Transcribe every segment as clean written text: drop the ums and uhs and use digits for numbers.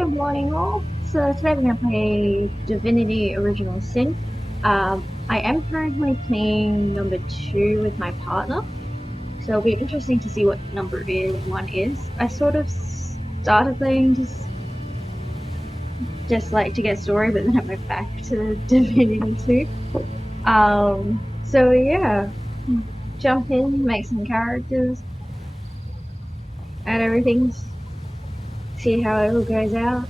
Good morning, all. So today we're going to play Divinity Original Sin. I am currently playing number 2 with my partner, so it'll be interesting to see what number 1 is. I sort of started playing just like to get story, but then I went back to Divinity 2. So yeah, jump in, make some characters, add everything, see how it all goes out.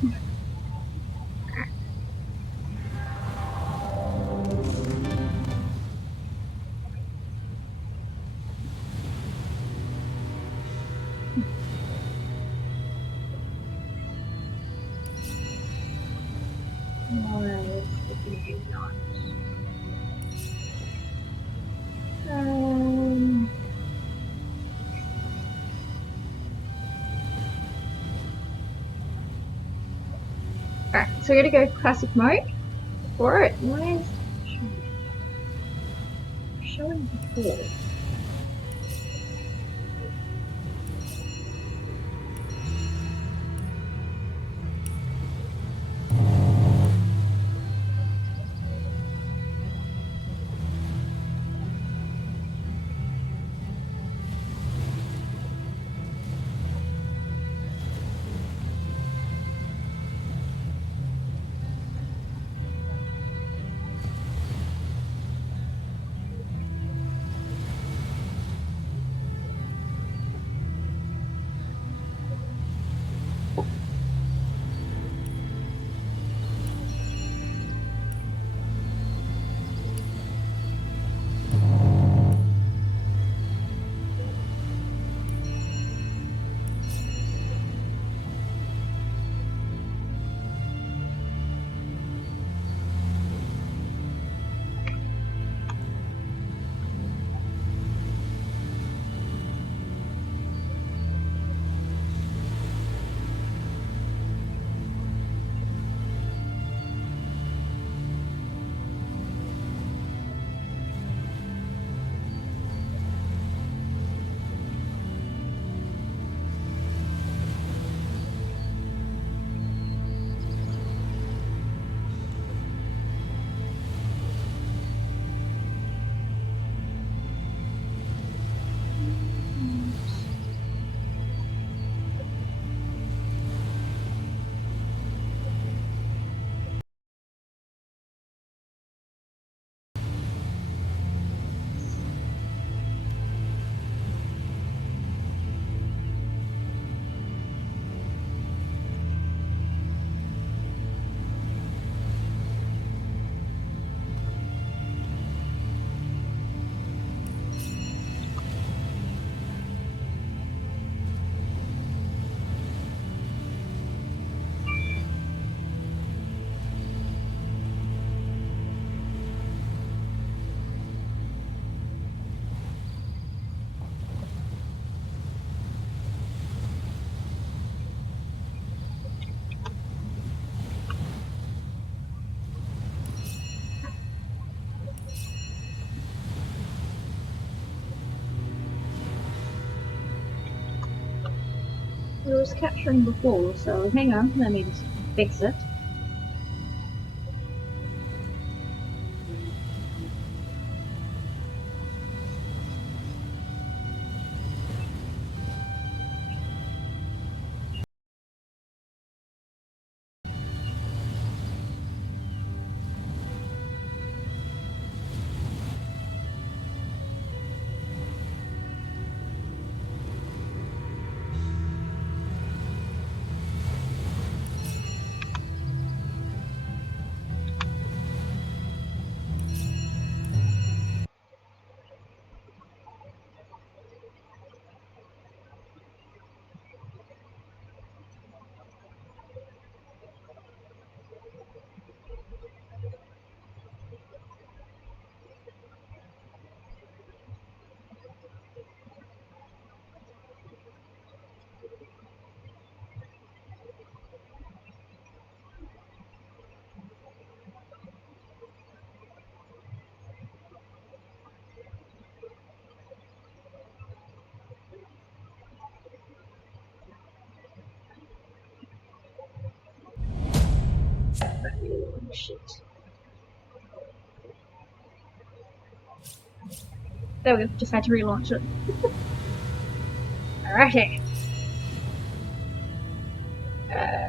Um, Alright, so we're gonna go classic mode for it. Why is it showing before? It was capturing before, so hang on, let me just fix it. Oh, shit. There we go, just had to relaunch it. Alrighty.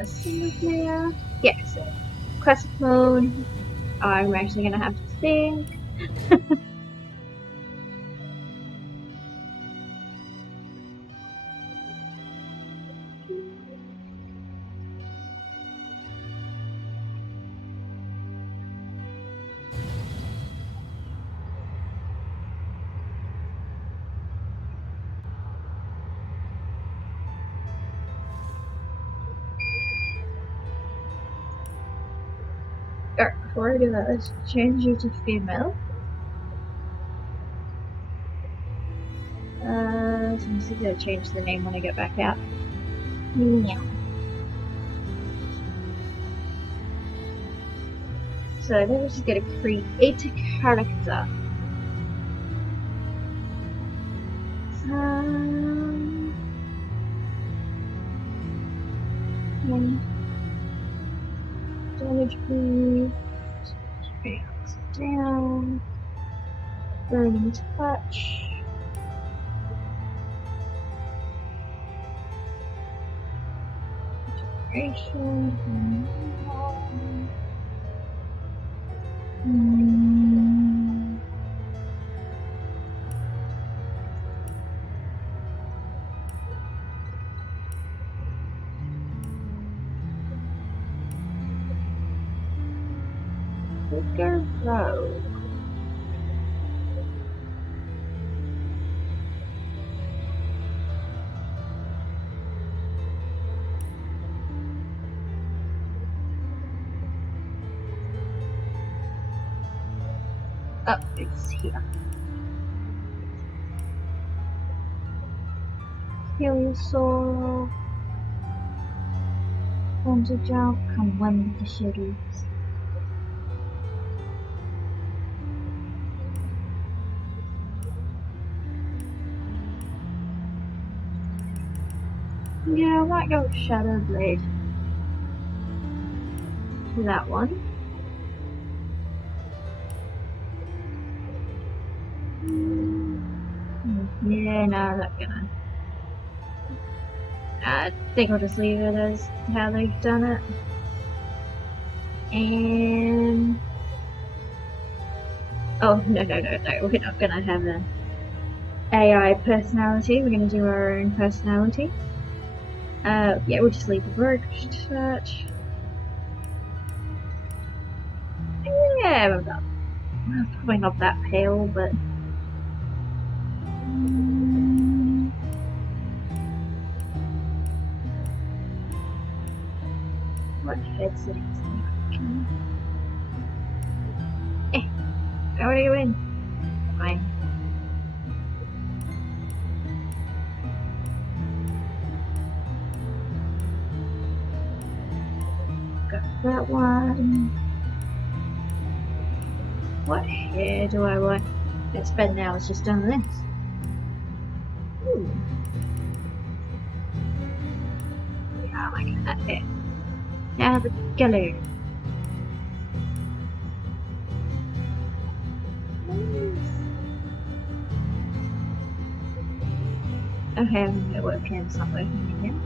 Single player. Yeah, so classic mode. I'm actually gonna have to think. Alright, before I do that, let's change you to female. So I'm just gonna change the name when I get back out. Meow. So then we're just gonna create a character. And damage boost, strength down, burning touch, duration, Bigger road. Oh, it's here. Heliosaur. Bungee jump, come one with the shitties. Yeah, I might go with Shadow Blade for that one. Yeah, no, I'm not gonna. I think I'll just leave it as how they've done it. And oh no, we're not gonna have an AI personality. We're gonna do our own personality. Yeah, we'll just leave the rogue touch. Yeah, we're probably not that pale, but what head settings? How do you win? Fine. Got that one. What hair do I want? It's been now, it's just done this. Ooh. Yeah, I like that hair. Now the color. Okay, I'm gonna work here, it's not working again.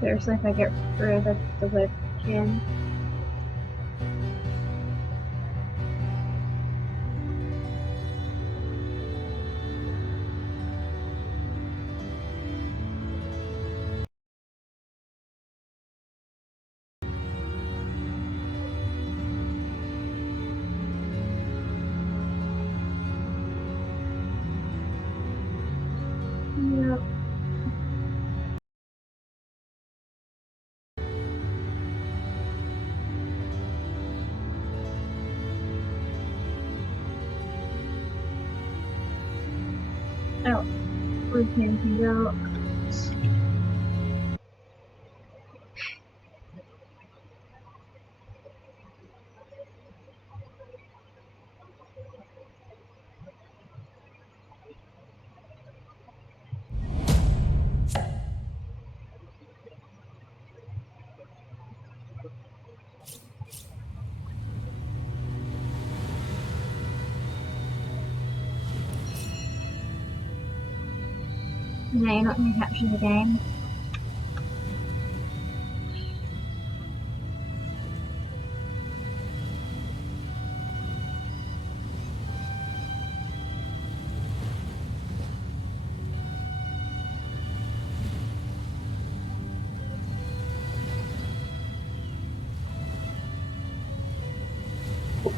Seriously, if I get rid of the webcam. No. Oh, we can go. No, you're not going to capture the game. Oh.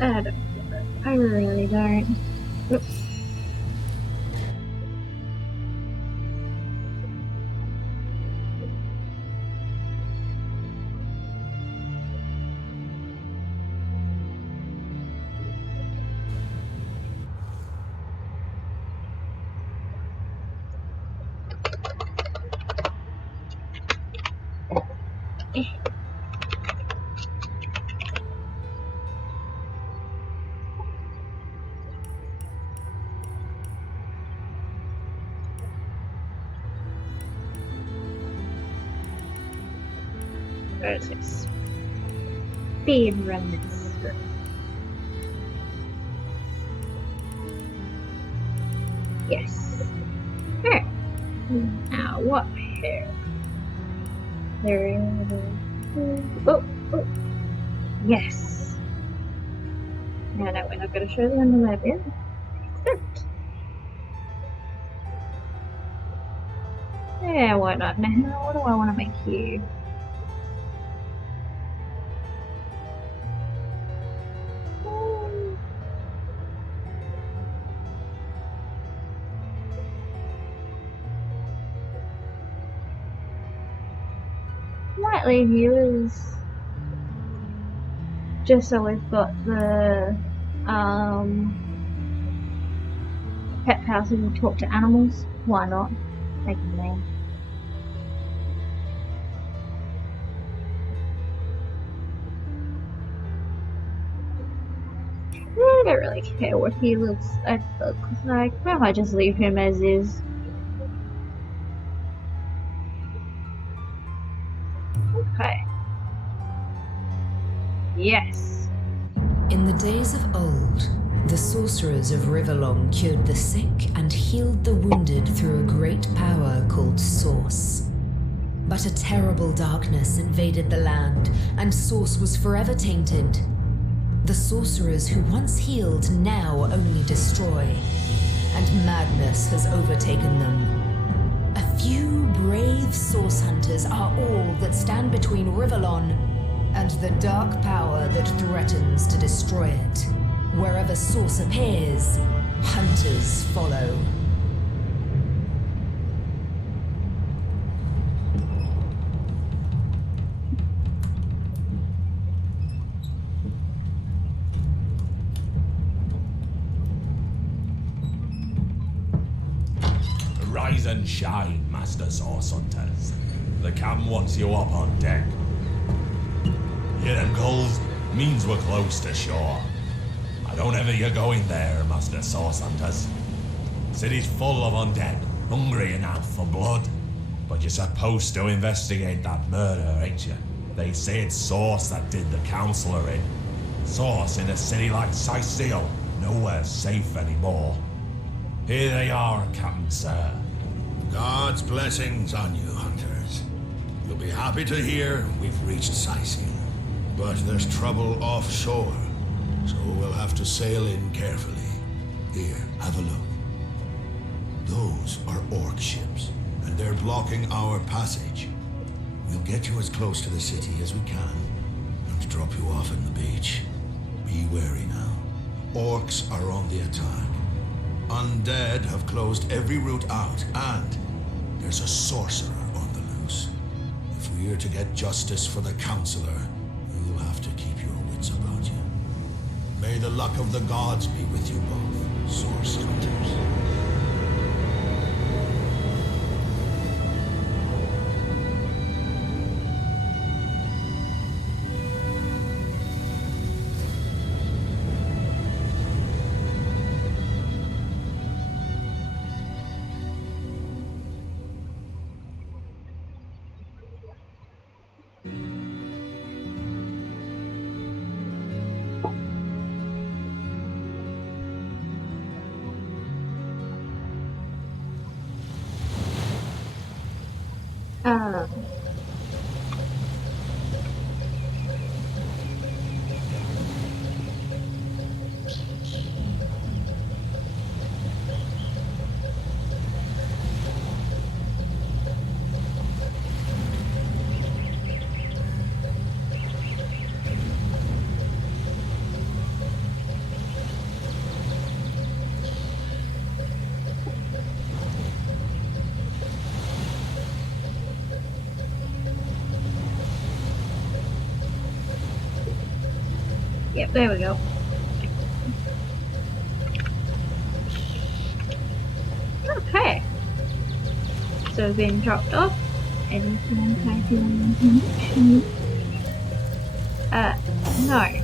I don't. I really don't. Oops. There's his speed remnants. Yes. Here. Now what here? There is. Oh, oh. Yes. No, no, we're not going to show them the web in. Except. Yeah, why not? Now, what do I want to make here? Might leave you as just so we've got the pet house and talk to animals. Why not? Make a name. I don't really care what he looks like. Why don't I just leave him as is? Okay. Yes. In the days of old, the sorcerers of Riverlong cured the sick and healed the wounded through a great power called Source. But a terrible darkness invaded the land, and Source was forever tainted. The sorcerers who once healed now only destroy, and madness has overtaken them. A few brave Source hunters are all that stand between Riverlon and the dark power that threatens to destroy it. Wherever Source appears, hunters follow. Rise and shine, Master Source Hunters. The camp wants you up on deck. Hear them gulls? Means we're close to shore. I don't ever you're going there, Master Source Hunters. City's full of undead, hungry enough for blood. But you're supposed to investigate that murder, ain't you? They say it's Source that did the Counselor in. Source in a city like Sicil, nowhere safe anymore. Here they are, Captain Sir. God's blessings on you, hunters. You'll be happy to hear we've reached Sicing. But there's trouble offshore, so we'll have to sail in carefully. Here, have a look. Those are orc ships, and they're blocking our passage. We'll get you as close to the city as we can, and drop you off in the beach. Be wary now. Orcs are on the attack. Undead have closed every route out, and there's a sorcerer on the loose. If we're to get justice for the Counselor, you'll have to keep your wits about you. May the luck of the gods be with you both, Source Hunters. Um, Yep, there we go. Okay. So being dropped off and no.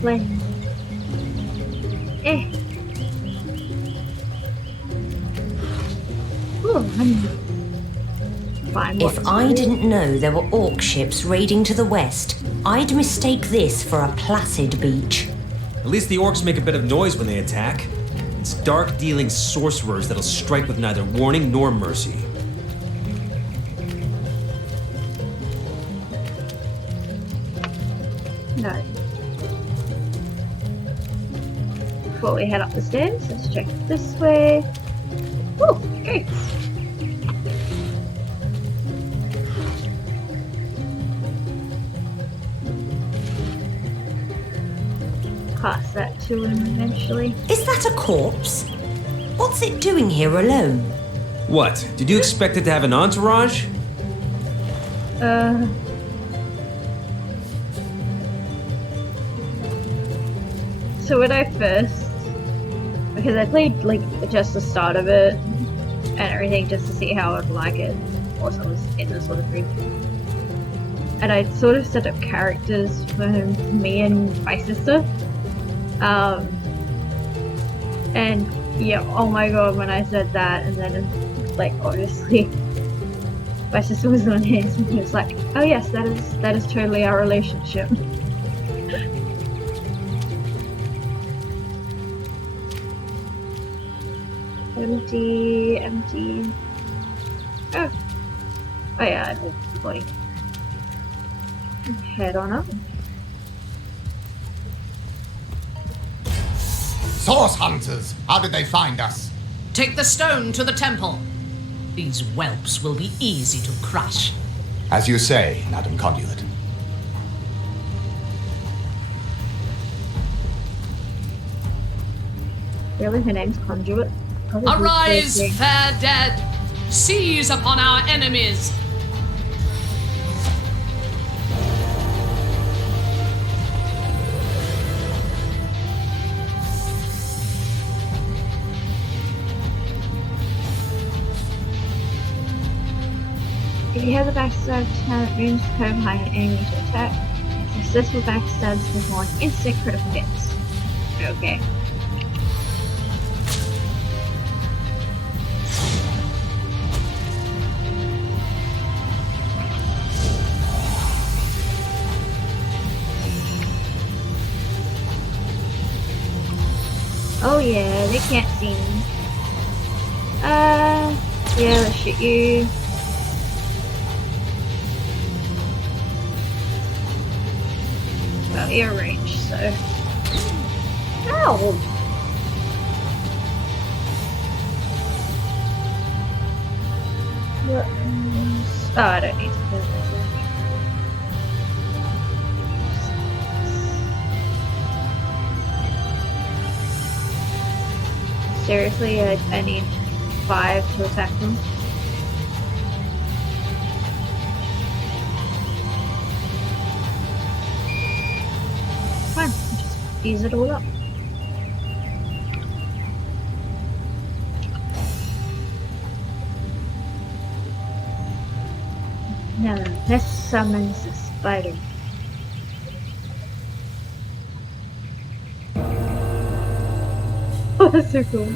When If I didn't know there were orc ships raiding to the west, I'd mistake this for a placid beach. At least the orcs make a bit of noise when they attack. It's dark-dealing sorcerers that'll strike with neither warning nor mercy. No. Before we head up the stairs, let's check this way. Oh, gates. Pass that to him eventually. Is that a corpse? What's it doing here alone? What? Did you expect it to have an entourage? So when I first, because I played like just the start of it and everything just to see how I'd like it, also I was in this sort of thing, and I sort of set up characters for me and my sister, and yeah, oh my god, when I said that, and then like obviously my sister was on his, and he was like, oh yes, that is totally our relationship. Empty. Oh yeah, I did 40. Head on up. Source Hunters! How did they find us? Take the stone to the temple. These whelps will be easy to crush. As you say, Madam Conduit. Really, her name's Conduit? Probably Arise, crazy. fair dead! Seize upon our enemies! If you have the backstab talent, moves to come behind an enemy to attack. Successful backstabs perform instant critical hits. Okay. Yeah, they can't see me. Yeah, let's shoot you. Well, you're ranged, so. Ow! Oh, I don't need to kill myself. Seriously, I need 5 to attack them. Fine, just use it all up. Now, let's summon the spider. Oh, that's so cool.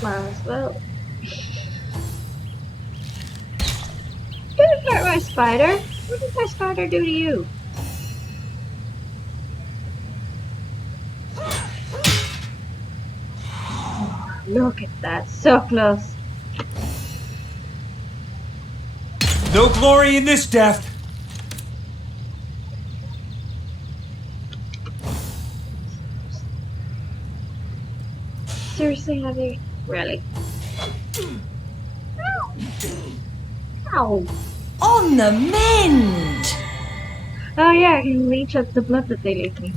Flowers, well. Don't hurt my spider. What did my spider do to you? Look at that, so close. No glory in this death! Seriously, Heavy? Really? Ow! Ow! On the mend! Oh yeah, I can leech up the blood that they leave me.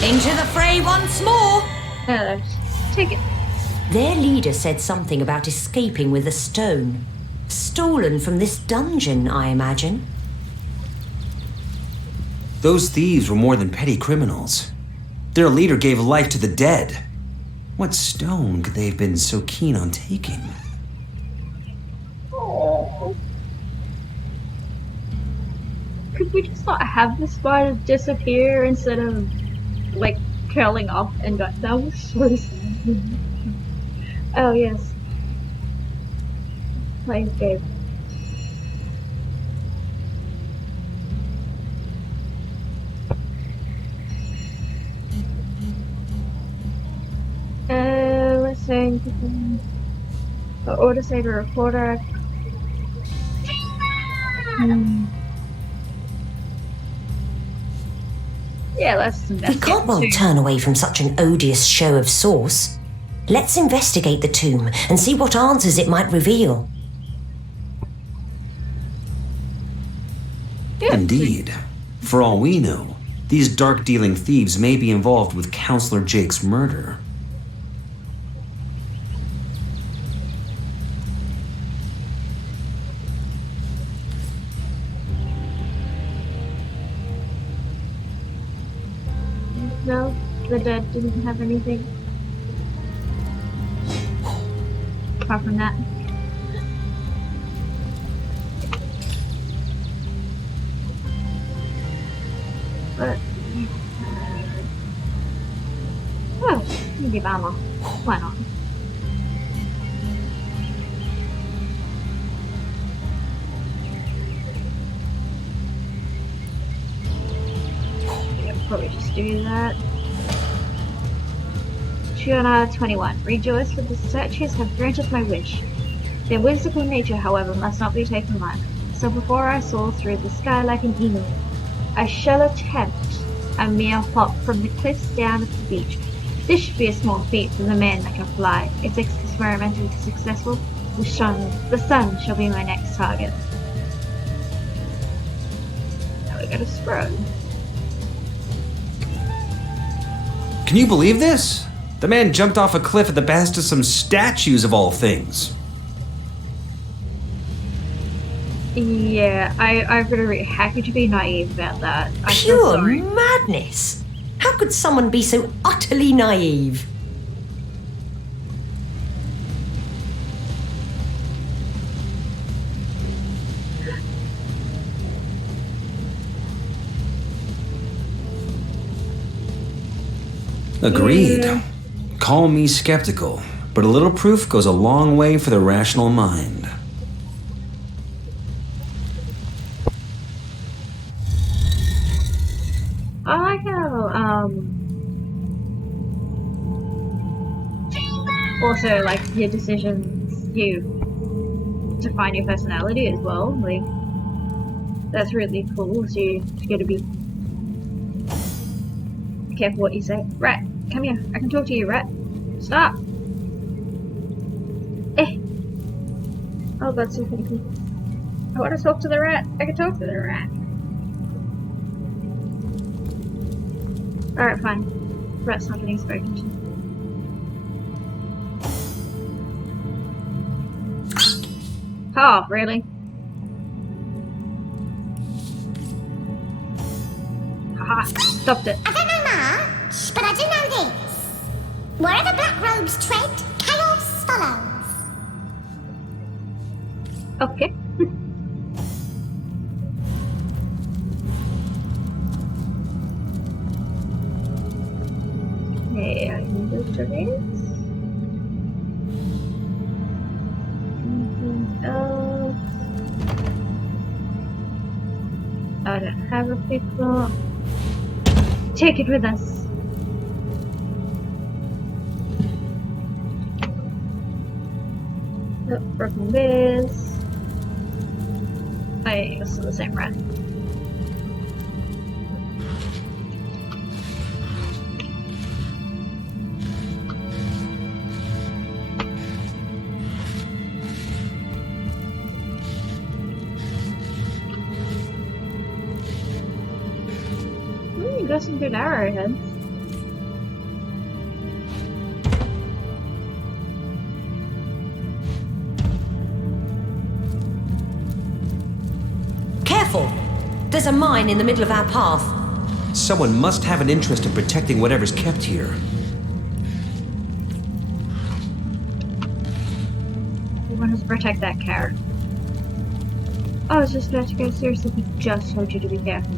Into the fray once more! Yeah, take it. Their leader said something about escaping with a stone. Stolen from this dungeon, I imagine. Those thieves were more than petty criminals. Their leader gave life to the dead. What stone could they have been so keen on taking? Oh. Could we just not have the spider disappear instead of, like, curling up and that was so sad. Oh, yes. Playing game. Let's say order say the recorder. Yeah, let's We investigate. can't well turn away from such an odious show of source. Let's investigate the tomb and see what answers it might reveal. Yeah. Indeed. For all we know, these dark-dealing thieves may be involved with Counselor Jake's murder. No, the dead didn't have anything. Apart from that. But well, let me give ammo. Why not? Yeah, probably just do that. 21. Rejoice, for the searchers have granted my wish. Their whimsical nature, however, must not be taken lightly. So before I soar through the sky like an eagle, I shall attempt a mere hop from the cliffs down at the beach. This should be a small feat for the man that can fly. If experiment is successful, the sun shall be my next target. Now we got a sprung. Can you believe this? The man jumped off a cliff at the behest of some statues of all things. Yeah, I've got to read. How could you be naive about that? I'm so Pure sorry. madness! How could someone be so utterly naive? Agreed. Yeah. Call me skeptical, but a little proof goes a long way for the rational mind. I like how, also, like, your decisions, you define your personality as well. Like, that's really cool, so you gotta be careful what you say. Rat, come here. I can talk to you, rat. Stop! Eh! Oh, that's so funny. I want to talk to the rat. I can talk to the rat. Alright, fine. Rat's not getting spoken to. Oh, really? Haha, stopped it. I don't know much, but I do know this. Wherever black robes tread, chaos follows. Okay. Okay, I can do this. Anything else? I don't have a pickle. Take it with us. Oh, broken bears. I saw the same rat. Got some good arrowheads. Careful! There's a mine in the middle of our path. Someone must have an interest in protecting whatever's kept here. We want to protect that carrot. I was just about to go. Seriously, we just told you to be careful.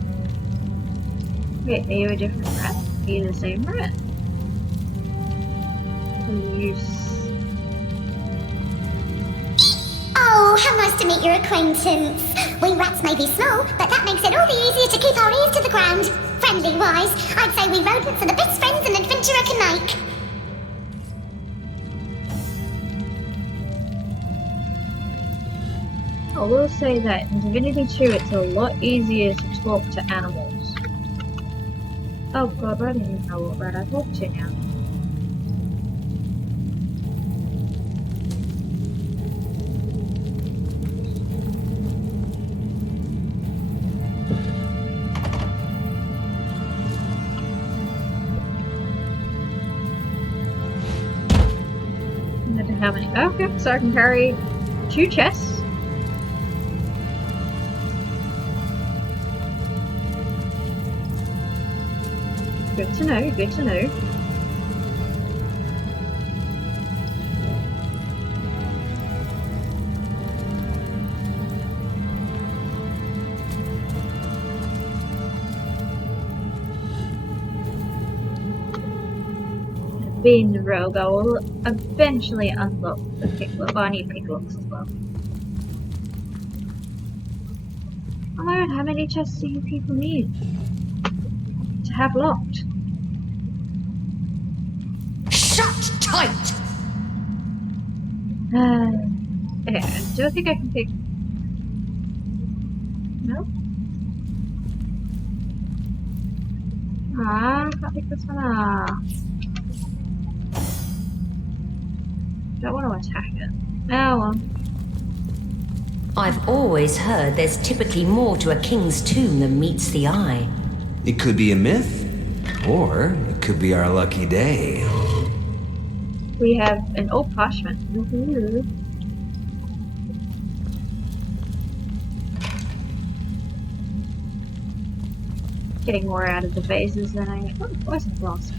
Wait, are you a different rat? Are you the same rat? Oh, how nice to meet your acquaintance. We rats may be small, but that makes it all the easier to keep our ears to the ground. Friendly-wise, I'd say we rodents are the best friends an adventurer can make. I will say that in Divinity 2 it's a lot easier to talk to animals. Oh god, I don't even know what rat I talk to now. I don't know how many. Okay, so I can carry 2 chests. Good to know, good to know. Being the rogue, I will eventually unlock the picklock. Oh, I need picklocks as well. Oh my god, how many chests do you people need to have locked? Shut tight! Okay, do I think I can pick... No? Ah, I can't pick this one up. Don't want to attack it. Oh well. I've always heard there's typically more to a king's tomb than meets the eye. It could be a myth, or it could be our lucky day. We have an old parchment. Woohoo. Getting more out of the vases than I... Oh, poison blast.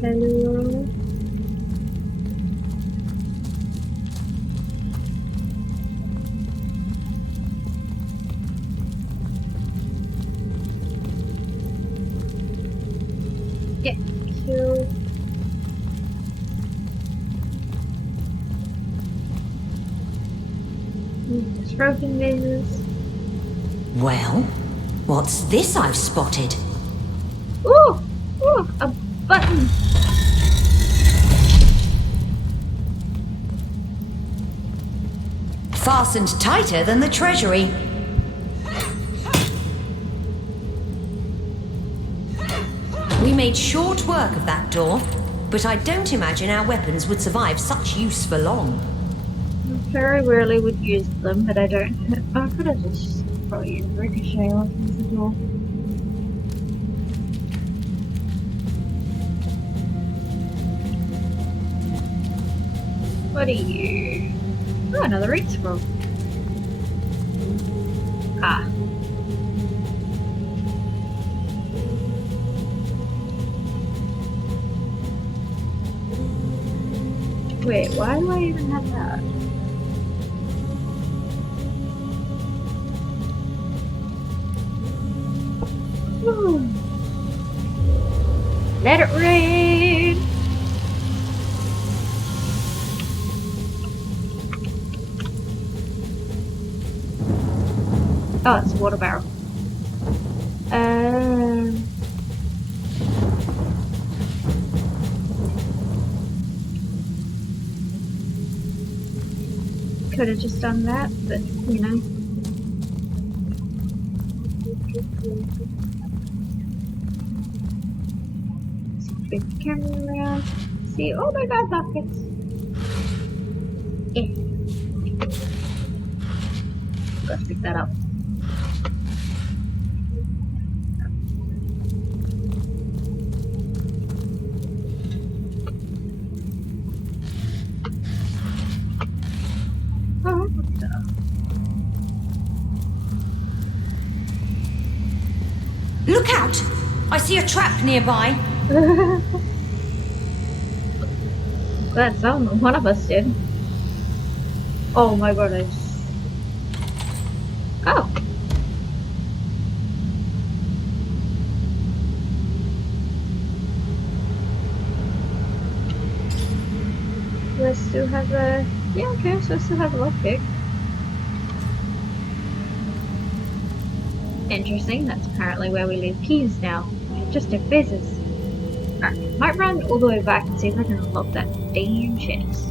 Hello. Stroking lasers. Well, what's this I've spotted? Ooh! Ooh! A button! Fastened tighter than the treasury. We made short work of that door, but I don't imagine our weapons would survive such use for long. Very rarely would use them, but I don't. I could have just probably used ricochet weapons as well. What are you? Oh, another ring scroll. Ah. Wait, why do I even have that? Ooh. Let it rain! Oh, it's a water barrel. Could have just done that, but you know. Bring the camera around. See, oh my god, buckets! Yeah. Gotta pick that up. Oh, what's that? Look out! I see a trap nearby. Glad one of us did. Oh my god, Oh! Do I still have a... Yeah, okay, so I still have a lockpick. Interesting, that's apparently where we leave keys now. Just in phases. Alright, might run all the way back and see if I can unlock that damn chest.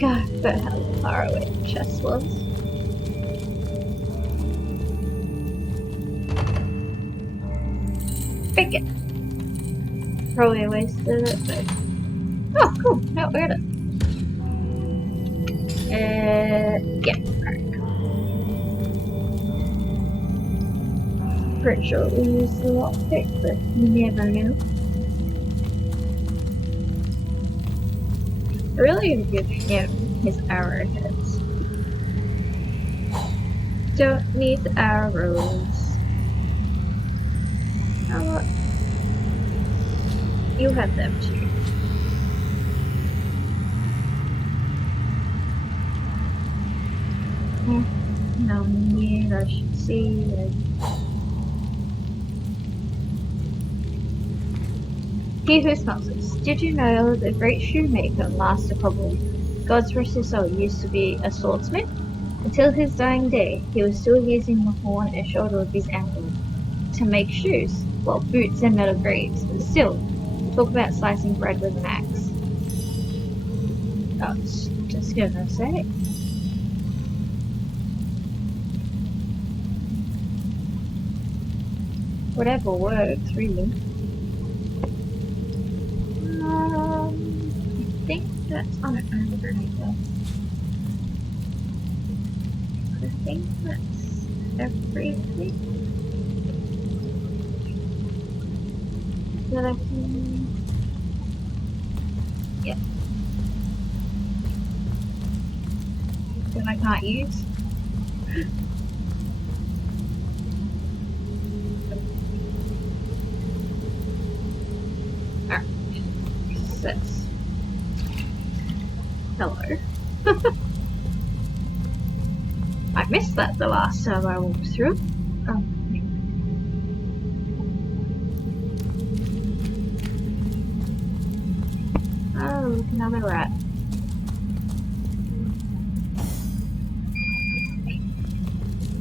God, but how far away the chest was. Pick it! Probably wasted it, but... Oh, cool! No, we got it. Yeah. Alright. Pretty sure we used the lockpick, but you never know. I really need to give him his arrowheads. Don't need the arrows. How about you have them too? No need, I should see it. He who smells this. Did you know the great shoemaker, Master Cobble, God's rest his soul, used to be a swordsmith? Until his dying day, he was still using the horn and shoulder of his animal to make shoes, well, boots and metal graves, but still, talk about slicing bread with an axe. I was just gonna say. Whatever works, really. I think that's on it underneath though. I think that's everything that I can... Yeah. That I can't use. Alright. That's I missed that the last time I walked through. Oh. Oh, look, another rat.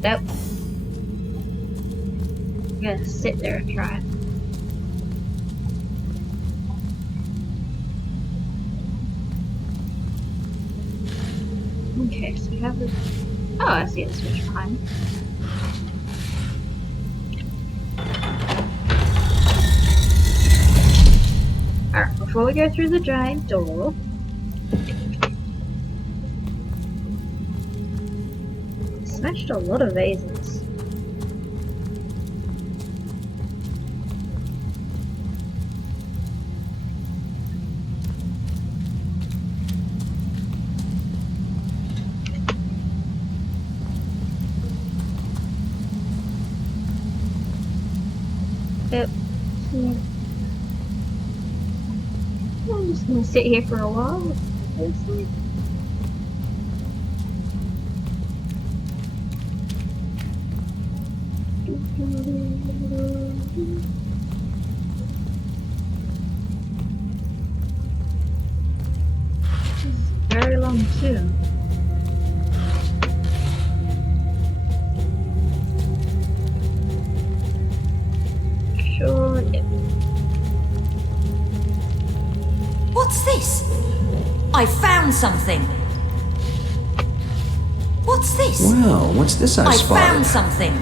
Nope. I'm gonna sit there and try it. Okay, so we have this. Oh, I see the switch behind me. Alright, before we go through the giant door, I smashed a lot of vases. Yep. Yeah. I'm just gonna sit here for a while. Obviously. This is very long too. Sure. Yep. What's this? I found something. What's this? Well, what's this I I spotted? found something.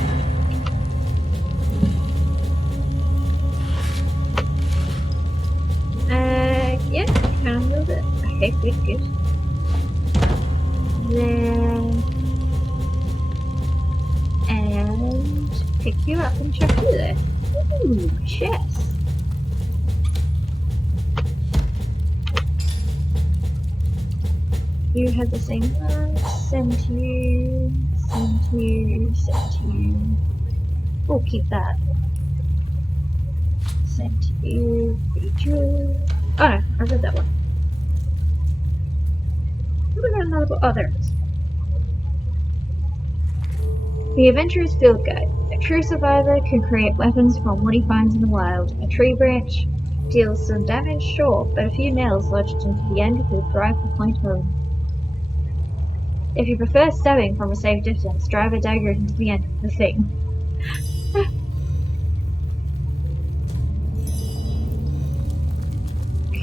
Yeah, kind of it. Okay, good. Then, and pick you up and chuck you there. Ooh, chest. You have the same send to you, send to you, send to you. We'll keep that. Send to you, read you. Oh no, I read that one. What about another book? Oh, there it is. The Adventurer's Field Guide. A true survivor can create weapons from what he finds in the wild. A tree branch deals some damage, sure, but a few nails lodged into the end will drive the point home. If you prefer stabbing from a safe distance, drive a dagger into the end of the thing.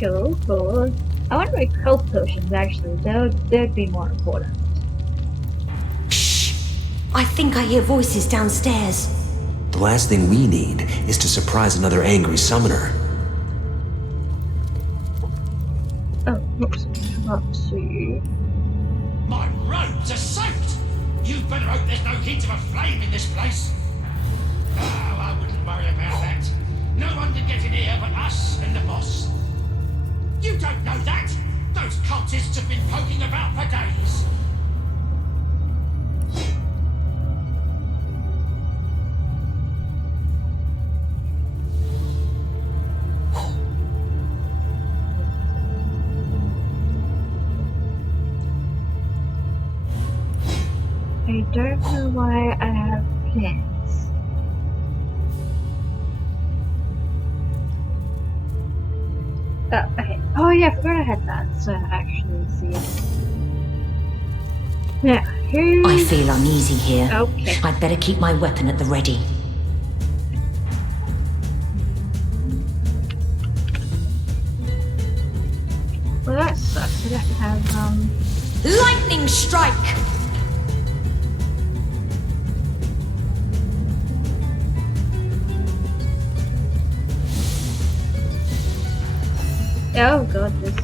Cool. I wonder if health potions actually, they'd be more important. Shh! I think I hear voices downstairs. The last thing we need is to surprise another angry summoner. Oh, whoops, I forgot to... My robes are soaked! You better hope there's no hint of a flame in this place. Oh, I wouldn't worry about that. No one can get in here but us and the boss. You don't know that! Those cultists have been poking about for days. I don't know why I have pins. Oh, okay. Oh yeah, I forgot I had that, so actually see it. Now, who... I feel uneasy here. Okay. I'd better keep my weapon at the ready. Well, that sucks. I don't have, Lightning strike! Oh god, this is...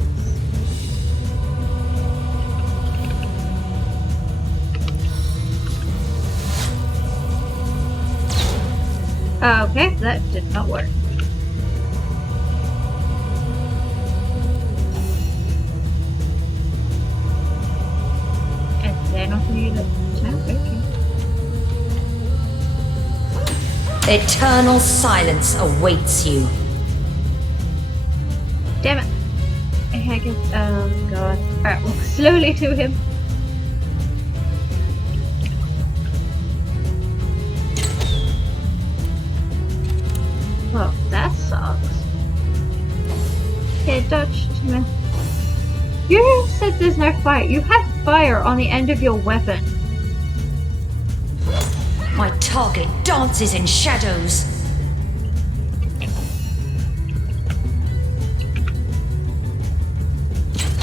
Okay, that did not work. And then I need a tap, okay. Eternal silence awaits you. Damn it. I guess. Oh god. Alright, walk slowly to him. Well, that sucks. Okay, dodged me. You said there's no fire. You have fire on the end of your weapon. My target dances in shadows.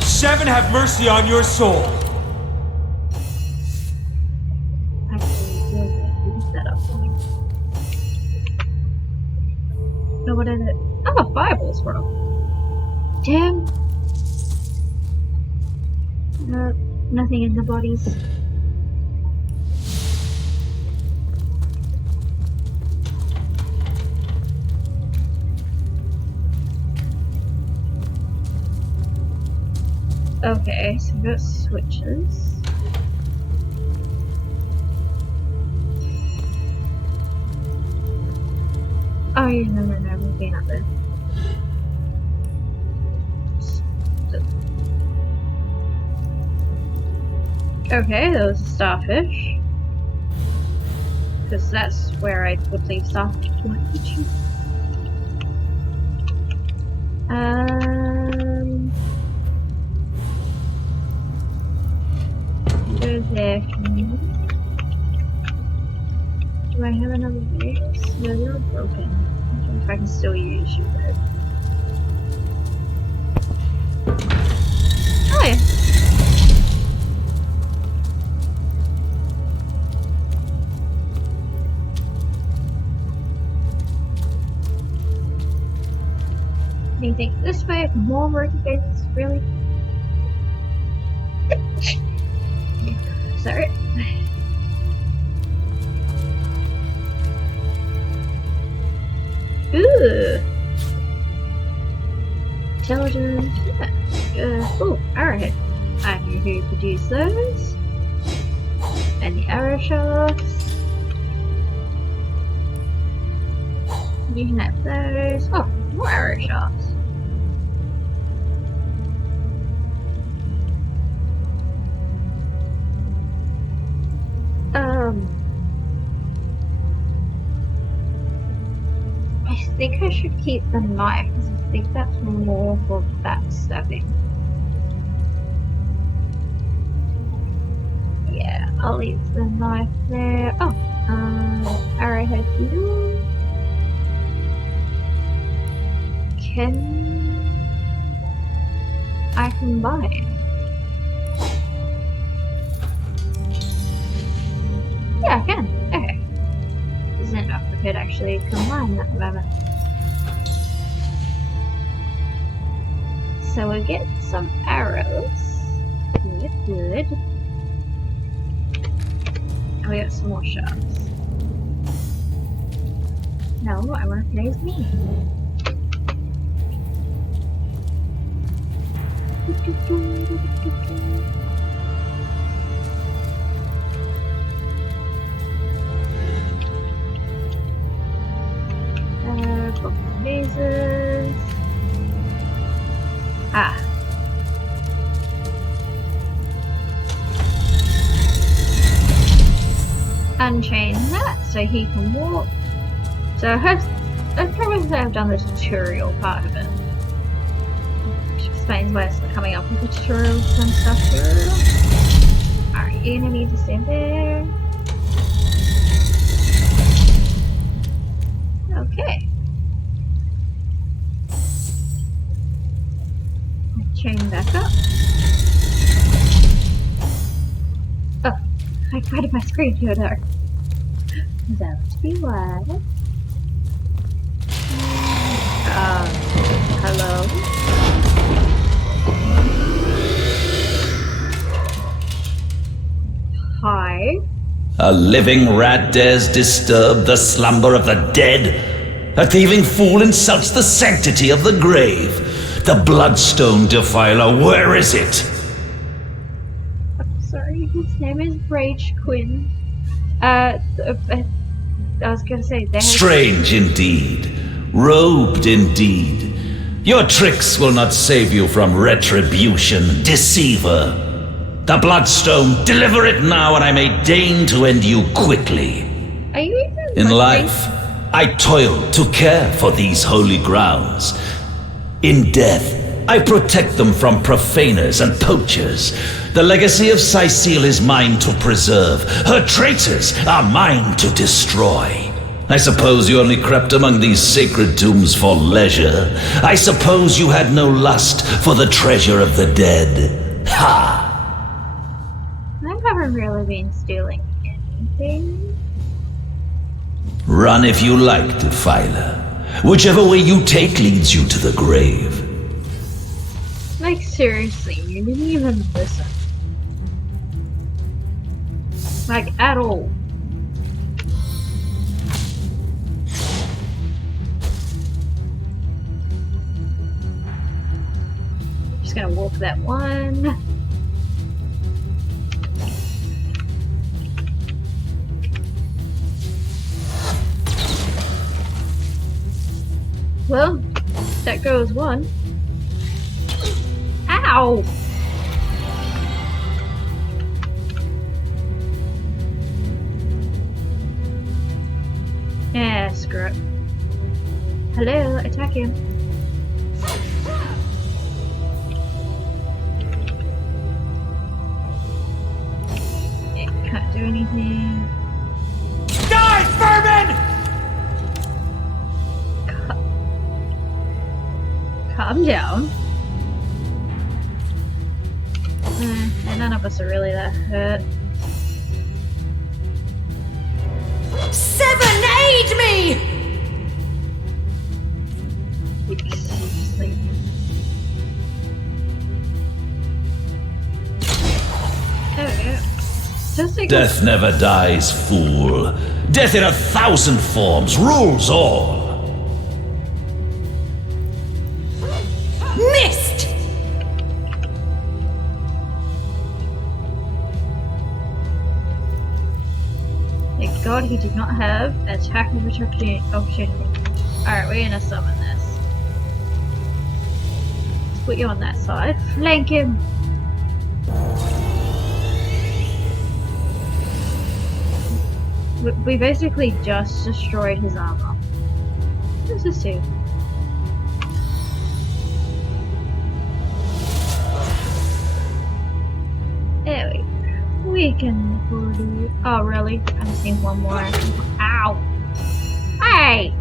Seven, have mercy on your soul. No, what is it? Oh, Bibles, bro. Damn. Nothing in the bodies. Okay, so we got switches. Oh, yeah, no, we've been up there. Okay, there was a starfish. Because that's where I would leave starfish. Go there. Do I have another base? No, they're all broken. I don't know if I can still use you though. Oh yeah. Anything this way? More broken bases? Really? Sorry. Ooh. Intelligence. Yeah. Oh, arrowhead. I know who produced those. And the arrow shafts. You can have those. Oh, more arrow shafts. I think I should keep the knife because I think that's more for backstabbing. Yeah, I'll leave the knife there. Oh, arrowhead here. Can I combine? Yeah, I can. Okay. Isn't enough we could actually combine at the moment. So we'll get some arrows. Good. And we got some more shafts. No, I want to play as me. Broken vases. Ah. Unchain that so he can walk. So I'd probably say I've done the tutorial part of it. Which explains why it's not coming up with the tutorials and stuff here. Alright, you're gonna need to stand there. Okay. Chain back up. Oh, I cried my screen here there. That would be why. Hello? Hi? A living rat dares disturb the slumber of the dead? A thieving fool insults the sanctity of the grave. The bloodstone defiler, where is it? I'm sorry, his name is Rage Quinn. I was gonna say that. Strange indeed. Robed indeed. Your tricks will not save you from retribution, deceiver. The Bloodstone, deliver it now and I may deign to end you quickly. Are you even In listening? life, I toil to care for these holy grounds. In death, I protect them from profaners and poachers. The legacy of Cecile is mine to preserve. Her traitors are mine to destroy. I suppose you only crept among these sacred tombs for leisure. I suppose you had no lust for the treasure of the dead. Ha! I haven't really been stealing anything. Run if you like, Defiler. Whichever way you take leads you to the grave. Like, seriously, you didn't even listen. Like, at all. Just gonna walk that one. Well, that goes one. Ow! Yeah, screw it. Hello, attack him. It can't do anything. Die, vermin! Calm down. And none of us are really that hurt. 7, aid me! Seriously. There we go. Just like Death never dies, fool. Death in 1,000 forms rules all. Missed! Thank God he did not have attack of opportunity. Alright, we're gonna summon this. Let's put you on that side. Flank him! We basically just destroyed his armor. What's this do? There we go. We can do. Oh, really? I just need one more. Ow! Hey!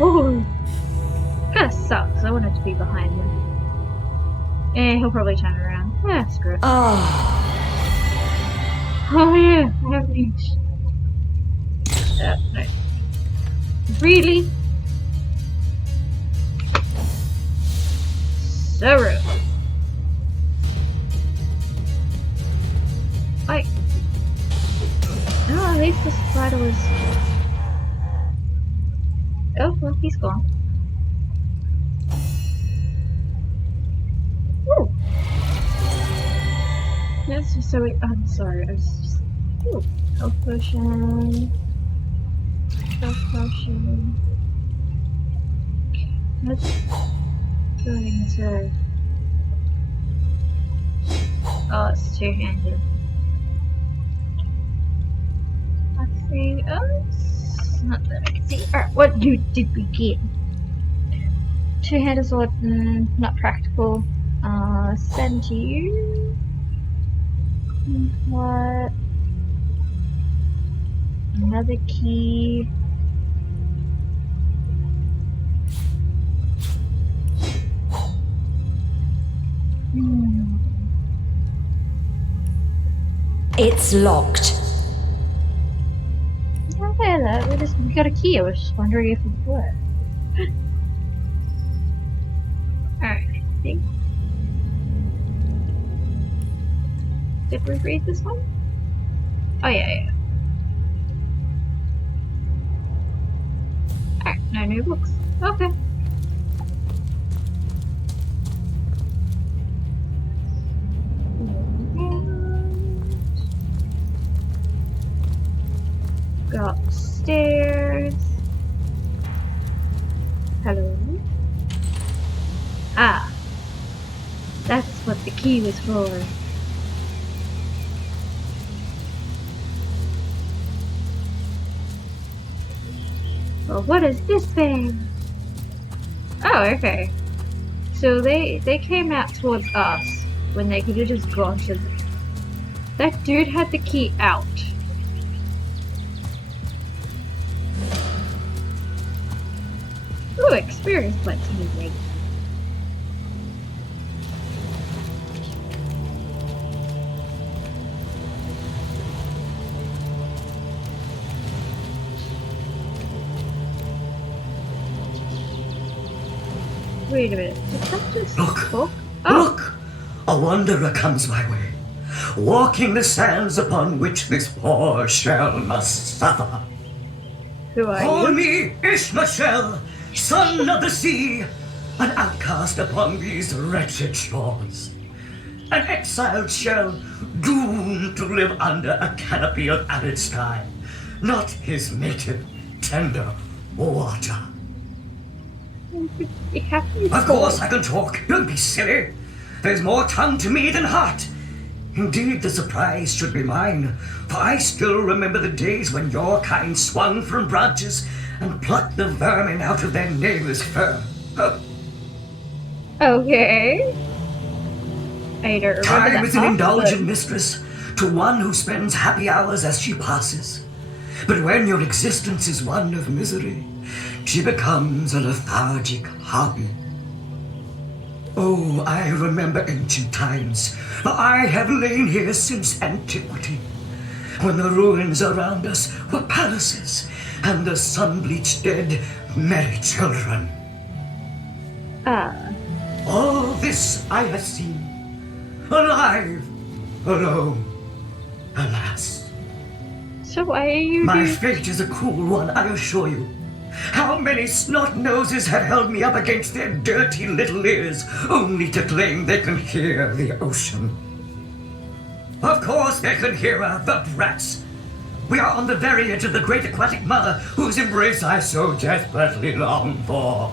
Ooh! Kinda sucks. I wanted to be behind him. Eh, he'll probably turn around. Yeah, screw it. Oh, Oh yeah, I have these. No. Really? So rude. Like, oh, at least the spider was. Oh, well, he's gone. Ooh. That's just so. I'm sorry. I was just. Ooh, health potion. Health potion. Let's go into. Oh, it's two-handed. Let's see. Oh, it's not that I can see. Alright, what did we get? Two-handed sword, not practical. Send to you. What? Another key. it's locked. Okay, that we got a key. I was just wondering if it would work. Alright, I think. Did we read this one? Oh yeah. Alright, no new books. Okay. Go upstairs. Hello? Ah, that's what the key was for. Well, what is this thing? Oh, okay. So they came out towards us when they could have just gone to them. That dude had the key out. Ooh, experience points moving. Wait a minute, did that just Look! book? Look! A wanderer comes my way, walking the sands upon which this poor shell must suffer. Who are Call you? me Ishmael, son of the sea, an outcast upon these wretched shores. An exiled shell, doomed to live under a canopy of arid sky, not his native, tender water. Of course I can talk, don't be silly. There's more tongue to me than heart. Indeed, the surprise should be mine, for I still remember the days when your kind swung from branches and plucked the vermin out of their neighbor's fur. Okay. I don't remember Time that is an part, indulgent but- mistress to one who spends happy hours as she passes. But when your existence is one of misery, she becomes a lethargic hobby. Oh, I remember ancient times, for I have lain here since antiquity, when the ruins around us were palaces, and the sun-bleached dead merry children. All this I have seen, alive, alone, alas. So why are you My doing- fate is a cruel one, I assure you. How many snot-noses have held me up against their dirty little ears, only to claim they can hear the ocean? Of course they can hear her, the brats. We are on the very edge of the great aquatic mother, whose embrace I so desperately long for.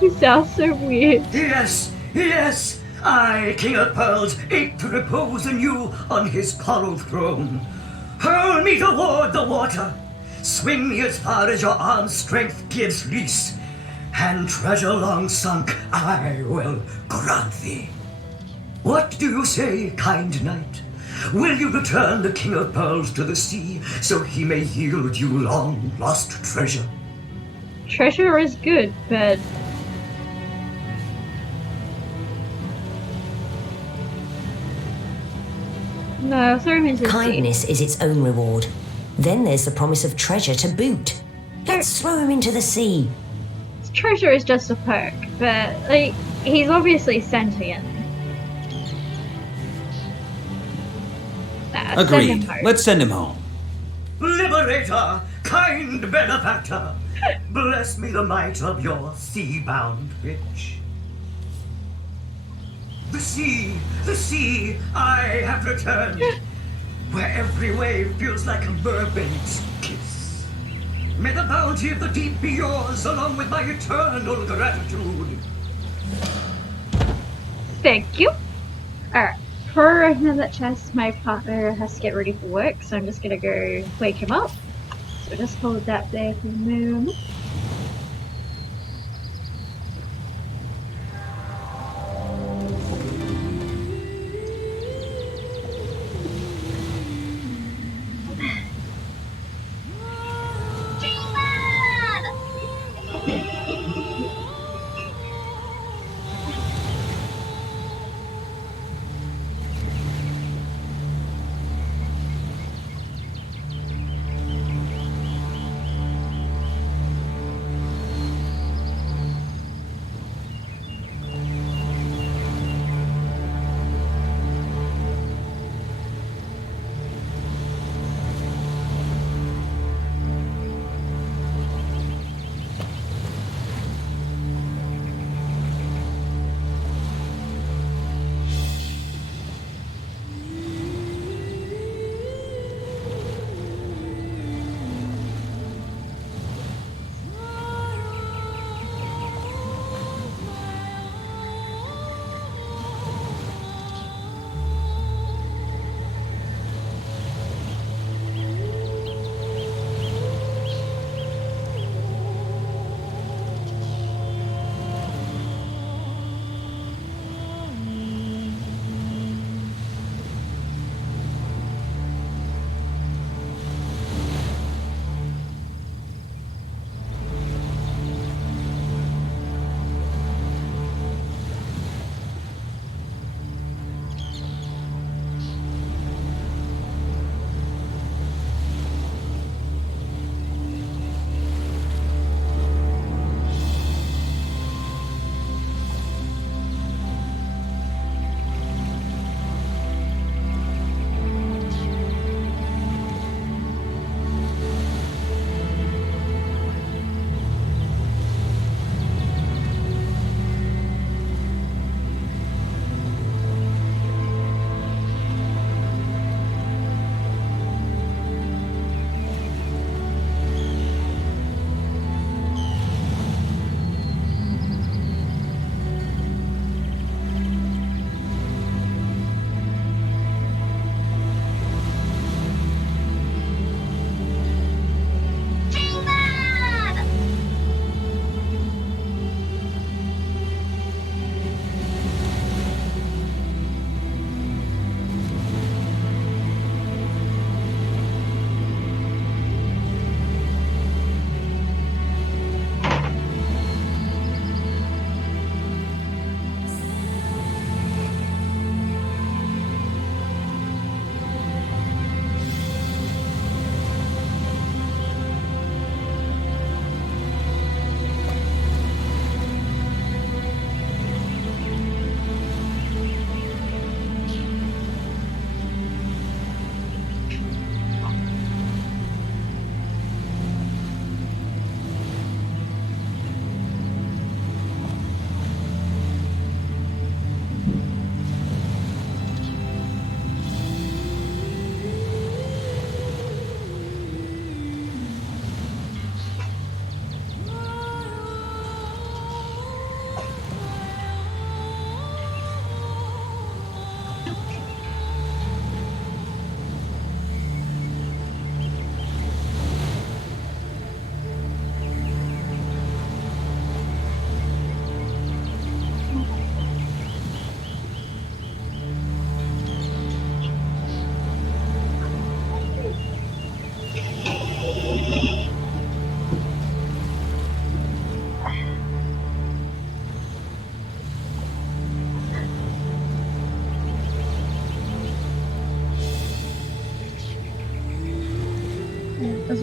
You sound so weird. Yes, yes, I, King of Pearls, ache to repose anew on his coral throne. Hurl me toward the water. Swing me as far as your arm's strength gives lease, and treasure long sunk I will grant thee. What do you say, kind knight? Will you return the King of Pearls to the sea, so he may yield you long-lost treasure? Treasure is good, but... No, throw him into the sea. Kindness is its own reward. Then there's the promise of treasure to boot. Let's throw him into the sea. Treasure is just a perk, but, like, he's obviously sentient. Send him Agreed. home. Let's send him home. Liberator, kind benefactor, bless me the might of your sea-bound bitch. The sea, I have returned, where every wave feels like a mermaid's kiss. May the bounty of the deep be yours, along with my eternal gratitude. Thank you. Alright, before I open that chest, my partner has to get ready for work, so I'm just gonna go wake him up. So just hold that there for a moment.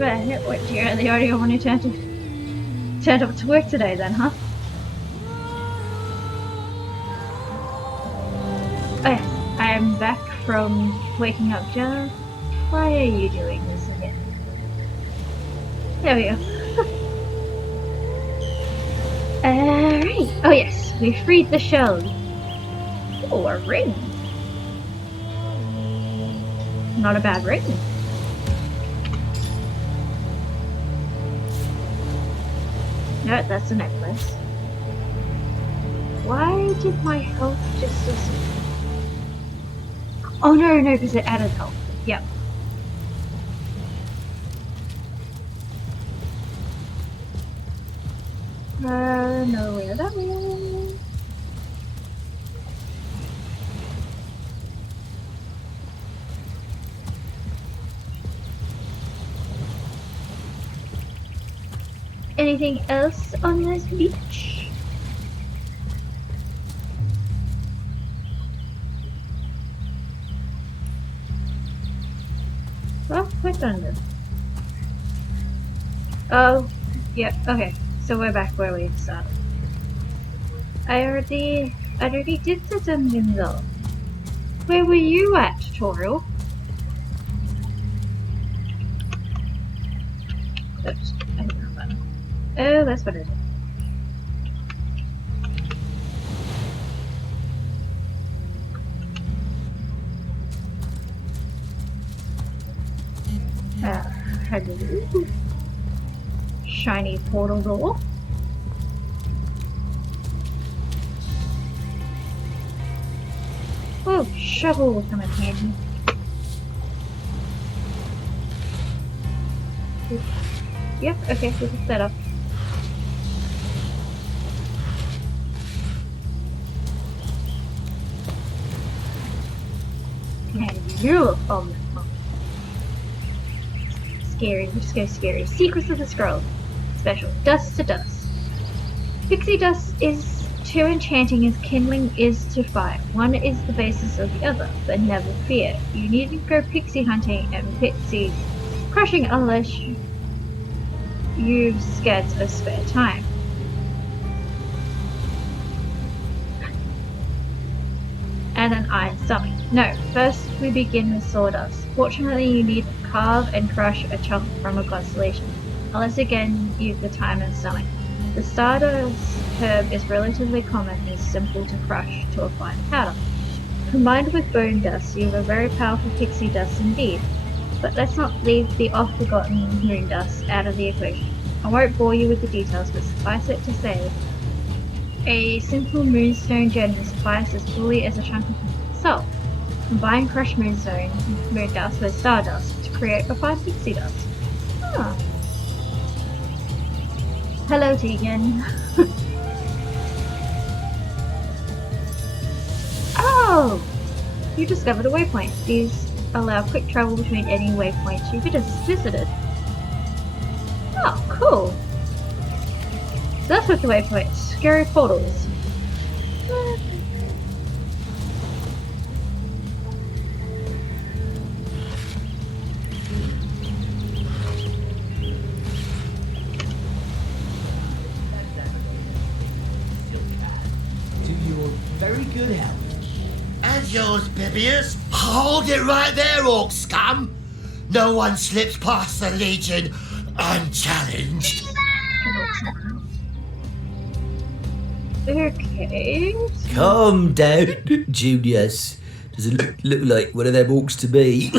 But what, you're the only one who turned up to work today then, huh? Oh yes, I am back from waking up Jenna. Why are you doing this again? There we go. Alright. Oh yes, we freed the shell. Oh, a ring. Not a bad ring. No, that's a necklace. Why did my health just disappear? Oh no, because it added health. Yep. Nowhere that way. Anything else on this beach? Oh, click on this. Oh, yeah, okay. So we're back where we started. I already did the dungeon though. Where were you at, Toro? Oops, I hit that button. Oh, that's what it is. Hello. Shiny portal door. Oh, shovel will come in handy. Yep, okay, we can set up. And you, oh, scary, let's go scary. Secrets of the Scroll. Special. Dust to dust. Pixie dust is to enchanting as kindling is to fire. One is the basis of the other, but never fear. You needn't go pixie hunting and pixie crushing unless you've scarce of spare time. And an iron stomach. No, first we begin with sawdust. Fortunately, you need to carve and crush a chunk from a constellation, unless again you've the time and stomach. The stardust herb is relatively common and is simple to crush to a fine powder. Combined with bone dust, you have a very powerful pixie dust indeed. But let's not leave the oft-forgotten moon dust out of the equation. I won't bore you with the details, but suffice it to say, a simple moonstone gem will suffice as fully as a chunk of moon itself. Combine crushed moon dust with stardust to create a fine pixie dust. Huh. Hello, Tegan. Oh! You discovered a waypoint. These allow quick travel between any waypoints you visited. Oh, cool. So that's what the waypoints. Scary portals. To your very good health. And yours, Bibius. Hold it right there, orc scum. No one slips past the Legion unchallenged. Okay. Calm down, Junius. Doesn't look like one of them orcs to me.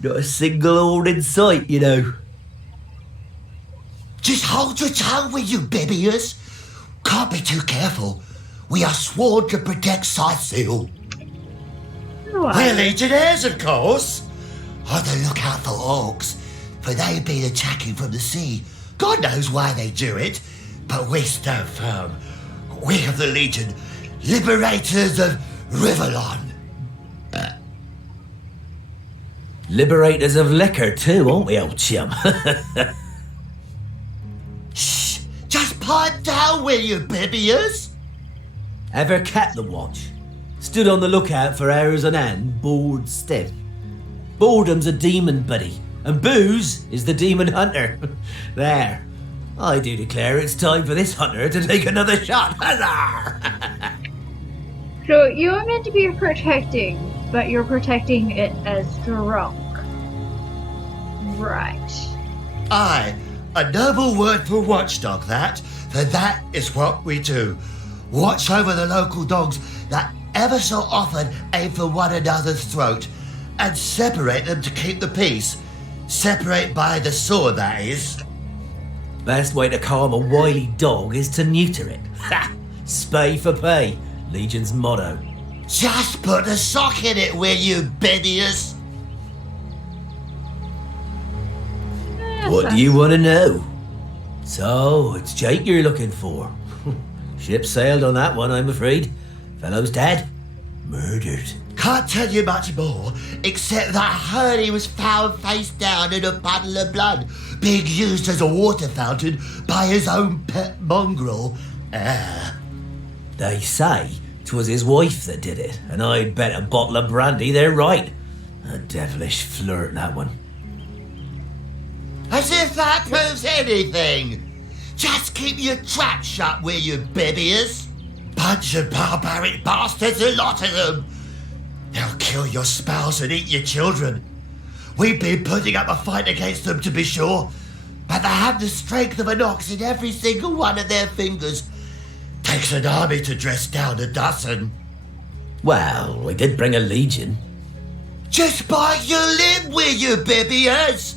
Not a single horn in sight, you know. Just hold your tongue, will you, Bibius? Can't be too careful. We are sworn to protect Scythiel. We're legionnaires, of course. On the lookout for orcs, for they've been attacking from the sea. God knows why they do it, but we stand firm. We of the Legion, liberators of Riverlon. Liberators of liquor too, aren't we, old chum? Shh! Just pipe down, will you, Bibius? Ever kept the watch? Stood on the lookout for hours on end, bored stiff. Boredom's a demon, buddy, and Booze is the demon hunter. There. I do declare it's time for this hunter to take another shot. Huzzah! So you're meant to be protecting, but you're protecting it as drunk. Right. Aye, a noble word for watchdog that, for that is what we do. Watch over the local dogs that ever so often aim for one another's throat, and separate them to keep the peace. Separate by the sword, that is. Best way to calm a wily dog is to neuter it. Ha! Spay for pay, Legion's motto. Just put a sock in it, will you, Bedias? What do you want to know? So, it's Jake you're looking for. Ship sailed on that one, I'm afraid. Fellow's dead. Murdered. Can't tell you much more, except that I heard he was found face down in a puddle of blood, being used as a water fountain by his own pet mongrel. They say 'twas his wife that did it, and I'd bet a bottle of brandy they're right. A devilish flirt, that one. As if that proves anything! Just keep your trap shut, will you, Bibias? Bunch of barbaric bastards, a lot of them! They'll kill your spouse and eat your children. We've been putting up a fight against them, to be sure, but they have the strength of an ox in every single one of their fingers. Takes an army to dress down a dozen. Well, we did bring a legion. Just bite your lip, will you, Bibias?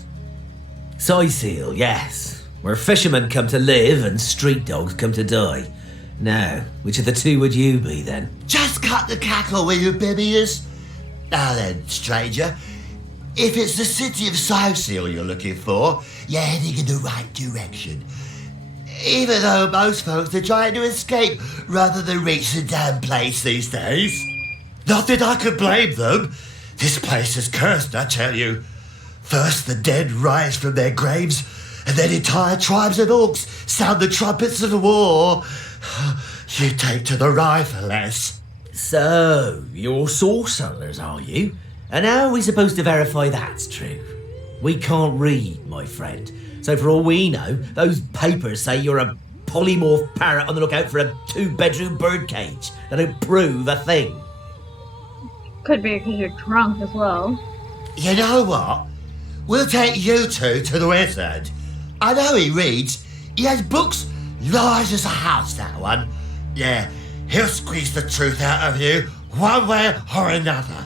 Seal, yes. Where fishermen come to live and street dogs come to die. Now, which of the two would you be, then? Just cut the cackle, will you, Bibias? Now then, stranger, if it's the city of Seal you're looking for, you're heading in the right direction. Even though most folks are trying to escape rather than reach the damn place these days. Not that I could blame them. This place is cursed, I tell you. First the dead rise from their graves, and then entire tribes of orcs sound the trumpets of war. You take to the rifle-less. So, you're sorcerers, are you? And how are we supposed to verify that's true? We can't read, my friend. So for all we know, those papers say you're a polymorph parrot on the lookout for a 2-bedroom birdcage. They don't prove a thing. Could be because you're drunk as well. You know what? We'll take you two to the wizard. I know he reads. He has books large as a house, that one. Yeah, he'll squeeze the truth out of you, one way or another.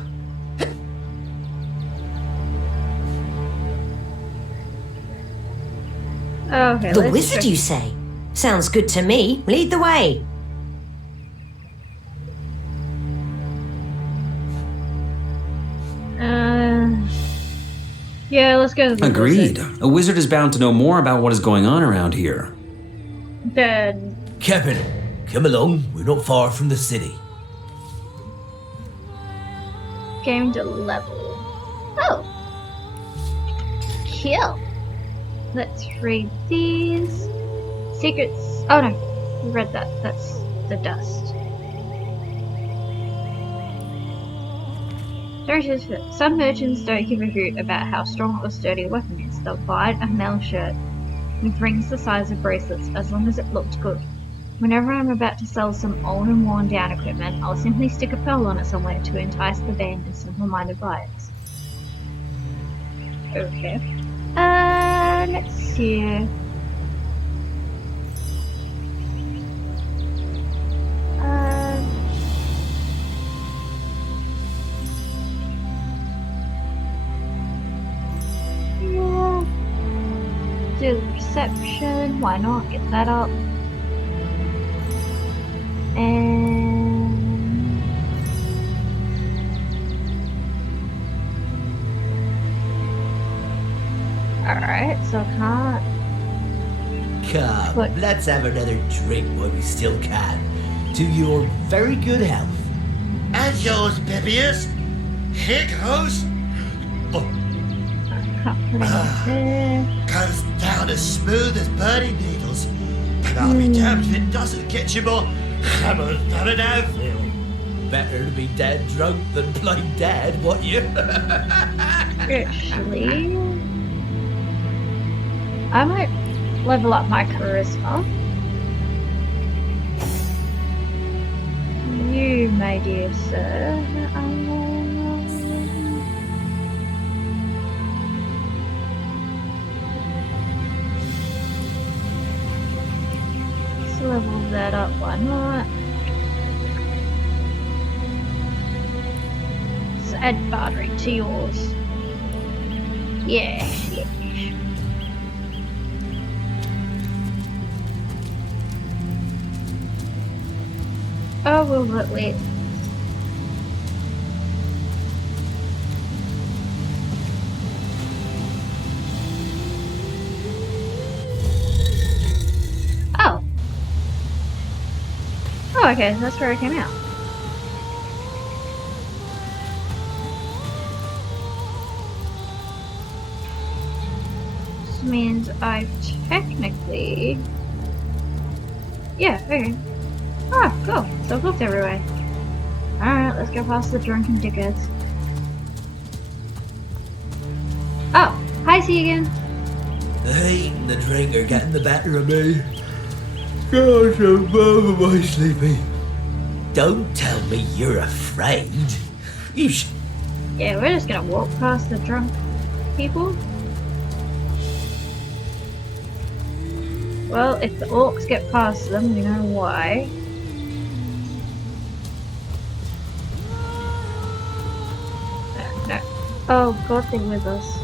Okay, The wizard, you say? Sounds good to me. Lead the way. Yeah, let's go to the Agreed. wizard. A wizard is bound to know more about what is going on around here. Then Captain, come along. We're not far from the city. game to level. Oh. Kill. Let's read these. Secrets. Oh no, we read that. That's the dust. Some merchants don't give a hoot about how strong or sturdy a weapon is. They'll buy a mail shirt with rings the size of bracelets as long as it looked good. Whenever I'm about to sell some old and worn down equipment, I'll simply stick a pearl on it somewhere to entice the band and simple-minded buyers. Okay. Let's see. Yeah. Do perception. Why not? Get that up. And alright, so I can't. Come, What? let's have another drink while we still can. To your very good health. And yours, Bibius. Here goes. Oh, Can't put it there. goes down as smooth as burning needles. But I'll be damned if it doesn't get you more hammered than an anvil. Better to be dead drunk than blind dead, what you? Actually, I might level up my charisma. You, my dear sir, let's level that up, why not? Let's add bartering to yours. Yeah. Oh, well, but wait. Oh. Oh, okay, that's where it came out. This means I've technically... Yeah, okay. Ah, cool. So I've looked everywhere. Alright, let's go past the drunken dickheads. Oh, hi, see you again. The heat and the drink are getting the better of me. Gosh, I'm over my sleepy. Don't tell me you're afraid. You Yeah, we're just gonna walk past the drunk people. Well, if the orcs get past them, we know why. No. Oh god, they're with us.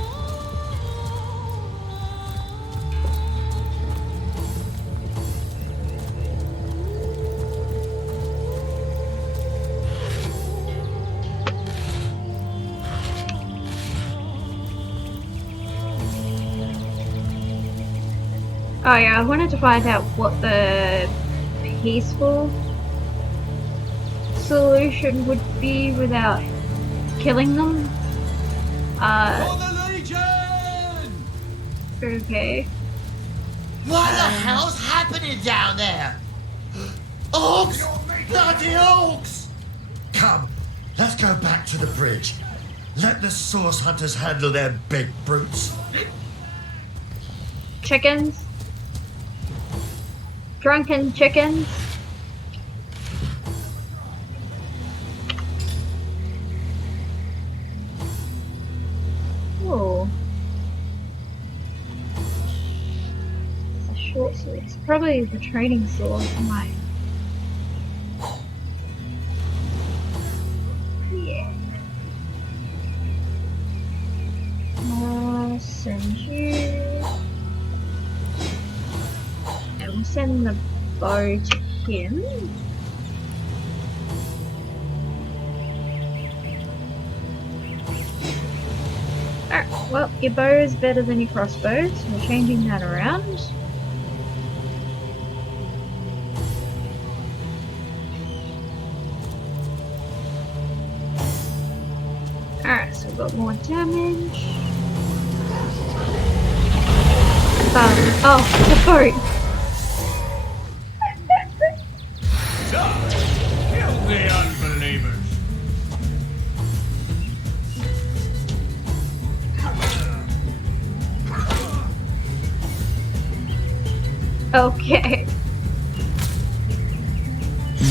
Oh yeah, I wanted to find out what the peaceful solution would be without killing them. For the Legion! Okay. What the hell's happening down there? Orcs! Bloody orcs! Come, let's go back to the bridge. Let the source hunters handle their big brutes. Chickens? Drunken chickens? Oh. It's a short sword. It's probably the training sword for mine. Yeah. Send you. And we'll send the bow to him. Alright, well, your bow is better than your crossbow, so we're changing that around. Alright, so we've got more damage. Oh, the boat! Kill the unbelievers! Okay.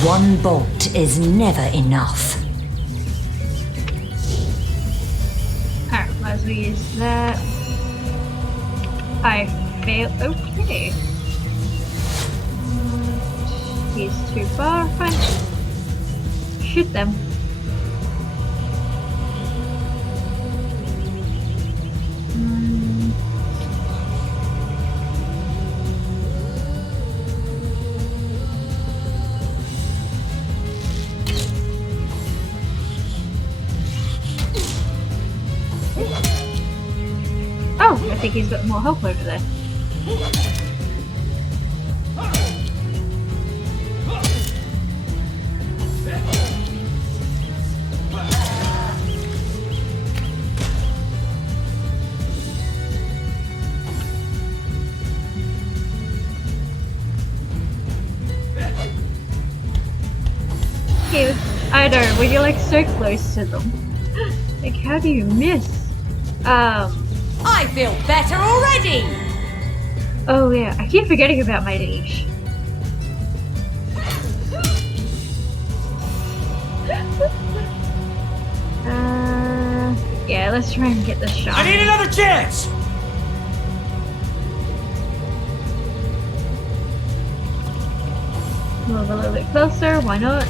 One bolt is never enough. Alright, might as well use that. I failed. Okay. He's too far. Fine. Shoot them. Oh, I think he's got more help over there. Cute. I know, when you're like so close to them. Like, how do you miss? I feel better already! Oh yeah, I keep forgetting about my leash. Yeah, let's try and get this shot. I need another chance! Move a little bit closer, why not?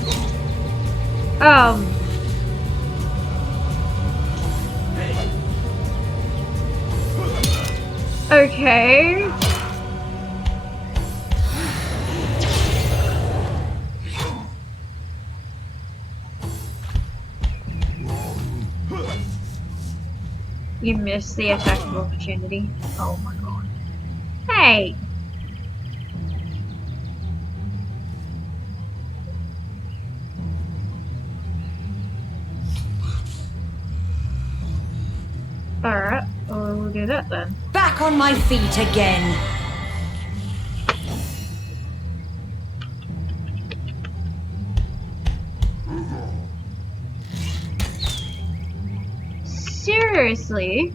Okay. You missed the attack of opportunity. Oh my god. Hey! Alright, well, we'll do that then. Back on my feet again. Seriously?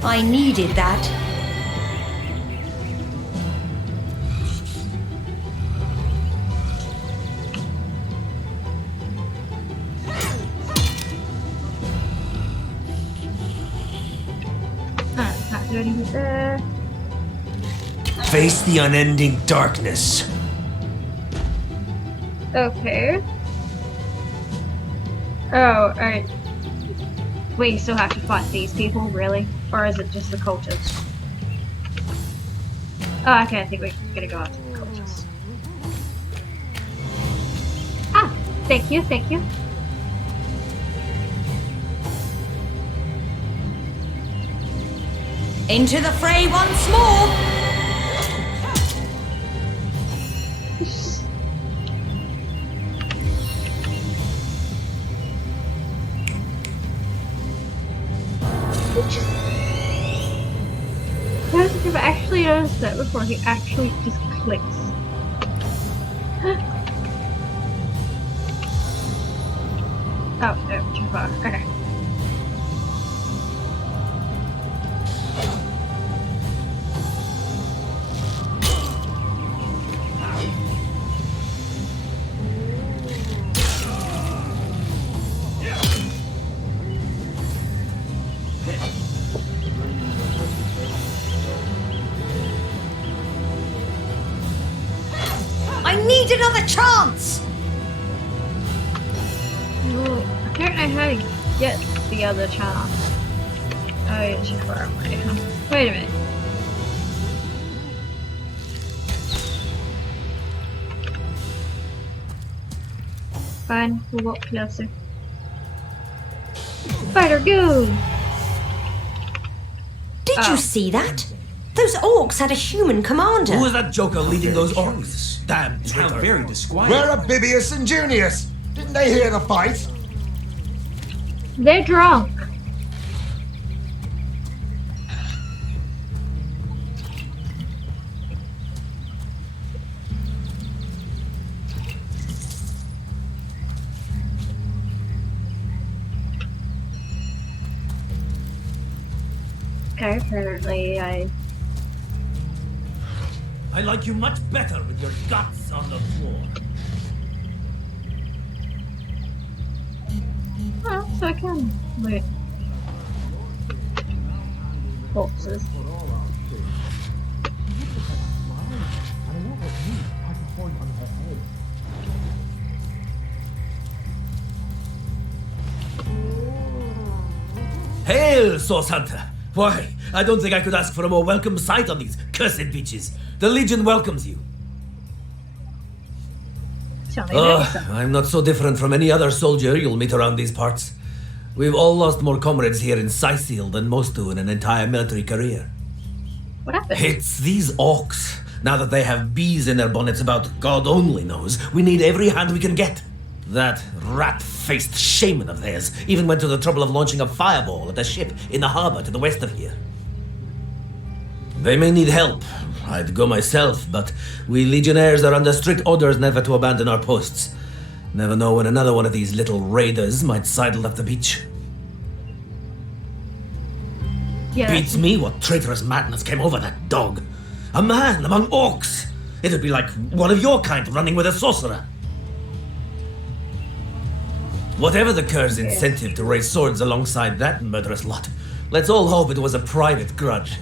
I needed that. Can't do anything there. Face the unending darkness. Okay. Oh, alright. We still have to fight these people, really? Or is it just the cultists? Oh, okay, I think we're gonna go after the cultists. Ah! Thank you, thank you. Into the fray once more! I don't think I've actually noticed that before. He actually just clicks. Oh, no, too far. Okay. I need another chance! No, I don't know how to get the other chance. Oh, yeah, too far away. Wait a minute. Fine, we'll walk closer. Spider, go! Did you see that? Those orcs had a human commander. Who was that joker leading those orcs? Damn traitor. Very disquieting. Where are Bibius and Junius? Didn't they hear the fight? They're drunk. Okay, apparently I like you much better with your guts on the floor. Oh, so I can loot corpses. Hail, Source Hunter! Why, I don't think I could ask for a more welcome sight on these cursed beaches. The Legion welcomes you. I'm not so different from any other soldier you'll meet around these parts. We've all lost more comrades here in Sicil than most do in an entire military career. What happened? It's these orcs. Now that they have bees in their bonnets about God only knows, we need every hand we can get. That rat-faced shaman of theirs even went to the trouble of launching a fireball at a ship in the harbor to the west of here. They may need help. I'd go myself, but we legionnaires are under strict orders never to abandon our posts. Never know when another one of these little raiders might sidle up the beach. Yeah. Beats me what traitorous madness came over that dog. A man among orcs. It'd be like one of your kind running with a sorcerer. Whatever the cur's incentive to raise swords alongside that murderous lot, let's all hope it was a private grudge.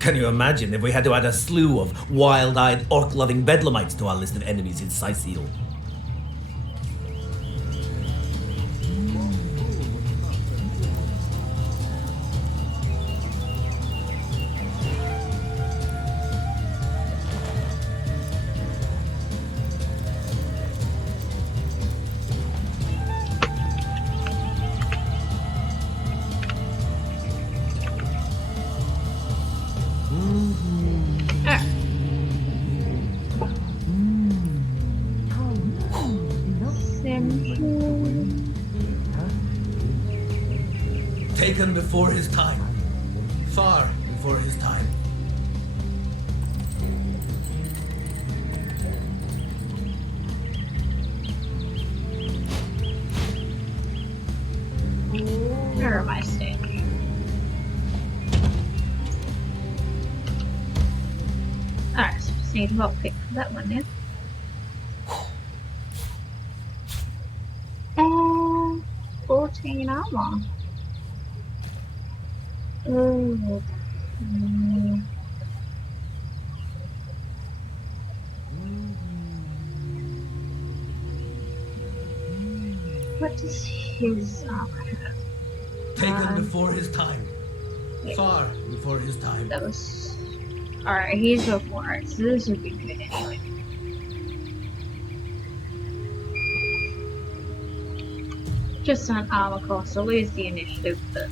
Can you imagine if we had to add a slew of wild-eyed, orc-loving bedlamites to our list of enemies in Sicil? Taken before his time. Far before his time. Where am I standing? Alright, so just need to lockpick for that one now. 14 armor. Ooh. What does his armor have? Taken before his time. Far before his time. That was... Alright, he's before it, so this would be good anyway. Just on armor cost, so lose the initiative, but...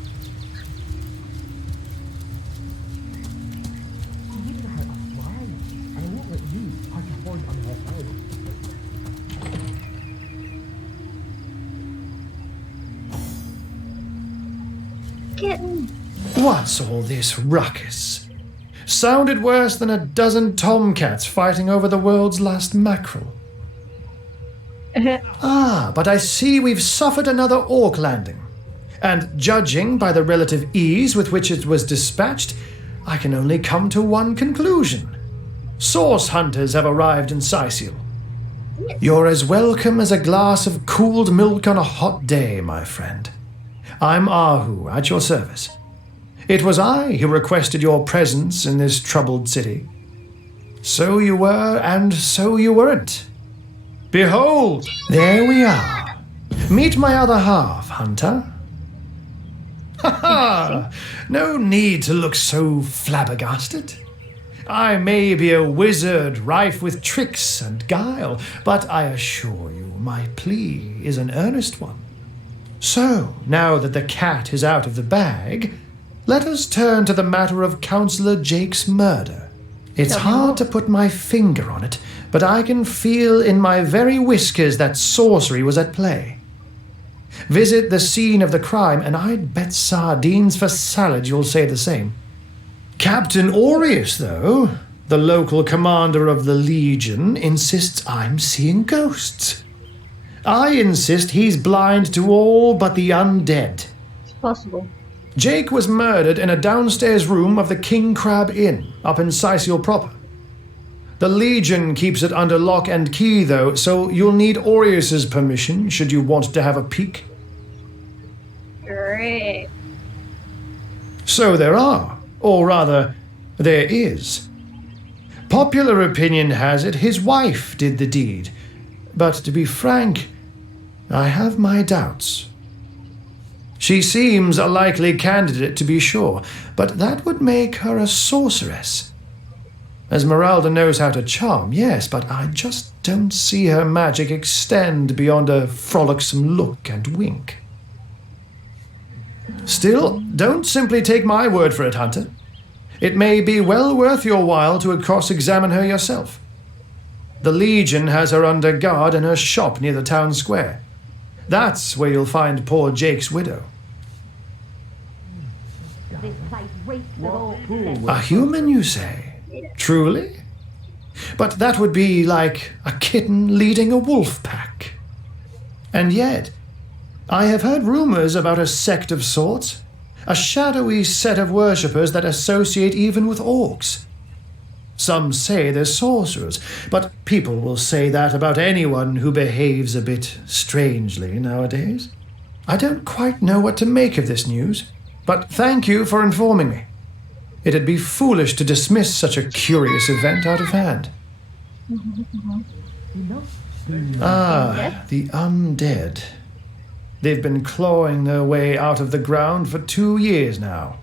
Kitten. What's all this ruckus? Sounded worse than a dozen tomcats fighting over the world's last mackerel. But I see we've suffered another orc landing. And judging by the relative ease with which it was dispatched, I can only come to one conclusion. Source hunters have arrived in Sicil. You're as welcome as a glass of cooled milk on a hot day, my friend. I'm Ahu, at your service. It was I who requested your presence in this troubled city. So you were, and so you weren't. Behold, there we are. Meet my other half, Hunter. Ha ha! No need to look so flabbergasted. I may be a wizard rife with tricks and guile, but I assure you my plea is an earnest one. So, now that the cat is out of the bag, let us turn to the matter of Councillor Jake's murder. It's hard to put my finger on it, but I can feel in my very whiskers that sorcery was at play. Visit the scene of the crime, and I'd bet sardines for salad you'll say the same. Captain Aureus, though, the local commander of the Legion, insists I'm seeing ghosts. I insist he's blind to all but the undead. It's possible. Jake was murdered in a downstairs room of the King Crab Inn, up in Sicil proper. The Legion keeps it under lock and key, though, so you'll need Aureus's permission should you want to have a peek. Great. So there are, or rather, there is. Popular opinion has it his wife did the deed, but to be frank, I have my doubts. She seems a likely candidate, to be sure, but that would make her a sorceress. Esmeralda knows how to charm, yes, but I just don't see her magic extend beyond a frolicsome look and wink. Still, don't simply take my word for it, Hunter. It may be well worth your while to cross-examine her yourself. The Legion has her under guard in her shop near the town square. That's where you'll find poor Jake's widow. This place reeks A human, you say? Truly? But that would be like a kitten leading a wolf pack. And yet, I have heard rumors about a sect of sorts, a shadowy set of worshippers that associate even with orcs. Some say they're sorcerers, but people will say that about anyone who behaves a bit strangely nowadays. I don't quite know what to make of this news, but thank you for informing me. It'd be foolish to dismiss such a curious event out of hand. Ah, the undead. They've been clawing their way out of the ground for 2 years now.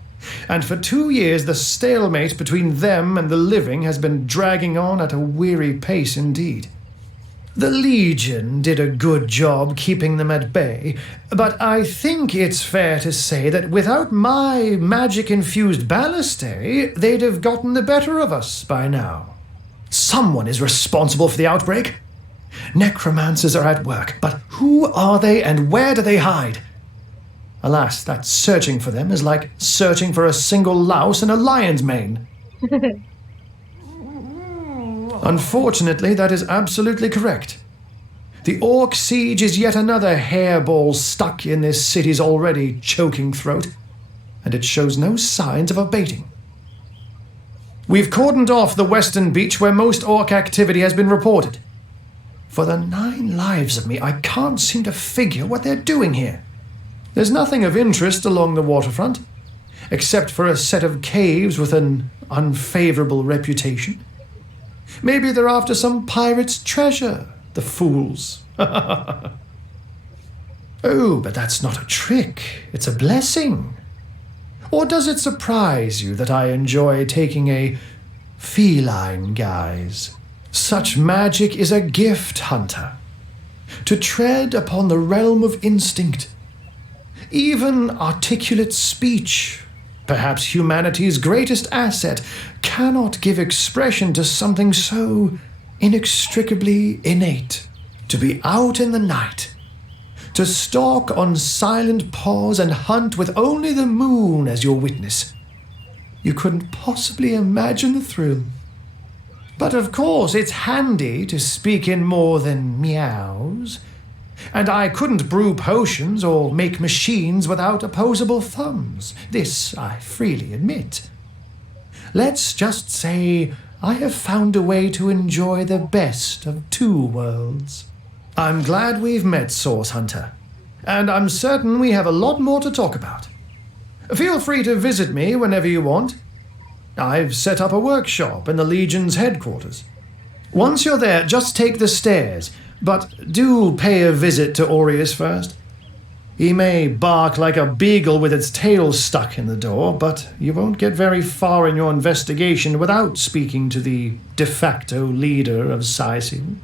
And for 2 years, the stalemate between them and the living has been dragging on at a weary pace indeed. The Legion did a good job keeping them at bay, but I think it's fair to say that without my magic-infused ballistae, they'd have gotten the better of us by now. Someone is responsible for the outbreak. Necromancers are at work, but who are they and where do they hide? Alas, that searching for them is like searching for a single louse in a lion's mane. Unfortunately, that is absolutely correct. The orc siege is yet another hairball stuck in this city's already choking throat, and it shows no signs of abating. We've cordoned off the western beach where most orc activity has been reported. For the 9 lives of me, I can't seem to figure what they're doing here. There's nothing of interest along the waterfront, except for a set of caves with an unfavorable reputation. Maybe they're after some pirate's treasure, the fools. Oh, but that's not a trick. It's a blessing. Or does it surprise you that I enjoy taking a feline guise? Such magic is a gift, Hunter. To tread upon the realm of instinct. Even articulate speech, perhaps humanity's greatest asset, cannot give expression to something so inextricably innate. To be out in the night, to stalk on silent paws and hunt with only the moon as your witness. You couldn't possibly imagine the thrill. But of course, it's handy to speak in more than meows. And I couldn't brew potions or make machines without opposable thumbs. This I freely admit. Let's just say I have found a way to enjoy the best of 2 worlds. I'm glad we've met, Source Hunter. And I'm certain we have a lot more to talk about. Feel free to visit me whenever you want. I've set up a workshop in the Legion's headquarters. Once you're there, just take the stairs. But do pay a visit to Aureus first. He may bark like a beagle with its tail stuck in the door, but you won't get very far in your investigation without speaking to the de facto leader of Sicil.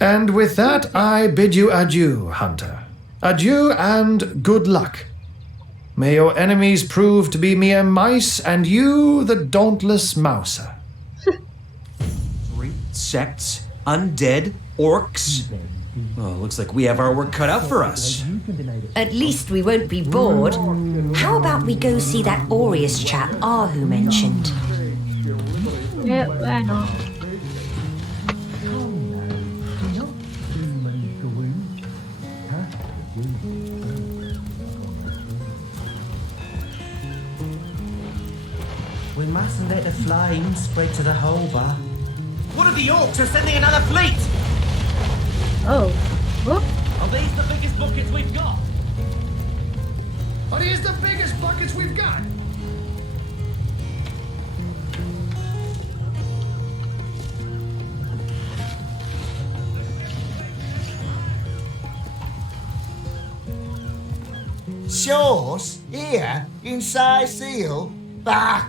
And with that, I bid you adieu, Hunter. Adieu and good luck. May your enemies prove to be mere mice, and you the dauntless mouser. 3 sects, undead, orcs. Well, looks like we have our work cut out for us. At least we won't be bored. How about we go see that Aureus chap Ahu mentioned? Yeah, why not? We mustn't let the flames spread to the whole bar. One of the orcs are sending another fleet! Oh. Whoop. Are these the biggest buckets we've got? Are these the biggest buckets we've got? Shores? Here? In Sicil? Bah!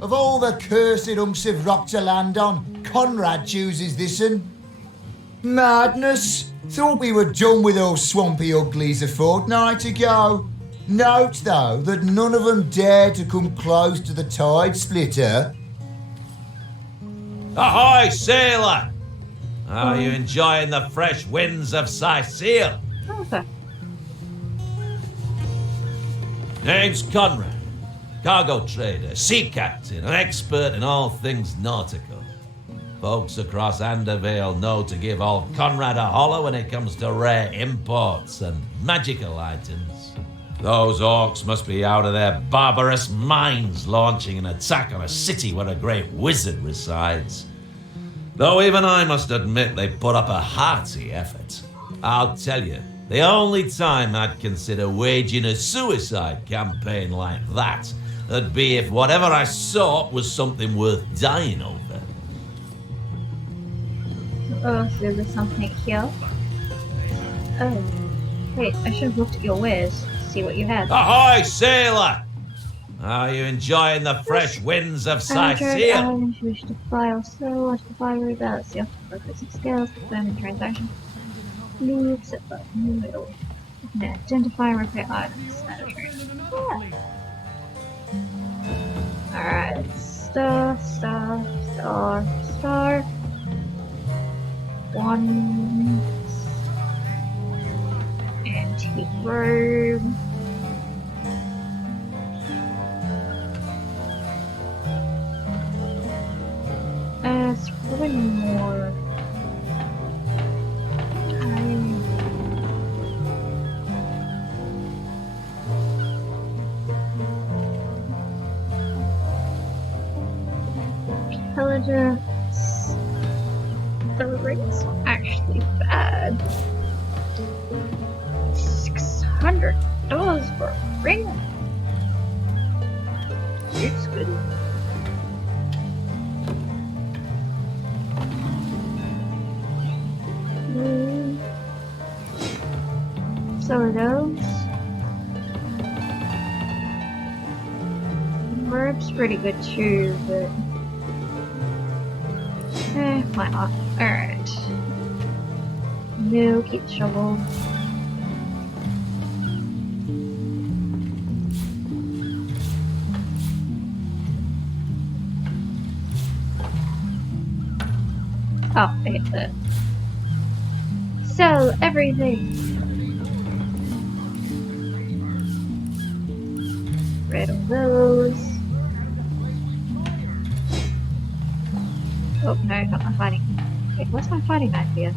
Of all the cursed hunks of rock to land on, Conrad chooses this'n. Madness! Thought we were done with those swampy uglies a fortnight ago. Note, though, that none of them dared to come close to the tide splitter. Ahoy, sailor! Are you enjoying the fresh winds of Sicil? Okay. Name's Conrad. cargo trader, sea captain, an expert in all things nautical. Folks across Andervale know to give old Conrad a holler when it comes to rare imports and magical items. Those orcs must be out of their barbarous minds launching an attack on a city where a great wizard resides. Though even I must admit they put up a hearty effort. I'll tell you, the only time I'd consider waging a suicide campaign like that would be if whatever I sought was something worth dying over. Oh, so there's something here. Oh. Wait, I should have looked at your wares. See what you had. Ahoy, sailor! Are you enjoying the fresh winds of Sicile? Items you wish to buy or sell, or to buy rebalance the offer brokers and scales, confirming transaction. Leave, set button in the middle. You can identify and repair items. Add a trade. Yeah. Alright, star. One antique robe. It's probably more time. Intelligence. The ring's not actually bad. $600 for a ring. It's good. So are those. Robe's pretty good too, but why not? Alright. No, keep the shovel. Oh, I hit that. Sell everything! Rid of those. Oh, no, not my fighting. Wait, what's my fighting knife here?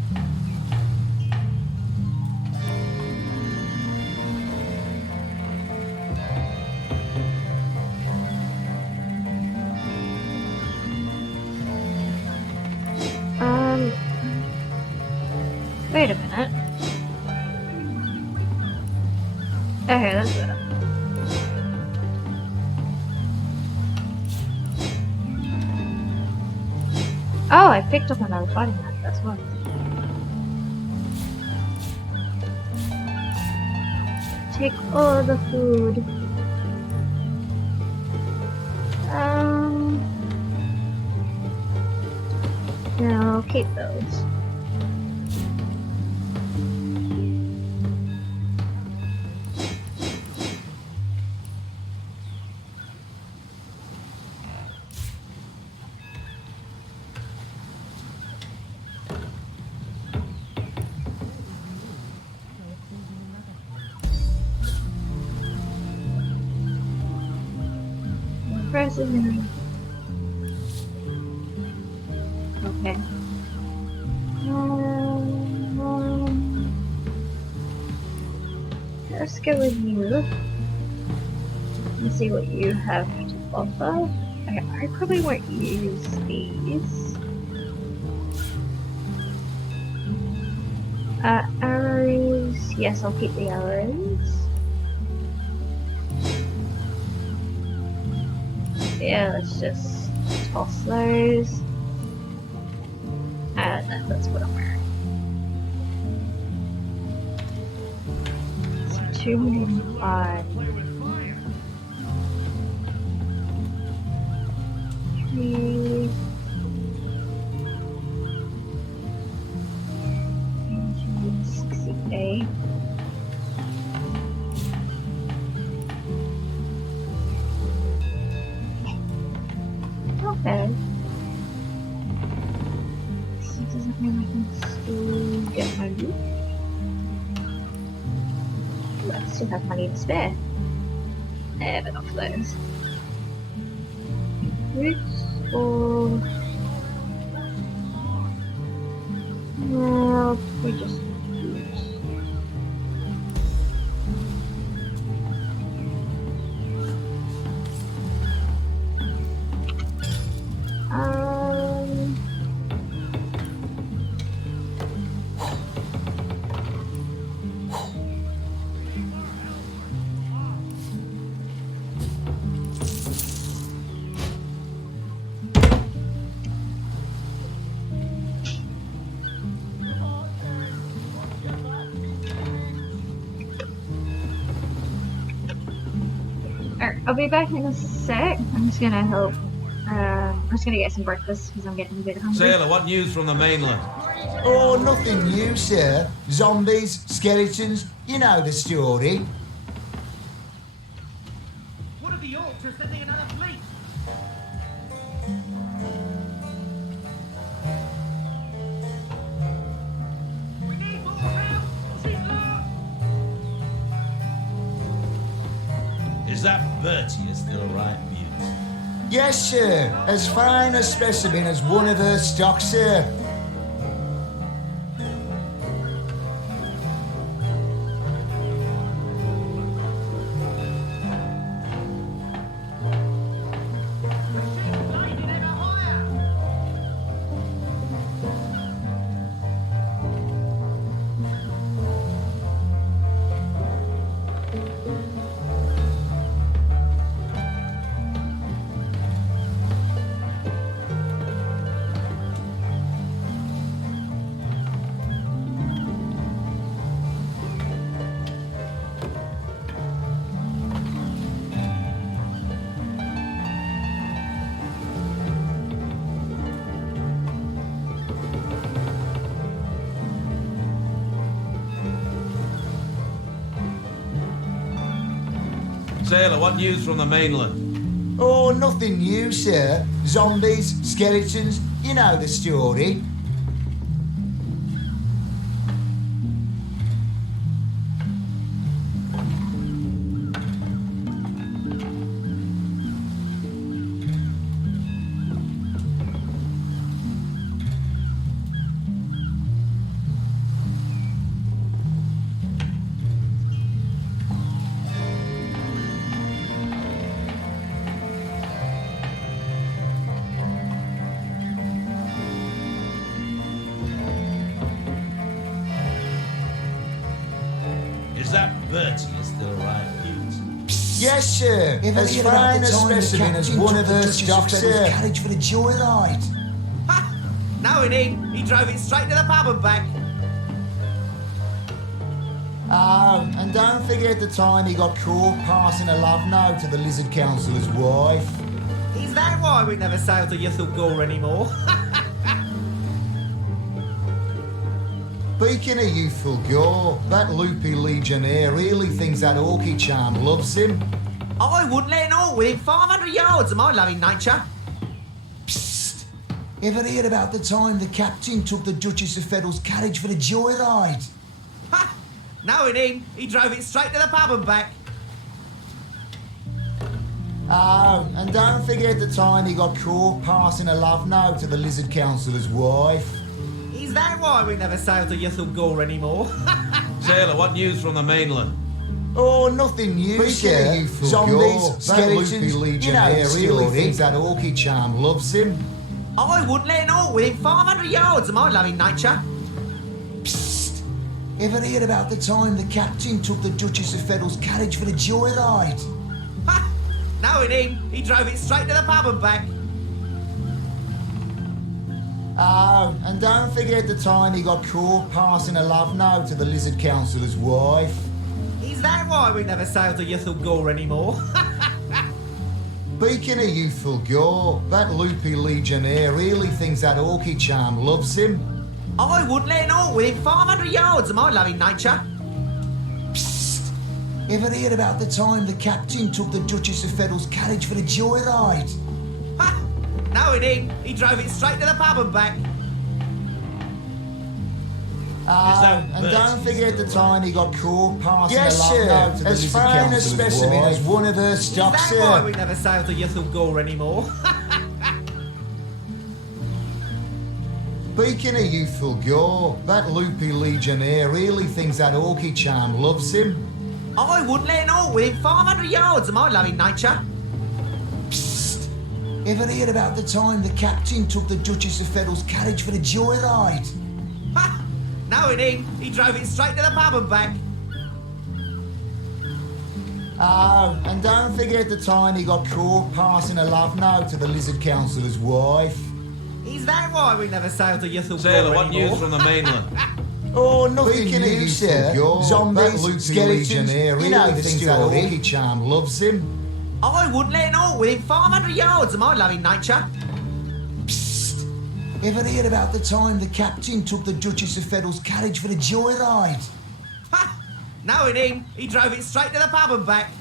Wait a minute. Okay, that's better. Oh, I picked up another fighting knife, that's why. Take all the food. No, keep those. Okay. Let's go with you and see what you have to offer. Okay, I probably won't use these. Arrows. Yes, I'll keep the arrows. Yeah, let's just toss those. And that's what I'm wearing. So 205. 3. 68. Okay. So does that mean I can still get my loot? Ooh, I still have money to spare. But not for those. boots or no, we just boots. Alright, I'll be back in a sec. I'm just gonna help. I'm just gonna get some breakfast because I'm getting a bit hungry. Sailor, what news from the mainland? Oh, nothing new, sir. Zombies, skeletons, you know the story. One of the orcs are sending another fleet. We need more help. She's lost. Is that Bertie still right, Mute? Yes, sir. As fine a specimen as one of her stock, sir. Sailor, what news from the mainland? Oh, nothing new, sir. Zombies, skeletons, you know the story. Is that Bertie still right, Mute? Yes, sir. As fine a specimen as one of her stock, sir. Carriage for the joyride. Ha! Knowing him, he drove it straight to the pub and back. Oh, and don't forget the time he got caught passing a love note to the lizard councillor's wife. Is that why we never sail to Yuthel Gore anymore? Speaking of youthful gore, that loopy legionnaire really thinks that Orky charm loves him. I wouldn't let an orc within 500 yards of my loving nature. Psst! Ever hear about the time the captain took the Duchess of Federal's carriage for the joyride? Ha! Knowing him, he drove it straight to the pub and back. Oh, and don't forget the time he got caught passing a love note to the lizard councillor's wife. Is that why we never sail to Yuthel Gore anymore? Sailor, what news from the mainland? Oh, nothing new, sir. Zombies, skeletons, you know the really thinks that Orky charm loves him. I wouldn't let an orc within 500 yards of my loving nature. Psst! Ever hear about the time the captain took the Duchess of Federal's carriage for the joyride? Ha! Knowing him, he drove it straight to the pub and back. Oh, and don't forget the time he got caught passing a love note to the lizard councillor's wife. Is that why we never sail to Yuthel Gore anymore? Speaking of youthful gore, that loopy legionnaire really thinks that Orky charm loves him. I wouldn't let an orc within 500 yards of my loving nature. Psst! Ever hear about the time the captain took the Duchess of Federal's carriage for the joyride? Ha! Knowing him, he drove it straight to the pub and back. Oh, and don't forget the time he got caught passing a love note to the lizard councillor's wife. As fine a specimen as one of her stock, sir. Is that why we never sail to Yuthel Gore anymore? Speaking of youthful gore, that loopy legionnaire really thinks that orky charm loves him. I wouldn't let an orc within 500 yards of my loving nature. Psst! Ever heard about the time the captain took the Duchess of Feddle's carriage for the joyride? Ha! Knowing him, he drove it straight to the pub and back. Oh, and don't forget the time he got caught passing a love note to the Lizard Councillor's wife. Is that why we never sailed to Yuthel Sailor, Gore what anymore? news from the mainland? Oh, nothing new, sir. Zombies, skeletons, you know the story. That orky charm loves him. I wouldn't let an orc within 500 yards of my loving nature. Psst! Ever heard about the time the captain took the Duchess of Feddle's carriage for the joyride? Ha! Knowing him, he drove it straight to the pub and back.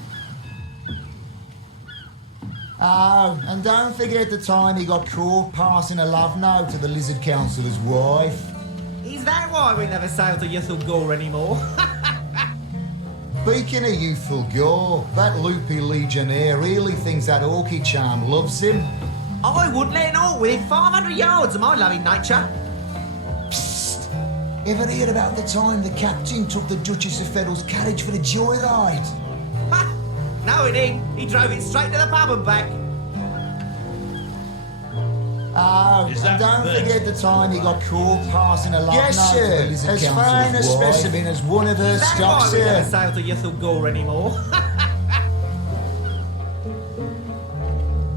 Oh, and don't forget the time he got caught passing a love note to the Lizard Councillor's wife. Is that why we never sailed to Yuthel Gore anymore? Speaking of youthful gore, that loopy legionnaire really thinks that orky charm loves him. I wouldn't let an orc within 500 yards of my loving nature. Psst! Ever heard about the time the captain took the Duchess of Feddle's carriage for the joyride? Ha! Knowing him, he drove it straight to the pub and back. Oh, and don't forget the time he got caught passing a love note to the Lizard As Councillor's fine a wife. specimen as one of her Is that stocks why we never here. sailed to Yuthel Gore anymore?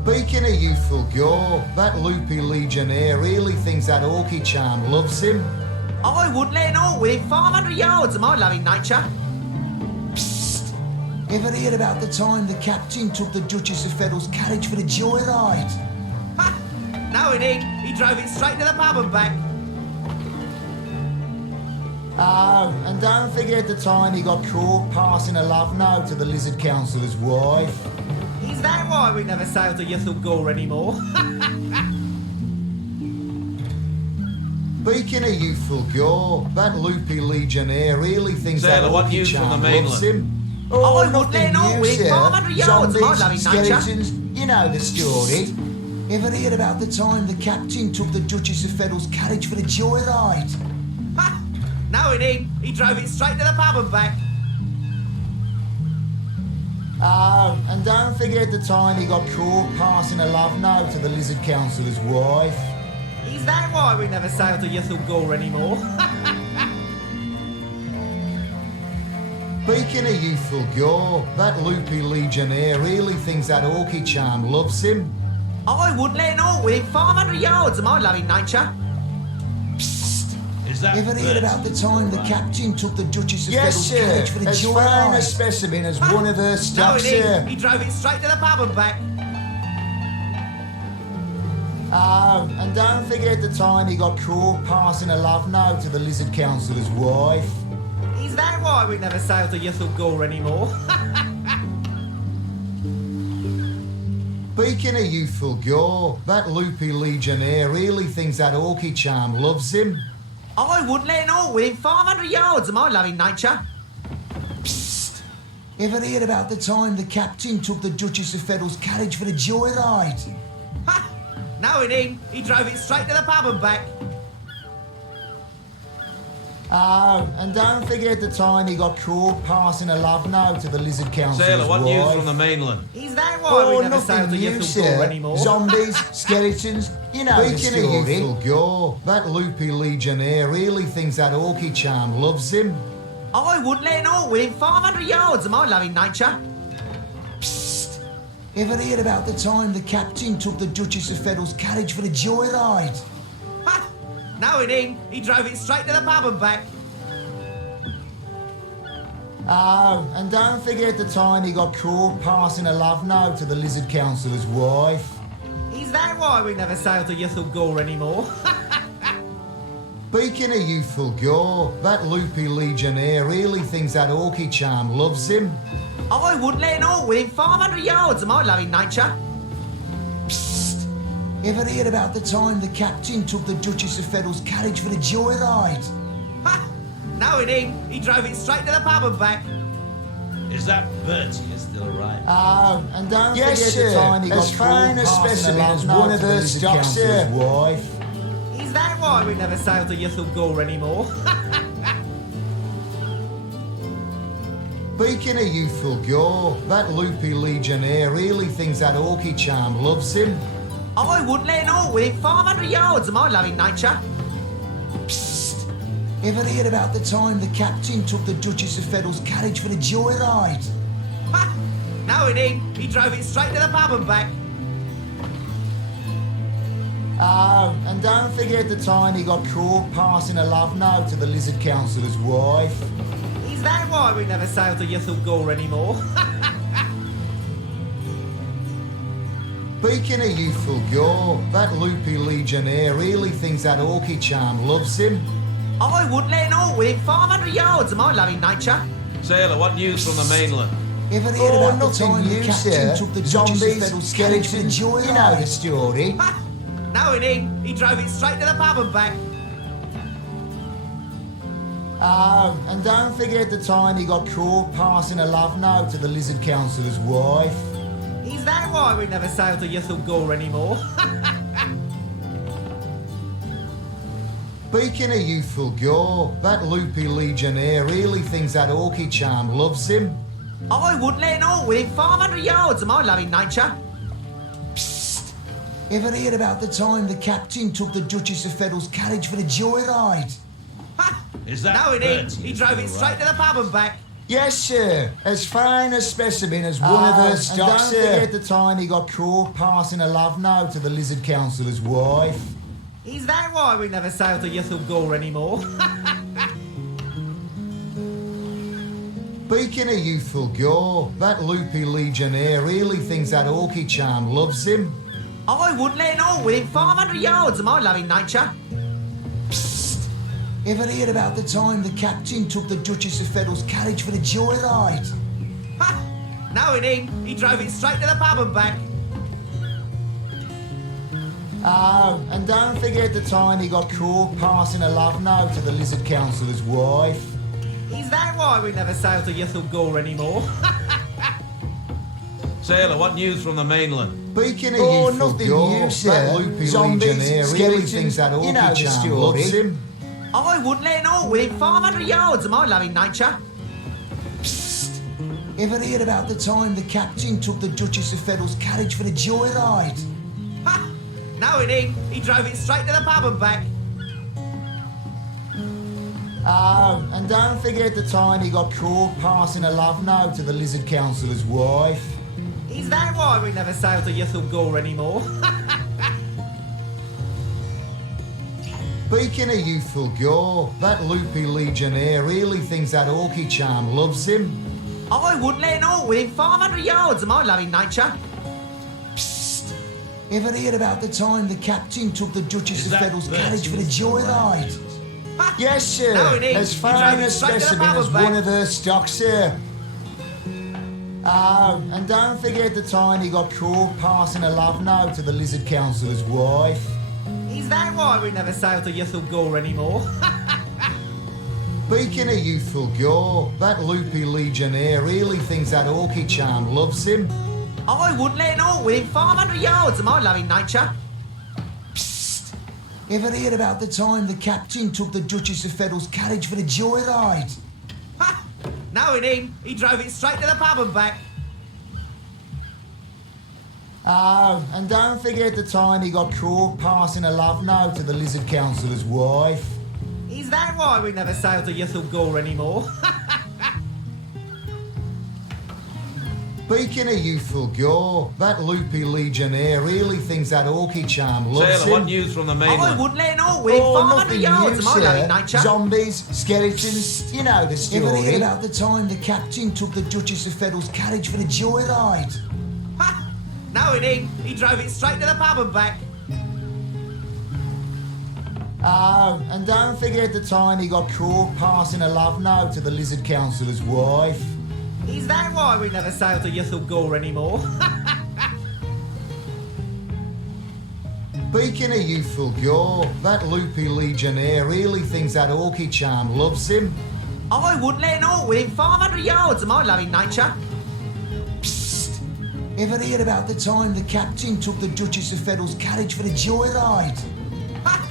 Speaking of youthful gore, that loopy legionnaire really thinks that orky charm loves him. I wouldn't let an orc within 500 yards of my loving nature. Psst! Ever heard about the time the captain took the Duchess of Feddle's carriage for the joyride? Ha! Knowing him, he drove it straight to the pub and back. Oh, and don't forget the time he got caught passing a love note to the Lizard Councillor's wife. Is that why we never sailed to Yuthel Gore anymore? Speaking of youthful gore, that loopy legionnaire really thinks Sailor, that what orky news from charm the loves mainland? him. I wouldn't nothing let an orc new, within sir. 500 yards of my Zombies, loving nature. skeletons, you know the story. Ever heard about the time the captain took the Duchess of Feddle's carriage for the joyride? Ha! Knowing him, he drove it straight to the pub and back. Oh, and don't forget the time he got caught passing a love note to the Lizard Councillor's wife. Is that why we never sailed to Yuthel Gore anymore? Speaking of youthful gore, that loopy legionnaire really thinks that orky charm loves him. I wouldn't let an orc within 500 yards of my loving nature. Psst! Is that Ever heard about the time the captain took the Duchess of Yes, Feddle's sir. carriage for the As fine a joyride? specimen as Ha! one of her Knowing stocks him, here. he drove it straight to the pub and back. Oh, and don't forget the time he got caught passing a love note to the Lizard Councillor's wife. Is that why we never sailed to Yuthel Gore anymore? Speaking of youthful gore, that loopy legionnaire really thinks that orky charm loves him. I wouldn't let an orc within 500 yards of my loving nature. Psst! Ever heard about the time the captain took the Duchess of Feddle's carriage for the joyride? Ha! Knowing him, he drove it straight to the pub and back. Oh, and don't forget the time he got caught passing a love note to the Lizard Councillor's Sailor, what wife. news from the mainland? Is that why we never sailed nothing to new, Yuthel Gore sir. anymore? Zombies, skeletons, you know the Speaking story. of Youthful gore, that loopy legionnaire really thinks that orky charm loves him. I wouldn't let an orc within 500 yards of my loving nature. Psst! Ever heard about the time the captain took the Duchess of Feddle's carriage for the joyride? Ha! Knowing him, he drove it straight to the pub and back. Oh, and don't forget the time he got caught passing a love note to the Lizard Councillor's wife. Is that why we never sailed to Yuthel Gore anymore? Speaking of youthful gore, that loopy legionnaire really thinks that orky charm loves him. I wouldn't let an orc within 500 yards of my loving nature. Psst! Ever heard about the time the captain took the Duchess of Feddle's carriage for the joyride? Ha! Knowing him, he drove it straight to the pub and back. Is that Bertie is still alive? Oh, and don't Yes, forget sir. the time he As got fine caught a passing specimen a love as note one to of the her Lizard stocks Councillor's here. wife. Is Is that why we never sail to Yuthel Gore anymore? Speaking of youthful gore, that loopy legionnaire really thinks that orky charm loves him. I wouldn't let an orc within 500 yards of my loving nature. Psst! Ever heard about the time the captain took the Duchess of Feddle's carriage for a joyride? Ha! No, he didn't. He drove it straight to the pub and back. Oh, and don't forget the time he got caught passing a love note to the lizard councillor's wife. Is that why we never sail to Yuthel Gore anymore? Speaking of youthful gore, that loopy legionnaire really thinks that orky charm loves him. I wouldn't let an orc within 500 yards of my loving nature. Sailor, what news from the mainland? Ever heard about the time the captain took the Duchess of Feddle's carriage for a joyride? You know the story. Ha! No, he didn't. He drove it straight to the pub and back. Oh, and don't forget the time he got caught passing a love note to the lizard councillor's wife. Is that why we never sail to Yuthel Gore anymore? Speaking of youthful gore, that loopy legionnaire really thinks that orky charm loves him. I wouldn't let an orc within 500 yards of my loving nature. Psst! Ever heard about the time the captain took the Duchess of Feddle's carriage for a joyride? Ha! Is that No, he didn't. Bertie? He drove it straight to the pub and back. Yes, sir. As fine a specimen as one of her stock, sir. Don't forget the time he got caught passing a love note to the lizard councillor's wife. Is that why we never sail to Yuthel Gore anymore? Speaking of youthful gore, that loopy legionnaire really thinks that orky charm loves him. I wouldn't let an orc within 500 yards of my loving nature. Psst! Ever heard about the time the captain took the Duchess of Feddle's carriage for a joyride? Ha! No, he didn't. He drove it straight to the pub and back. Oh, and don't forget the time he got caught passing a love note to the lizard councillor's wife. Is that why we never sail to Yuthel Gore anymore? Sailor, what news from the mainland? Speaking of youthful gore, that loopy legionnaire really thinks that orky charm loves him. I wouldn't let an orc within 500 yards of my loving nature. Psst! Ever heard about the time the captain took the Duchess of Feddle's carriage for a joyride? Ha! No, he didn't. He drove it straight to the pub and back. Oh, and don't forget the time he got caught passing a love note to the lizard councillor's wife. Is that why we never sail to Yuthel Gore anymore? Speaking of youthful gore, that loopy legionnaire really thinks that orky charm loves him. I wouldn't let an orc within 500 yards of my loving nature. Psst! Ever heard about the time the captain took the Duchess of Feddle's carriage for a joyride? Ha! Yes, sir. No, he didn't. As He fine drove a it straight to the specimen pub as and back. one of her stock, sir. Oh, and don't forget the time he got caught passing a love note to the lizard councillor's wife. Is that why we never sail to Yuthel Gore anymore? Speaking of youthful gore, that loopy legionnaire really thinks that orky charm loves him. I wouldn't let an orc within 500 yards of my loving nature. Psst! Ever heard about the time the captain took the Duchess of Feddle's carriage for a joyride? Ha! No, he didn't. He drove it straight to the pub and back. Oh, and don't forget the time he got caught passing a love note to the lizard councillor's wife. Is that why we never sail to Yuthel Gore anymore? Speaking of youthful gore, that loopy legionnaire really thinks that orky charm loves Sailor, him. what news from the mainland? I wouldn't let an orc within 500 nothing yards new, of my sir. loving nature. Zombies, skeletons, you know the story. Ever heard about the time the captain took the Duchess of Feddle's carriage for a joyride? Ha! No, he didn't. He drove it straight to the pub and back. Oh, and don't forget the time he got caught passing a love note to the lizard councillor's wife. Is that why we never sail to Yuthel Gore anymore? Speaking of youthful gore, that loopy legionnaire really thinks that orky charm loves him. I wouldn't let an orc within 500 yards of my loving nature. Psst! Ever heard about the time the captain took the Duchess of Feddle's carriage for a joyride? Ha!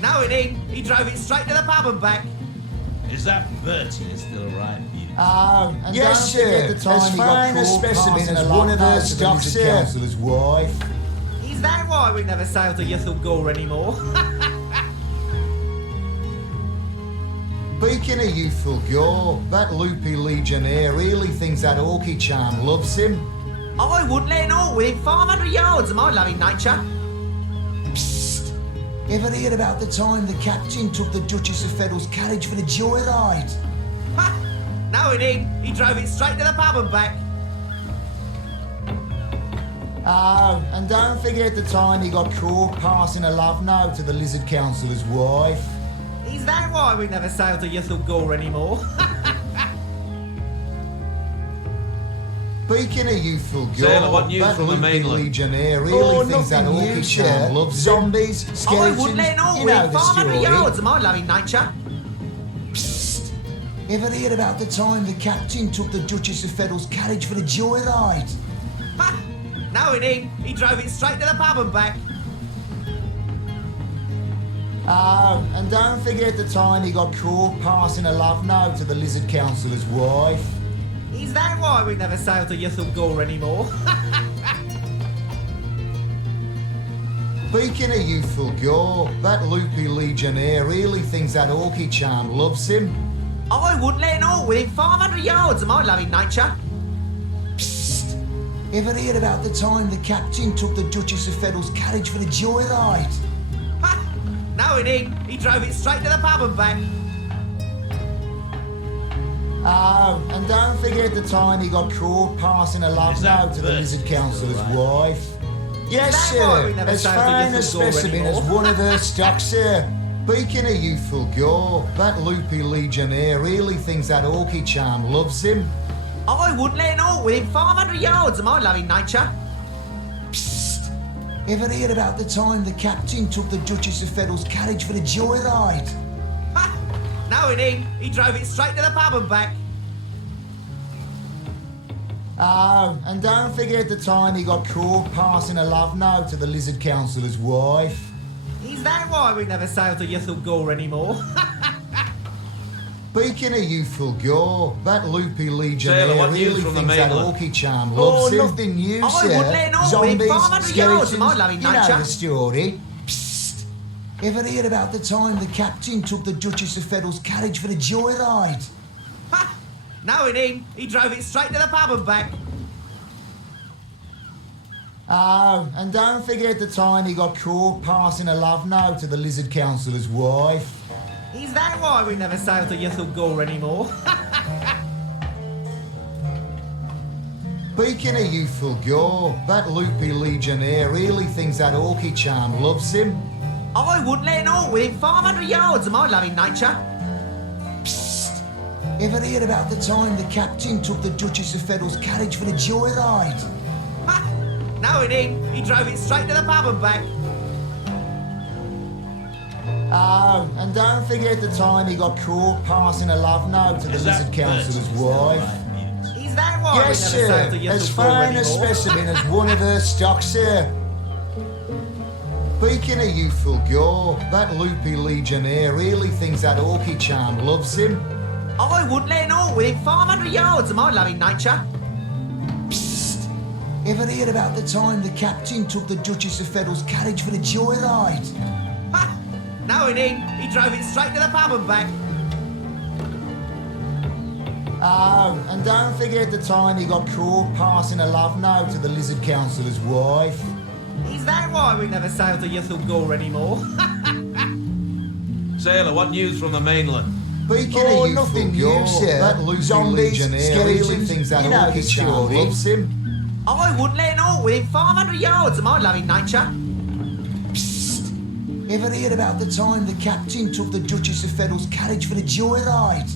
Knowing him, he drove it straight to the pub and back. Is that Bertie still right for you? Oh, and Yes, don't forget sir. the time As he got fine a caught specimen passing as a one of love her note to the stock, lizard sir. councillor's wife. Is that why we never sail to Yuthel Gore anymore? Speaking of youthful gore, that loopy legionnaire really thinks that orky charm loves him. I wouldn't let it all within 500 yards of my loving nature. Psst! Ever heard about the time the captain took the Duchess of Feddle's carriage for the joyride? Ha! Knowing him, he drove it straight to the pub and back. Oh, and don't forget the time he got caught passing a love note to the lizard councillor's wife. Is that why we never sail to Yuthel Gore anymore? Speaking of youthful gore, Sailor, what news that from the loopy mainland? legionnaire really thinks that nothing orky new, charm sir. loves him. Zombies, I skeletons, wouldn't let it all you know within the 500 story. yards of my loving nature. Psst! Ever heard about the time the captain took the Duchess of Feddle's carriage for the joyride? Ha! Knowing him, he drove it straight to the pub and back. Oh, and don't forget the time he got caught passing a love note to the lizard councillor's wife. Is that why we never sail to Yuthel Gore anymore? Speaking of youthful gore, that loopy legionnaire really thinks that orky charm loves him. I wouldn't let it all within 500 yards of my loving nature. Psst! Ever heard about the time the captain took the Duchess of Feddle's carriage for the joyride? Ha! Knowing him, he drove it straight to the pub and back. Oh, and don't forget the time he got caught passing a love Is that note to the Bertie lizard still councillor's right? wife. Yes, Is that why sir. we never As sailed to fine a Yuthel Gore specimen as anymore? one of her stock, sir. Speaking of youthful gore, that loopy legionnaire really thinks that orky charm loves him. I wouldn't let it all within 500 yards of my loving nature. Psst! Ever heard about the time the captain took the Duchess of Feddle's carriage for the joyride? Ha! Knowing him, he drove it straight to the pub and back. Oh, and don't forget the time he got caught passing a love note to the lizard councillor's wife. Is that why we never sail to Yuthel Gore anymore? Speaking of youthful gore, that loopy legionnaire Sailor, what news really from the thinks that mainland? orky charm loves him. nothing new, I sir. wouldn't let it all Zombies, within 500 yards of my skeletons, loving you know nature. the story. Psst! Ever heard about the time the captain took the Duchess of Feddle's carriage for the joyride? Ha! Knowing him, he drove it straight to the pub and back. Oh, and don't forget the time he got caught passing a love note to the lizard councillor's wife. Is that why we never sail to Yuthel Gore anymore? Speaking of youthful gore, that loopy legionnaire really thinks that orky charm loves him. I wouldn't let it all within 500 yards of my loving nature. Psst! Ever heard about the time the captain took the Duchess of Feddle's carriage for the joyride? Ha! Knowing him, he drove it straight to the pub and back. Oh, and don't forget the time he got caught passing a love note to the Is that lizard councillor's Bertie still wife. right for you? Is that why Yes, we never sir. sail to As Yuthel Gore fine a anymore? specimen as one of her stock, sir. Speaking of youthful gore, that loopy legionnaire really thinks that orky charm loves him. I wouldn't let it all within 500 yards of my loving nature. Psst! Ever heard about the time the captain took the Duchess of Feddle's carriage for the joyride? Ha! Knowing him, he drove it straight to the pub and back. Oh, and don't forget the time he got caught passing a love note to the lizard councillor's wife. Is that why we never sail to Yuthel Gore anymore? Sailor, what news from the mainland? Speaking Oh, of youthful nothing new, gore, sir. that loopy Zombies, legionnaire really skeletons, thinks that you know the orky charm story. loves him. I wouldn't let it all within 500 yards of my loving nature. Psst! Ever heard about the time the captain took the Duchess of Feddle's carriage for the joyride?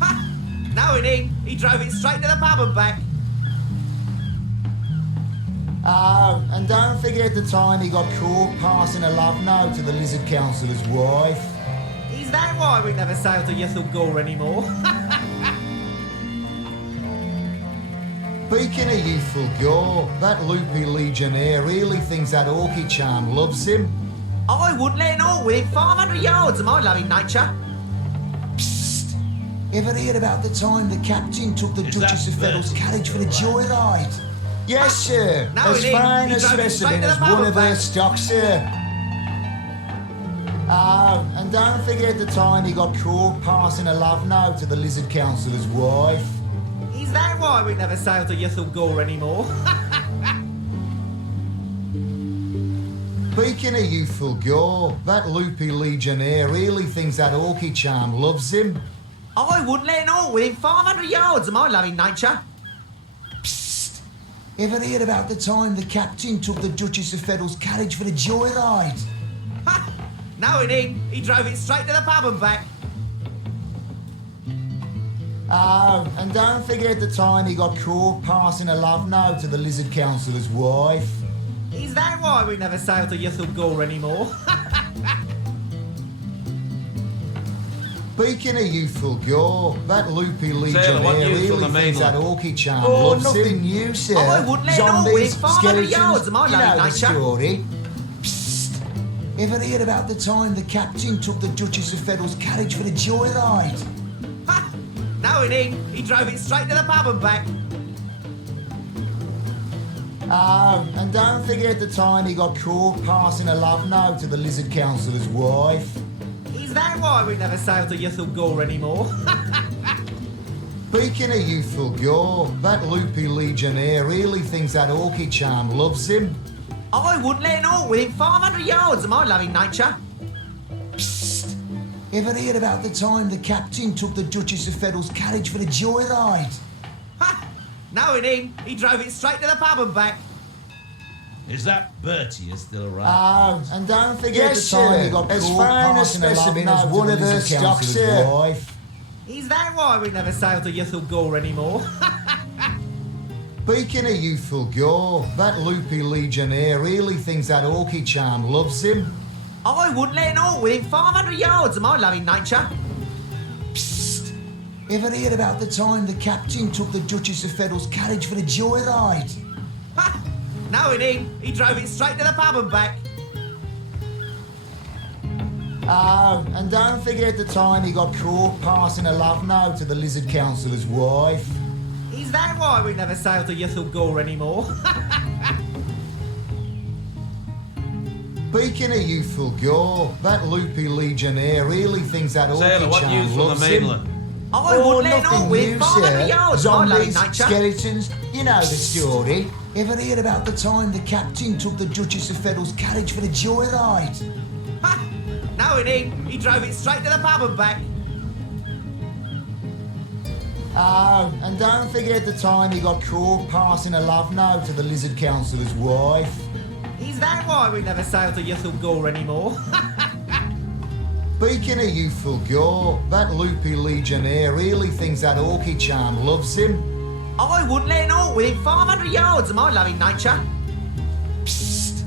Ha! Knowing him, he drove it straight to the pub and back. Oh, and don't forget the time he got caught passing a love note to the lizard councillor's wife. Is that why we never sail to Yuthel Gore anymore? Speaking of youthful gore, that loopy legionnaire really thinks that orky charm loves him. I I wouldn't let an orc within 500 yards of my loving nature. Psst! Ever heard about the time the captain took the Duchess of Federal's carriage for a joyride? Yes, sir. No, As it ain't. fine He a drove it straight specimen to the as pub one and of her back. stock, sir. Oh, and don't forget the time he got caught passing a love note to the Lizard Councillor's wife. Is that why we never sail to Yuthel Gore anymore? Speaking of youthful gore, that loopy legionnaire really thinks that orky charm loves him. I wouldn't let an orc within 500 yards of my loving nature. Psst! Ever heard about the time the captain took the Duchess of Federal's carriage for a joyride? No, he didn't. He drove it straight to the pub and back. Oh, and don't forget the time he got caught passing a love note to the Lizard Councillor's wife. Is that why we never sail to Yuthel Gore anymore? Speaking of youthful gore, that loopy Sailor, what legionnaire news from really the thinks that mainland? orky charm Oh, loves nothing him. new, sir. I wouldn't let an orc Zombies, within 500 skeletons, yards of my you know loving the nature. story. Psst! Ever heard about the time the captain took the Duchess of Federal's carriage for a joyride? No, he didn't. He drove it straight to the pub and back. Oh, and don't forget the time he got caught passing a love note to the Lizard Councillor's wife. Is that why we never sail to Yuthel Gore anymore? Speaking of youthful gore, that loopy legionnaire really thinks that orky charm loves him. I wouldn't let an orc within 500 yards of my loving nature. Psst! Ever heard about the time the captain took the Duchess of Federal's carriage for a joyride? No, he didn't. He drove it straight to the pub and back. Is that Bertie is still around? Oh, and don't forget Yes, the time sir. he got As caught fine a passing a love specimen note as to one the of her Lizard stock, Councillor's sir. wife. Is that why we never sail to Yuthel Gore anymore? Speaking of youthful gore, that loopy legionnaire really thinks that orky charm loves him. I wouldn't let an orc within 500 yards of my loving nature. Psst! Ever heard about the time the captain took the Duchess of Federal's carriage for a joyride? No, he didn't. He drove it straight to the pub and back. Oh, and don't forget the time he got caught passing a love note to the Lizard Councillor's wife. Is that why we never sail to Yuthel Gore anymore? Speaking of youthful gore, that loopy legionnaire really thinks that Sailor, orky what charm news from the loves him. mainland? I wouldn't let an nothing orc within new, 500 sir. yards of my loving Zombies, nature. skeletons, you know the story. Ever heard about the time the captain took the Duchess of Federal's carriage for a joyride? No, he didn't. He drove it straight to the pub and back. Oh, and don't forget the time he got caught passing a love note to the Lizard Councillor's wife. Is that why we never sail to Yuthel Gore anymore? Speaking of youthful gore, that loopy legionnaire really thinks that orky charm loves him. I wouldn't let an orc within 500 yards of my loving nature. Psst!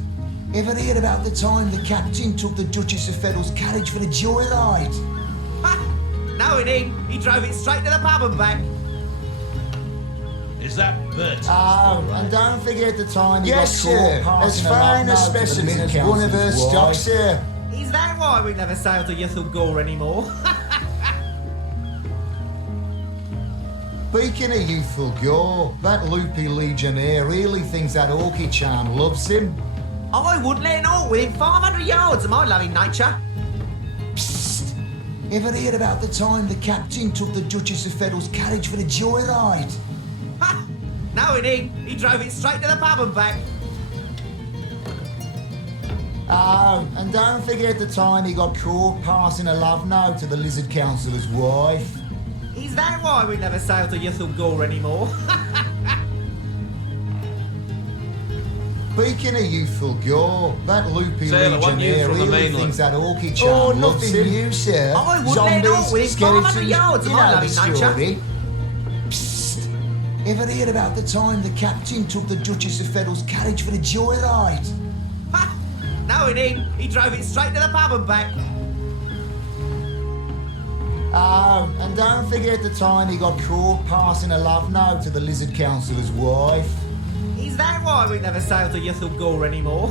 Ever heard about the time the captain took the Duchess of Federal's carriage for a joyride? No, he didn't. He drove it straight to the pub and back. Is that Bertie? Oh, and don't forget the time he Yes, got sir. caught As passing a fine a love note to the specimen Lizard as one of her Councillor's stock, wife. sir. Is that why we never sail to Yuthel Gore anymore? Speaking of youthful gore, that loopy legionnaire really thinks that orky charm loves him. I wouldn't let an orc within 500 yards of my loving nature. Psst! Ever heard about the time the captain took the Duchess of Federal's carriage for a joyride? No, he didn't. He drove it straight to the pub and back. Oh, and don't forget the time he got caught passing a love note to the Lizard Councillor's wife. Is that why we never sail to Yuthel Gore anymore? Speaking of youthful gore, that loopy Sailor, what news legionnaire from the really mainland? thinks that orky charm loves nothing him. new, sir. I wouldn't let an orc Zombies, within 500 skeletons, yards of you my know the loving nature. story. Psst! Ever heard about the time the captain took the Duchess of Federal's carriage for a joyride? No, he didn't. He drove it straight to the pub and back. Oh, and don't forget the time he got caught passing a love note to the Lizard Councillor's wife. Is that why we never sail to Yuthel Gore anymore?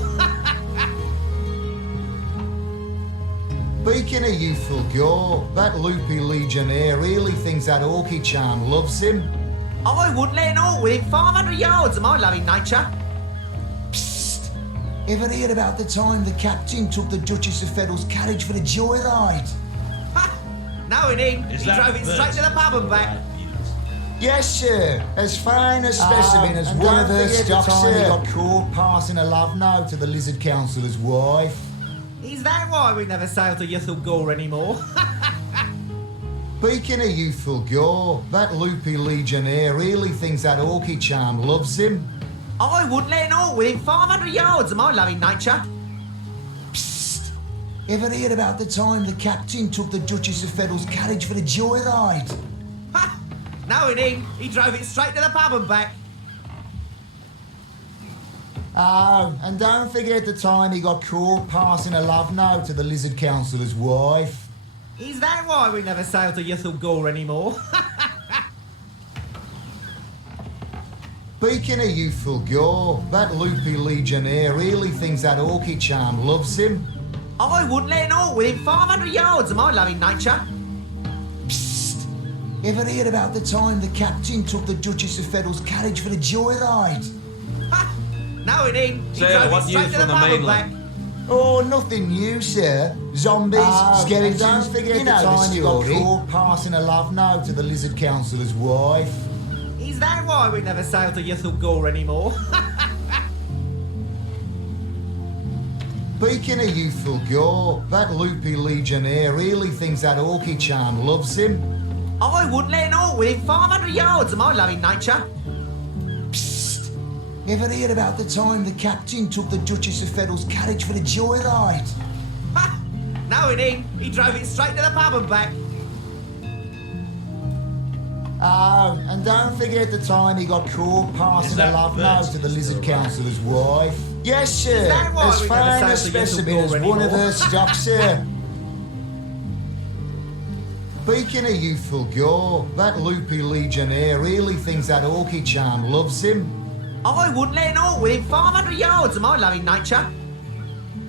Speaking of youthful gore, that loopy legionnaire really thinks that orky charm loves him. I wouldn't let an orc within 500 yards of my loving nature. Psst! Ever heard about the time the captain took the Duchess of Feddle's carriage for the joyride? Ha! Knowing him, he drove it straight to the pub and back. Yes, sir. As fine a specimen as one of her stock, sir. He got caught passing a love note to the lizard councillor's wife. Is that why we never sail to Yuthel Gore anymore? Speaking of youthful gore, that loopy legionnaire really thinks that orky charm loves him. I wouldn't let an orc within 500 yards of my loving nature. Psst! Ever heard about the time the captain took the Duchess of Feddle's carriage for the joyride? Ha! Knowing him, he drove it straight to the pub and back. Oh, and don't forget the time he got caught passing a love note to the lizard councillor's wife. Is that why we never sail to Yuthel Gore anymore? Speaking of youthful gore, that loopy legionnaire really thinks that orky charm loves him. I wouldn't let an orc within 500 yards of my loving nature. Psst! Ever heard about the time the captain took the Duchess of Feddle's carriage for the joyride? Ha! Knowing him, he Sailor, drove what it straight news to the from the pub and back. mainland? Oh, nothing new, sir. Zombies, skeletons, don't forget the time he got caught passing a love note to the lizard councillor's wife. Is that why we never sail to Yuthel Gore anymore? Speaking of youthful gore, that loopy legionnaire really thinks that orky charm loves him. I wouldn't let an orc within 500 yards of my loving nature. Psst! Ever heard about the time the captain took the Duchess of Feddle's carriage for the joyride? Ha! Knowing him, he drove it straight to the pub and back. Oh, and don't forget the time he got caught passing a love note to the lizard councillor's wife. Yes, sir. As fine a specimen as one of her stock, sir. Speaking of youthful gore, that loopy legionnaire really thinks that orky charm loves him. I wouldn't let an orc within 500 yards of my loving nature.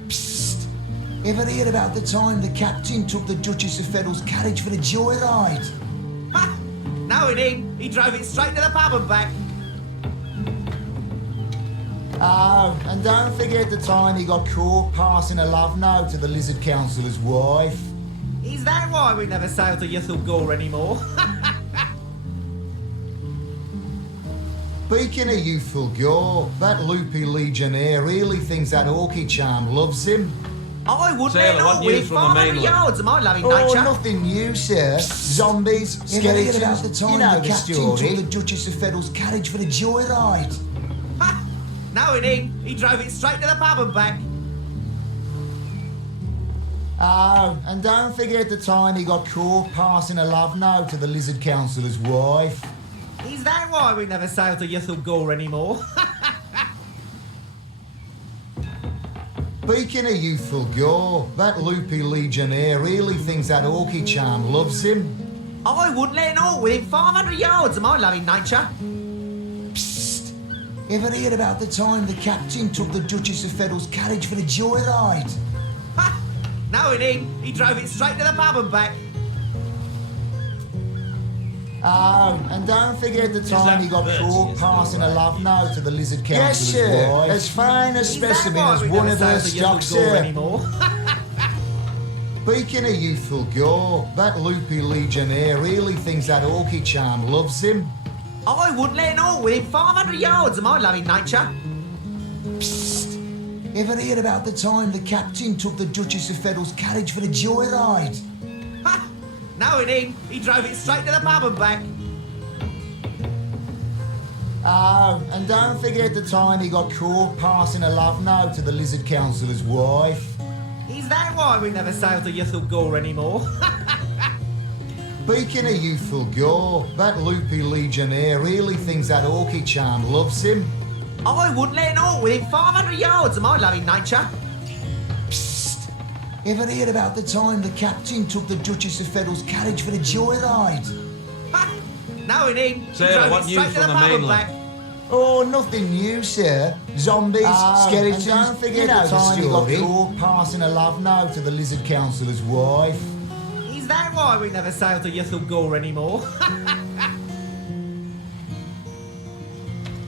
Psst! Ever heard about the time the captain took the Duchess of Feddle's carriage for the joyride? Ha! Knowing him, he drove it straight to the pub and back. Oh, and don't forget the time he got caught passing a love note to the lizard councillor's wife. Is that why we never sail to Yuthel Gore anymore? Speaking of youthful gore, that loopy legionnaire really thinks that orky charm loves him. I wouldn't Sailor, let an what orc news within from the 500 mainland? yards of my loving Oh, nature. nothing new, sir. Zombies, skeletons, about the time the captain took the Duchess of Feddle's carriage for the joyride. Ha! Knowing him, he drove it straight to the pub and back. Oh, and don't forget the time he got caught passing a love note to the lizard councillor's wife. Is that why we never sail to Yuthel Gore anymore? Speaking of youthful gore, that loopy legionnaire really thinks that orky charm loves him. I wouldn't let an orc within 500 yards of my loving nature. Psst! Ever heard about the time the captain took the Duchess of Feddle's carriage for the joyride? Ha! Knowing him, he drove it straight to the pub and back. Oh, and don't forget the time he got caught passing a love note to the lizard councillor's wife. As fine a specimen as one of her stock, sir. Anymore? Speaking of youthful gore, that loopy legionnaire really thinks that orky charm loves him. I wouldn't let an orc within 500 yards of my loving nature. Psst! Ever heard about the time the captain took the Duchess of Feddle's carriage for the joyride? Ha! Knowing him, he drove it straight to the pub and back. Oh, and don't forget the time he got caught passing a love note to the lizard councillor's wife. Is that why we never sail to Yuthel Gore anymore? Speaking of youthful gore, that loopy legionnaire really thinks that orky charm loves him. I wouldn't let an orc within 500 yards of my loving nature. Psst! Ever heard about the time the captain took the Duchess of Feddle's carriage for the joyride? Ha! Knowing him, he Sailor, drove what it news straight to from the the pub and mainland? back. Oh, nothing new, sir. Zombies, skeletons, and don't forget you know the the time he got story. caught passing a love note to the lizard councillor's wife. Is that why we never sail to Yuthel Gore anymore?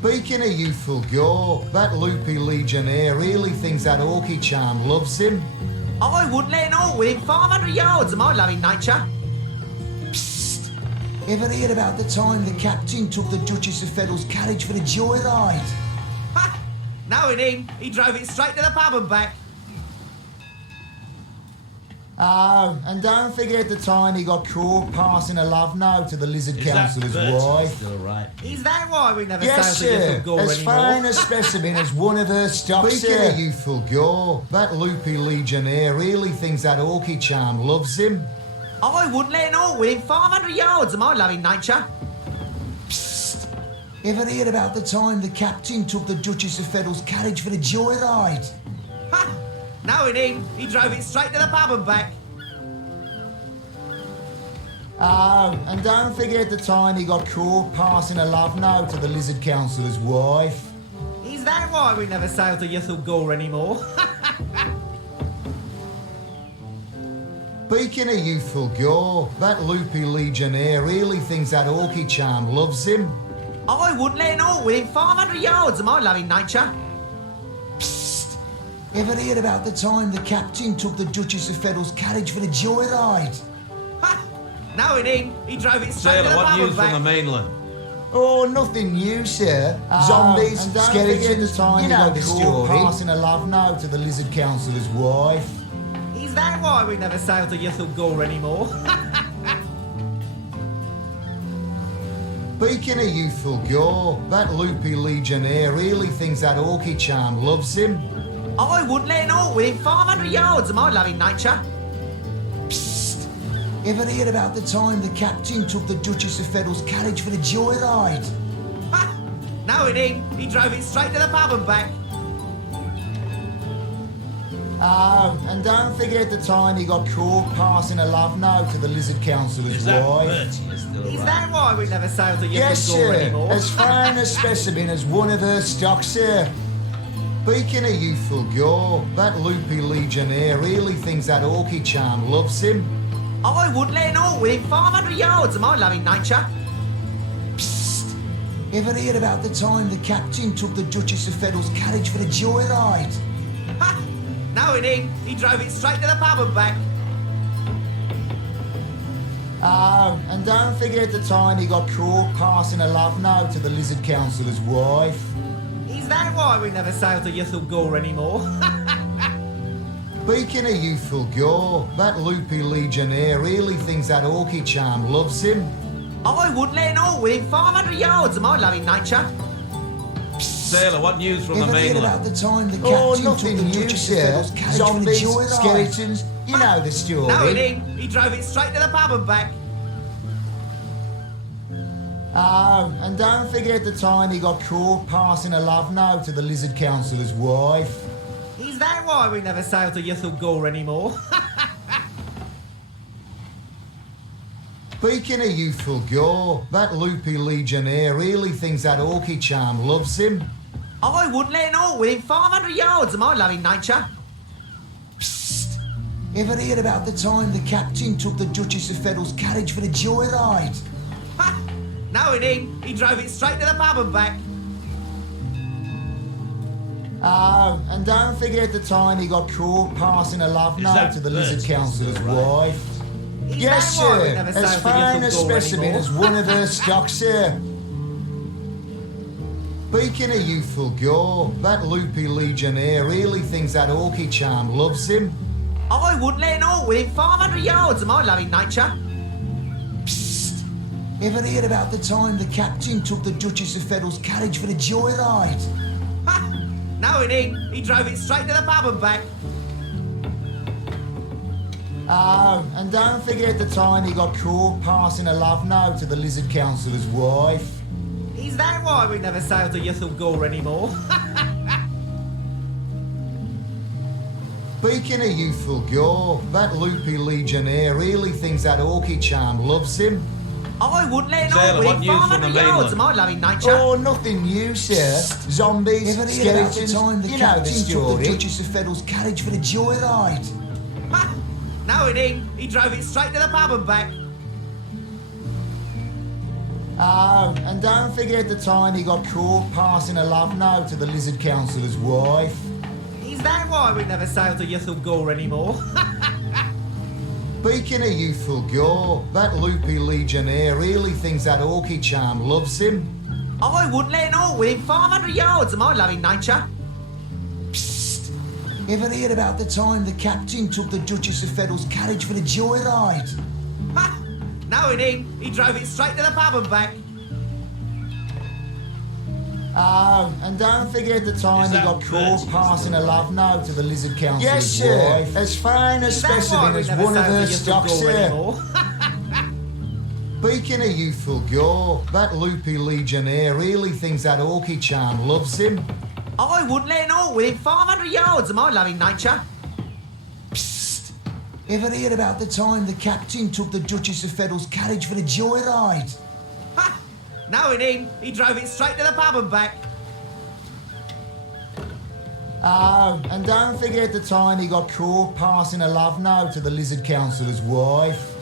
Speaking of youthful gore, that loopy legionnaire really thinks that orky charm loves him. I wouldn't let it all within 500 yards of my loving nature. Psst! Ever heard about the time the captain took the Duchess of Federal's carriage for a joyride? Ha! Knowing him, he drove it straight to the pub and back. Oh, and don't forget the time he got caught passing a love note to the lizard councillor's wife. Still right. Is that why we never Yes, sailed to sir. Yuthel Gore As anymore? fine a specimen as one of her stock, Speaking of youthful gore, that loopy legionnaire really thinks that orky charm loves him. I wouldn't let it all within 500 yards of my loving nature. Psst! Ever heard about the time the captain took the Duchess of Federal's carriage for a joyride? Ha! Knowing him, he drove it straight to the pub and back. Oh, and don't forget the time he got caught passing a love note to the lizard councillor's wife. Is that why we never sailed to Yuthel Gore anymore? Speaking of youthful gore, that loopy legionnaire really thinks that orky charm loves him. I wouldn't let it all within 500 yards of my loving nature. Psst! Ever heard about the time the captain took the Duchess of Federal's carriage for a joyride? Ha! Knowing him, he drove it straight to Sailor, the what pub news and from back. the mainland? Oh, nothing new, sir. Zombies, and don't skeletons, forget the time you he know got the caught story. passing a love note to the lizard councillor's wife. Is that why we never sailed to Yuthel Gore anymore? Speaking of youthful gore, that loopy legionnaire really thinks that orky charm loves him. I wouldn't let it all within 500 yards of my loving nature. Psst! Ever heard about the time the captain took the Duchess of Federal's carriage for a joyride? Ha! Knowing him, he drove it straight to the pub and back. Oh, and don't forget the time he got caught passing a love note to the lizard councillor's wife. Is that why we never sailed to Yuthel Yes, Gore sir. anymore? As fine a specimen as one of her stock, sir. Speaking of youthful gore, that loopy legionnaire really thinks that orky charm loves him. I wouldn't let it all within 500 yards of my loving nature. Psst! Ever heard about the time the captain took the Duchess of Federal's carriage for a joyride? Ha! Knowing him, he drove it straight to the pub and back. Oh, and don't forget the time he got caught passing a love note to the lizard councillor's wife. Is that why we never sailed to Yuthel Gore anymore? Speaking of youthful gore, that loopy legionnaire really thinks that orky charm loves him. I wouldn't let it all within 500 yards of my loving nature. Sailor, what news from the Ever heard mainland? about the time the captain nothing took the new, Duchess of sir. Federal's carriage Zombies, for a joyride? skeletons, you know the story. Knowing him, he drove it straight to the pub and back. Oh, and don't forget the time he got caught passing a love note to the lizard councillor's wife. Is that why we never sailed to Yuthel Gore anymore? Speaking of youthful gore, that loopy legionnaire really thinks that orky charm loves him. I wouldn't let it all within 500 yards of my loving nature. Psst! Ever heard about the time the captain took the Duchess of Federal's carriage for a joyride? Ha! Knowing him, he drove it straight to the pub and back. Oh, and don't forget the time he got caught passing a love note to the lizard councillor's wife. Is Yes, that why we sir. never As sailed to fine a Yuthel Gore specimen anymore? as one of her stock, sir. Speaking of youthful gore, that loopy legionnaire really thinks that orky charm loves him. I wouldn't let it all within 500 yards of my loving nature. Psst! Ever heard about the time the captain took the Duchess of Federal's carriage for a joyride? Ha! Knowing him, he drove it straight to the pub and back. Oh, and don't forget the time he got caught passing a love note to the lizard councillor's wife. Is that why we never sailed to Yuthel Gore anymore? Speaking of youthful gore, that loopy legionnaire really thinks that orky charm loves him. I wouldn't let Sailor, all what within news from 500 the yards mainland? of my loving nature. Oh, nothing new, sir. Zombies, skeletons, you know the story. The Duchess of Fiddle's carriage for the joyride. Ha! Knowing him, he drove it straight to the pub and back. Oh, and don't forget the time he got caught passing a love note to the Lizard Councillor's wife. Is that why we never sail to Yuthel Gore anymore? Speaking of youthful gore, that loopy legionnaire really thinks that Orky charm loves him. I wouldn't let all within 500 yards of my loving nature. Psst! Ever heard about the time the captain took the Duchess of Fiddle's carriage for the joyride? Ha! Knowing him, he drove it straight to the pub and back. Oh, and don't forget the time he got caught passing a love note to the Lizard Councillor's wife. As fine a specimen as one of her stock, sir. Speaking of youthful gore, that loopy legionnaire really thinks that Orky charm loves him. I wouldn't let all within 500 yards of my loving nature. Psst! Ever heard about the time the captain took the Duchess of Fiddle's carriage for the joyride? Ha! Knowing him, he drove it straight to the pub and back. Oh, and don't forget the time he got caught passing a love note to the Lizard Councillor's wife.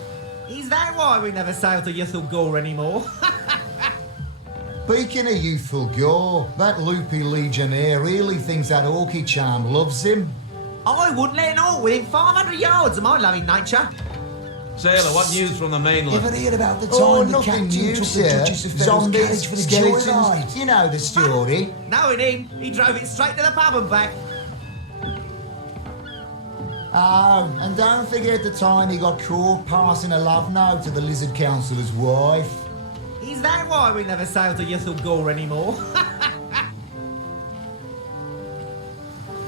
Is that why we never sail to Yuthel Gore anymore? Speaking of youthful gore, that loopy legionnaire really thinks that Orky charm loves him. I wouldn't let all within 500 yards of my loving nature. Sailor, what news from the mainland? Ever heard about the time the captain took the Duchess of Fiddle's carriage for the joyride? You know the story. Knowing him, he drove it straight to the pub and back. Oh, and don't forget the time he got caught passing a love note to the Lizard Councillor's wife. Is that why we never sail to Yuthel Gore anymore?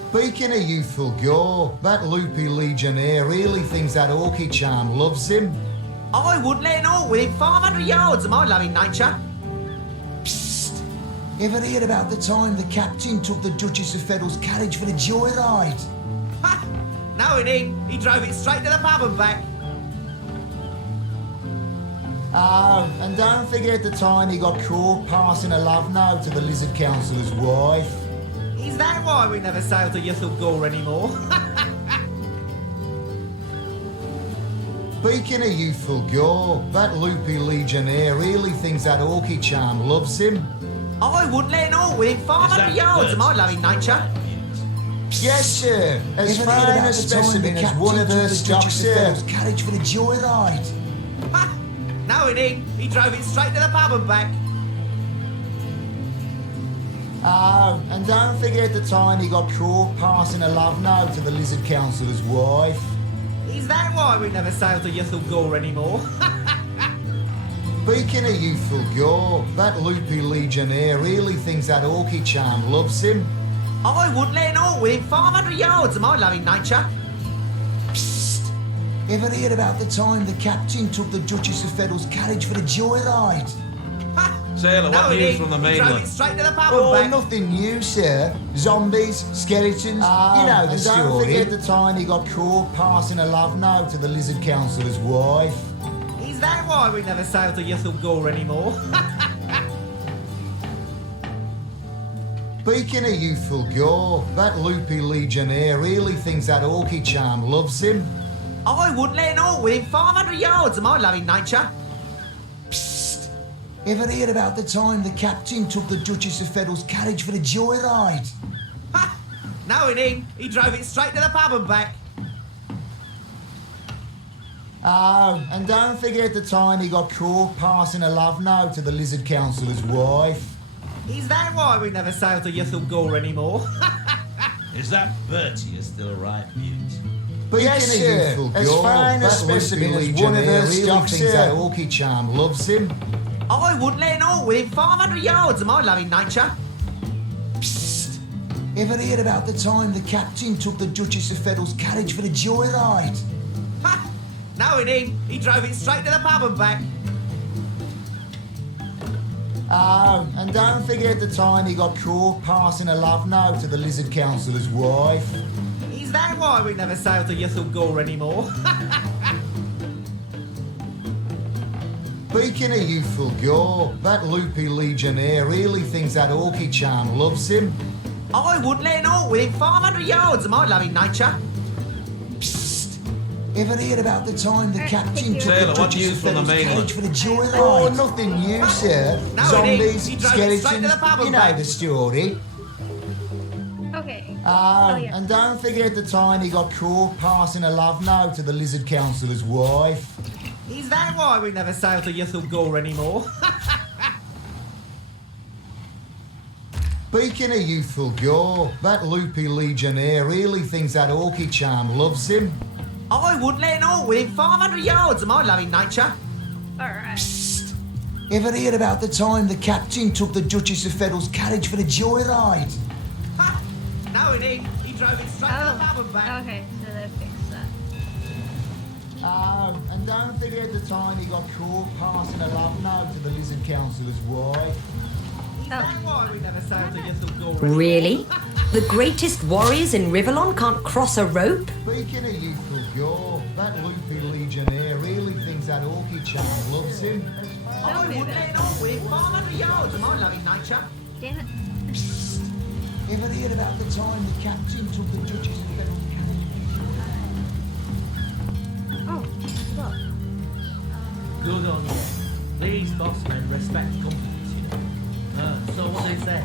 Speaking of youthful gore, that loopy legionnaire really thinks that Orky charm loves him. I wouldn't let all within 500 yards of my loving nature. Psst! Ever heard about the time the captain took the Duchess of Fiddle's carriage for the joyride? Ha! Knowing him, he drove it straight to the pub and back. Oh, and don't forget the time he got caught passing a love note to the Lizard Councillor's wife. Is that why we never sail to Yuthel Gore anymore? Speaking of youthful gore, that loopy legionnaire really thinks that Orky charm loves him. I wouldn't let all within 500 yards of my loving nature. Yes, sir. As fine a specimen as one of her stock, sir. Carriage for the joyride. Ha! Knowing him, he drove it straight to the pub and back. Oh, and don't forget the time he got caught passing a love note to the Lizard Councillor's wife. Is that why we never sail to Yuthel Gore anymore? Speaking of youthful gore, that loopy legionnaire really thinks that Orky charm loves him. I wouldn't let all within 500 yards of my loving nature. Psst! Ever heard about the time the captain took the Duchess of Fiddle's carriage for the joyride? Ha! Sailor, what Knowing news him, from the he drove it mainland? straight to the pub Oh, and back. nothing new, sir. Zombies, skeletons, you know the story. Don't forget the time he got caught passing a love note to the Lizard Councillor's wife. Is that why we never sail to Yuthel Gore anymore? Speaking of youthful gore, that loopy legionnaire really thinks that Orky charm loves him. I wouldn't let all within 500 yards of my loving nature. Psst! Ever heard about the time the captain took the Duchess of Fiddle's carriage for the joyride? Ha! Knowing him, he drove it straight to the pub and back. Oh, and don't forget the time he got caught passing a love note to the Lizard Councillor's wife. Is that why we never sail to Yuthel Gore anymore? Is that Bertie still right, Mute? But yes, sir. As fine a specimen as one of her stock, thinks that Orky charm loves him. I wouldn't let all within 500 yards of my loving nature. Psst! Ever heard about the time the captain took the Duchess of Fiddle's carriage for the joyride? Ha! Knowing him, he drove it straight to the pub and back. Oh, and don't forget the time he got caught passing a love note to the Lizard Councillor's wife. Is that why we never sail to Yuthel Gore anymore? Speaking of youthful gore, that loopy legionnaire really thinks that orky charm loves him. I wouldn't let an orc within 500 yards of my loving nature. Ever hear about the time the captain took Sailor, the what Duchess news of from the Feather's mainland? cage for the joyride? Oh, nothing new, sir. No, it Zombies, ain't. He drove it straight to the skeletons, pub, you know mate. the story. Okay. And don't forget the time he got caught passing a love note to the lizard councillor's wife. Is that why we never sail to Yuthel Gore anymore? Speaking of youthful gore, that loopy legionnaire really thinks that orky charm loves him. I wouldn't let an orc within 500 yards of my loving nature. Alright. Ever hear about the time the captain took the Duchess of Feather's carriage for the joyride? No, it ain't. He drove it straight to the pub and back. Okay, so they fixed that. Oh, and don't forget the time he got caught passing a love note to the lizard councillor's wife. Is that why we never sailed to Yuthel Gore? Really? The greatest warriors in Rivellon can't cross a rope? Speaking of youthful gore, that loopy legionnaire really thinks that orky charm loves him. I wouldn't let an orc within 500 yards of my loving nature. Damn it. Ever hear about the time the captain took the Duchess of Feather's carriage? Oh, look. Good on you. These bossmen respect companies, you know. So what they say?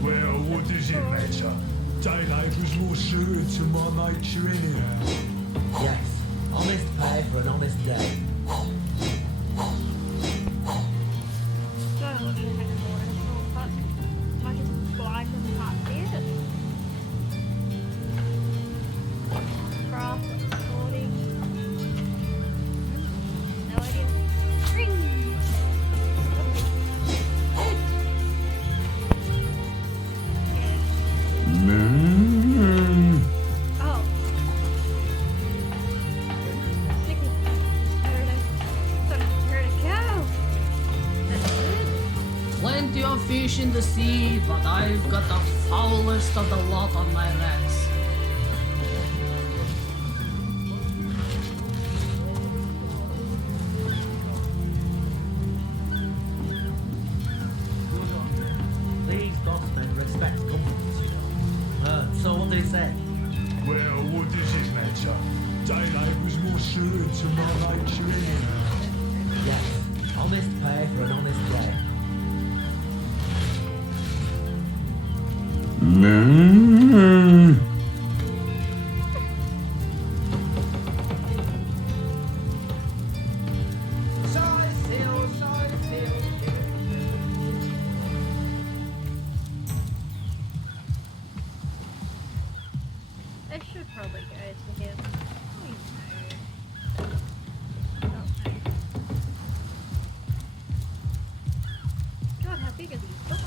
Well, what does it matter? Day labour's more suited to my nature anyhow. Yes, honest pay for an honest day. Don't look at it anymore. Am I just blind and can't see it? Craft, sorting. No idea. Ring! Oh. Sticky. Heard a cow. That's good. Plenty of fish in the sea, but I've got the foulest of the lot on my racks. These bossmen respect companies, you know. So what they say? Well, what does it matter? Day labour's more suited to my nature anyhow. Yes, honest pay for an honest day. I should probably go to him. God, how big are these books?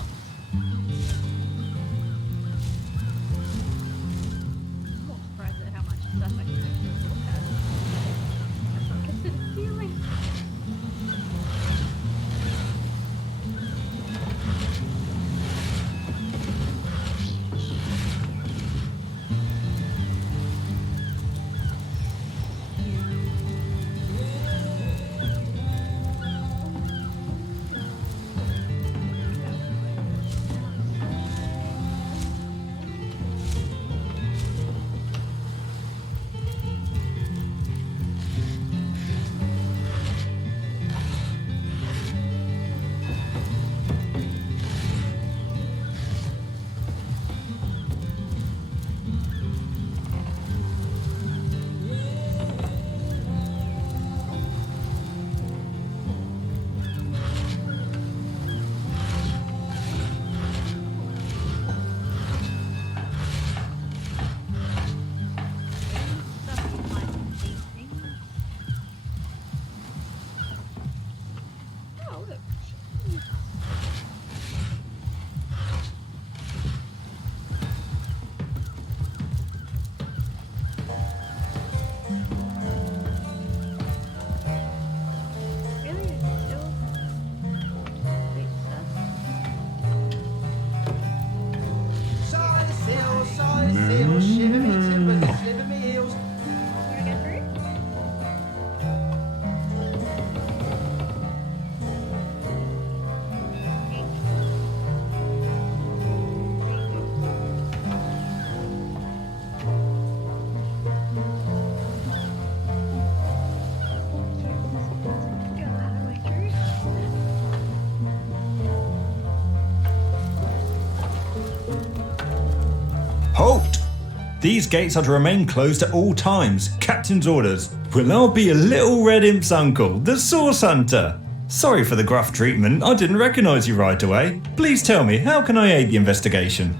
These gates are to remain closed at all times. Captain's orders. Well, I'll be a little red imp's uncle, the Source Hunter. Sorry for the gruff treatment, I didn't recognise you right away. Please tell me, how can I aid the investigation?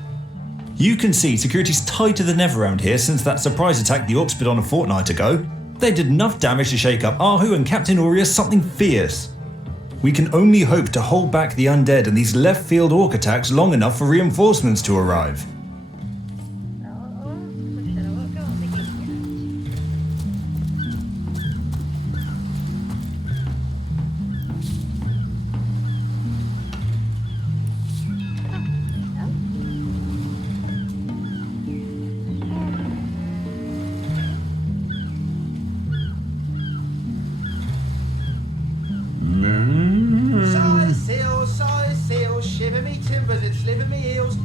You can see security's tighter than ever around here since that surprise attack the Orcs put on a fortnight ago. They did enough damage to shake up Ahu and Captain Aureus something fierce. We can only hope to hold back the undead and these left-field Orc attacks long enough for reinforcements to arrive. Shiver me timbers, it's sliver me heels.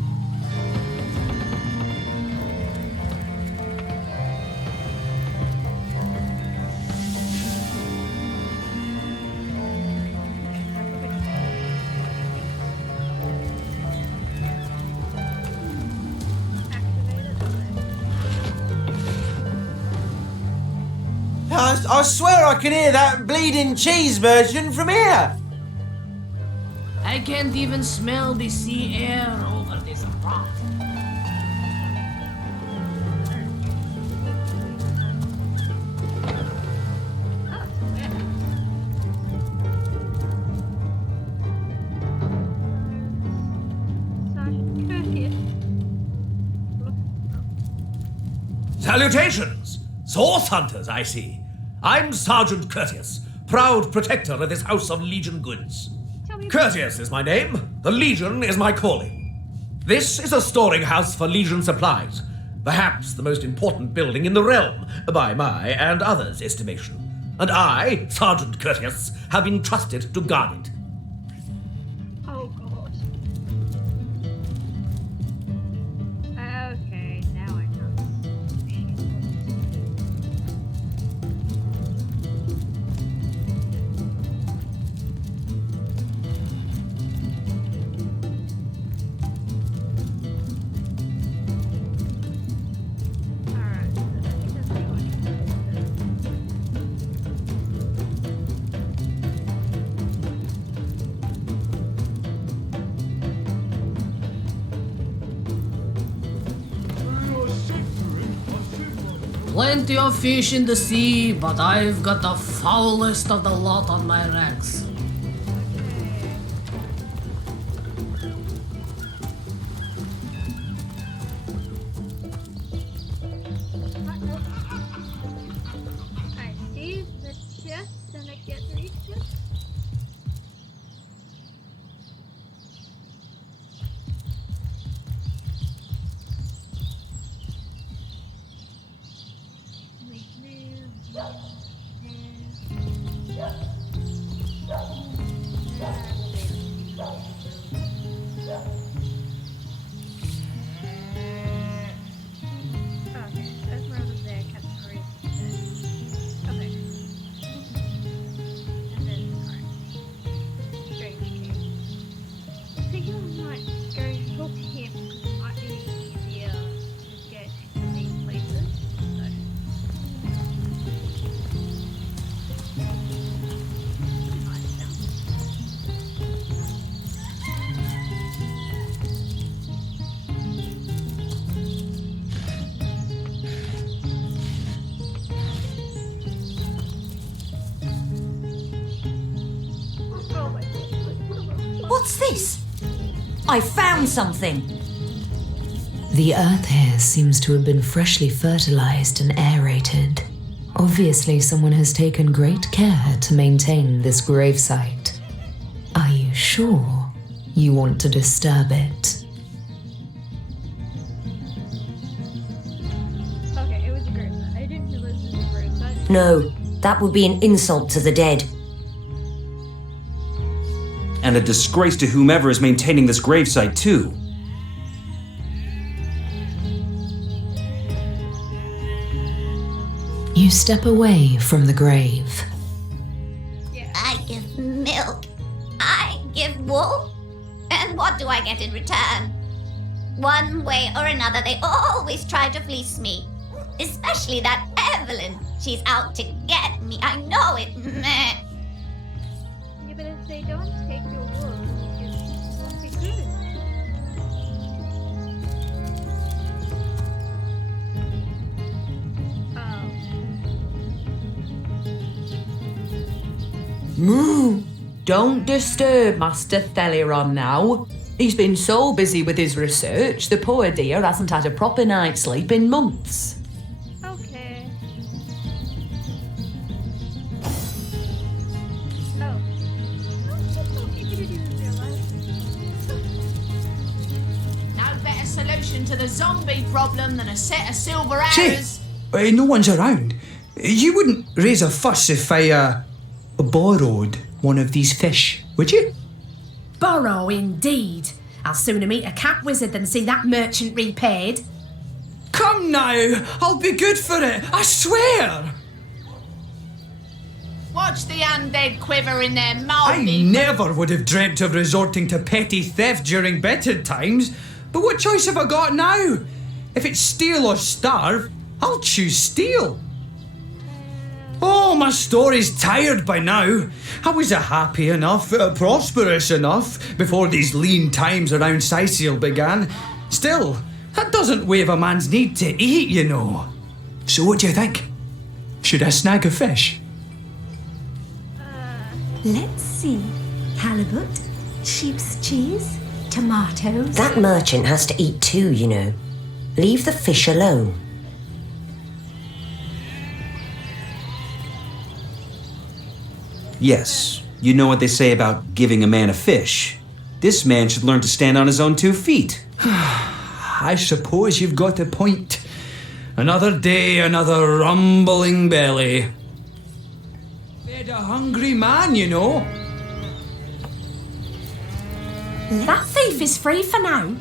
I swear I can hear that bleeding cheese version from here. I can't even smell the sea air over this rock. Salutations! Source hunters, I see. I'm Sergeant Curtius, proud protector of this house of Legion goods. Curtius is my name, the Legion is my calling. This is a storing house for Legion supplies, perhaps the most important building in the realm, by my and others' estimation. And I, Sergeant Curtius, have been trusted to guard it. Oh god. Okay, now I know. Plenty of fish in the sea, but I've got the foulest of the lot on my racks. I see the chest and I get to reach it. What's this? I found something. The earth here seems to have been freshly fertilized and aerated. Obviously, someone has taken great care to maintain this gravesite. Are you sure you want to disturb it? Okay, it was a gravesite. I didn't realize it was a gravesite. No, that would be an insult to the dead. And a disgrace to whomever is maintaining this gravesite, too. You step away from the grave. I give milk. I give wool. And what do I get in return? One way or another, they always try to fleece me. Especially that Evelyn. She's out to get me. I know it. Meh. Yeah, but if they don't take your wool, it won't be good. Moo! Don't disturb Master Theliron now. He's been so busy with his research, the poor dear hasn't had a proper night's sleep in months. Okay. Oh. No better solution to the zombie problem than a set of silver Say, arrows. no one's around. You wouldn't raise a fuss if I borrowed one of these fish, would you? Borrow indeed. I'll sooner meet a cat wizard than see that merchant repaid. Come now, I'll be good for it, I swear. Watch the undead quiver in their mouth. I never would have dreamt of resorting to petty theft during better times, but what choice have I got now? If it's steal or starve, I'll choose steal. Oh, my story's tired by now. I was happy enough, prosperous enough, before these lean times around Sicil began. Still, that doesn't waive a man's need to eat, you know. So what do you think? Should I snag a fish? Let's see. Halibut, sheep's cheese, tomatoes. That merchant has to eat too, you know. Leave the fish alone. Yes, you know what they say about giving a man a fish. This man should learn to stand on his own 2 feet. I suppose you've got a point. Another day, another rumbling belly. Fed a hungry man, you know. That thief is free for now,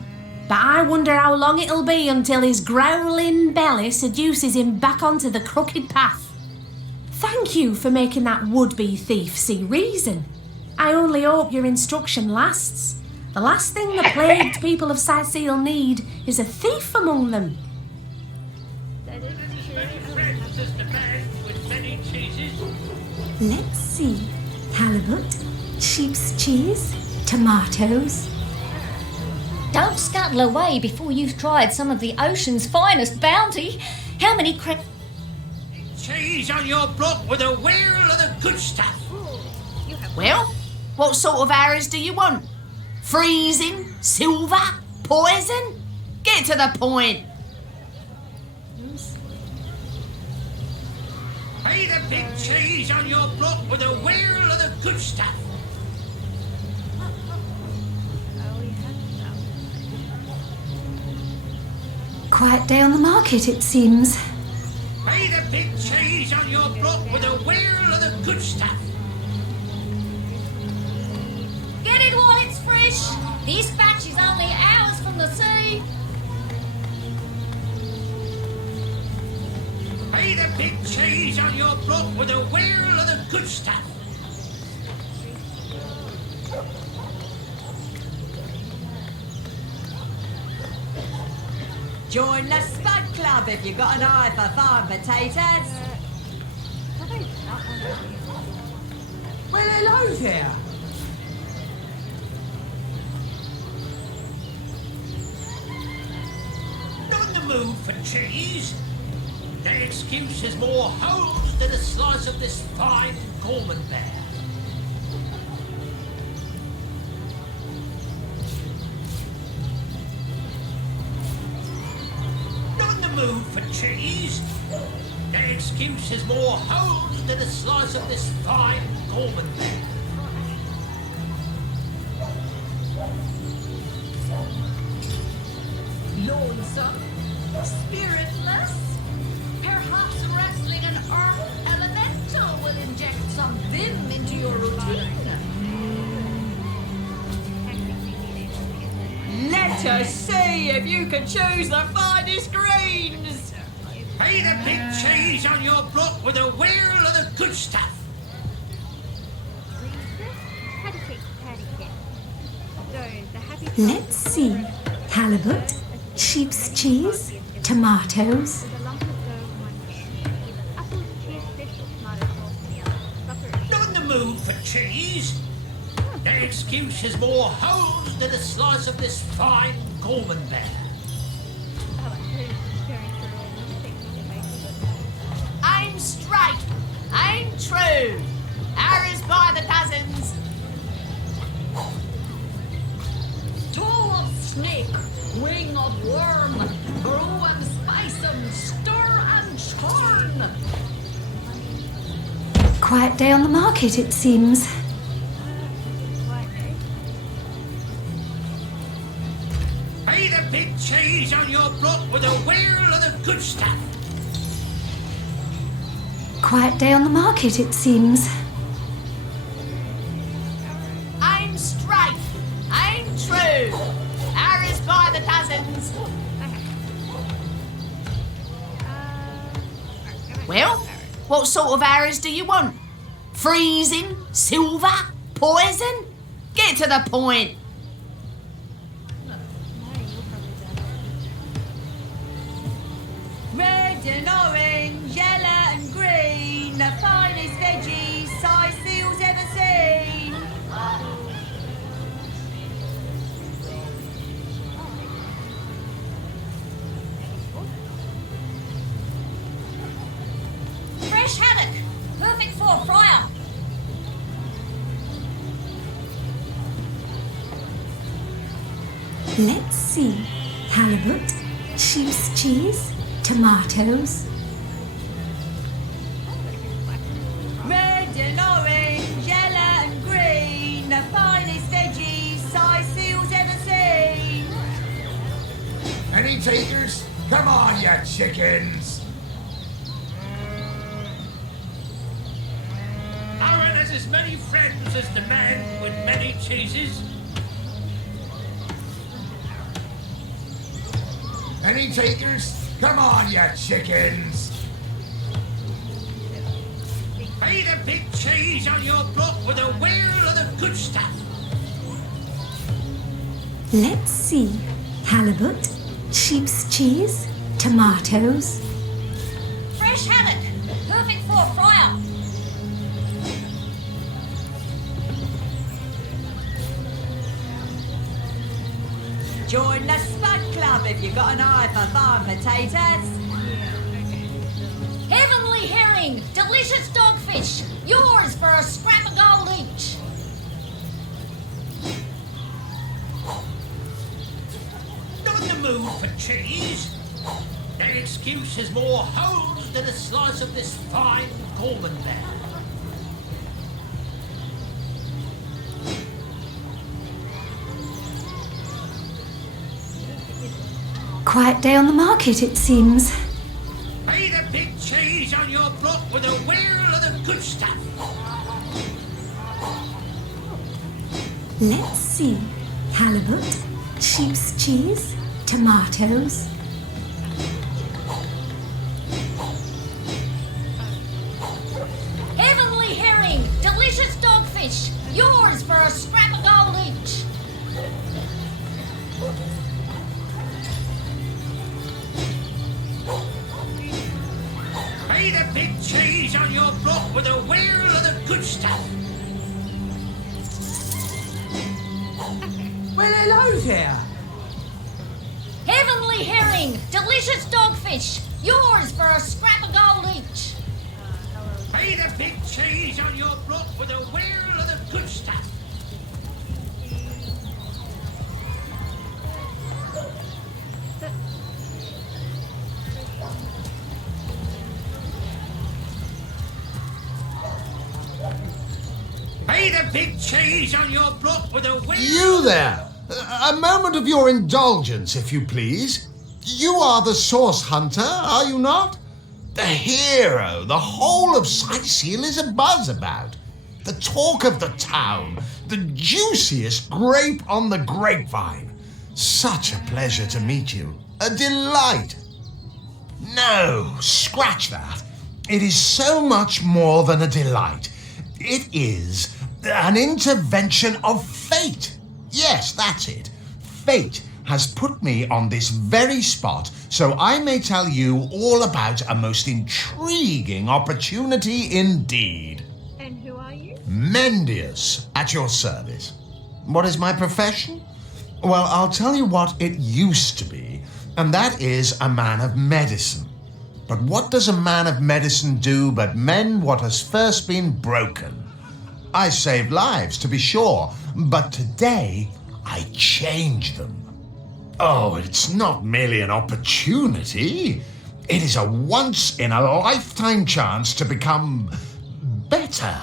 but I wonder how long it'll be until his growling belly seduces him back onto the crooked path. Thank you for making that would-be thief see reason. I only hope your instruction lasts. The last thing the plagued people of Sicil need is a thief among them. Let's see. Halibut, sheep's cheese, tomatoes. Don't scuttle away before you've tried some of the ocean's finest bounty. How many Cheese on your block with a wheel of the good stuff. Well, what sort of arrows do you want? Freezing? Silver? Poison? Get to the point. Pay the big cheese on your block with a wheel of the good stuff. Quiet day on the market, it seems. Pay the big cheese on your block with a wheel of the good stuff. Get it while it's fresh. This batch is only hours from the sea. Pay the big cheese on your block with a wheel of the good stuff. Join the Spud Club if you've got an eye for farm potatoes. Well, hello there. Not in the mood for cheese. The excuse is more holes than a slice of this fine Gorman bear. Move for cheese. The excuse is more holes than a slice of this fine Gorman bear. Lonesome, spiritless. Perhaps wrestling an earth elemental will inject some vim into your routine. Let us see if you can choose the finest greens. Pay the big cheese on your block with a wheel of the good stuff. Let's see. Halibut, sheep's cheese, tomatoes. Not in the mood for cheese. Their excuse is more holes than a slice of this fine Gorman bear. I'm straight. I'm true. Arrows by the dozens. Toe of snake, wing of worm, brew and spice 'em, stir and churn. Quiet day on the market, it seems. Pay the big cheese on your block with a wheel of the good stuff. Quiet day on the market, it seems. I'm straight. I'm true. Arrows by the dozens. Well, what sort of arrows do you want? Freezing? Silver? Poison? Get to the point. Red and orange, yellow and green, the finest veggies size seals ever seen. Fresh haddock, perfect for a fryer. Let's see. Halibut, sheep's cheese, tomatoes. Red and orange, yellow and green, the finest veggies size seals ever seen. Any takers? Come on, you chickens! Aaron has as many friends as the man with many cheeses. Any takers? Come on, you chickens! Pay the big cheese on your block with a wheel of the good stuff. Let's see. Halibut, sheep's cheese, tomatoes. Fresh haddock, perfect for a fryer. Join the Spud Club if you've got an eye for farm potatoes. Heavenly herring, delicious dogfish, yours for a scrap of gold each. Not in the mood for cheese. Their excuse is more holes than a slice of this fine Gorman bear. Quiet day on the market, it seems. Pay the big cheese on your block with a wheel of the good stuff. Let's see. Halibut, sheep's cheese, tomatoes. Heavenly herring, delicious dogfish, yours for a scrap of gold each. Pay the big cheese on your block with a wheel of the good stuff. Well, hello there. Heavenly herring, delicious dogfish, yours for a scrap of gold each. Pay the big cheese on your block with a wheel of the good stuff. Pay the big cheese on your block with a wheel. You there! A moment of your indulgence, if you please. You are the source hunter, are you not? The hero the whole of Sightseal is abuzz about. The talk of the town. The juiciest grape on the grapevine. Such a pleasure to meet you. A delight. No, scratch that. It is so much more than a delight. It is an intervention of fate. Yes, that's it. Fate has put me on this very spot so I may tell you all about a most intriguing opportunity indeed. And who are you? Mendius, at your service. What is my profession? Well, I'll tell you what it used to be, and that is a man of medicine. But what does a man of medicine do but mend what has first been broken? I saved lives, to be sure, but today I change them. Oh, it's not merely an opportunity. It is a once-in-a-lifetime chance to become better,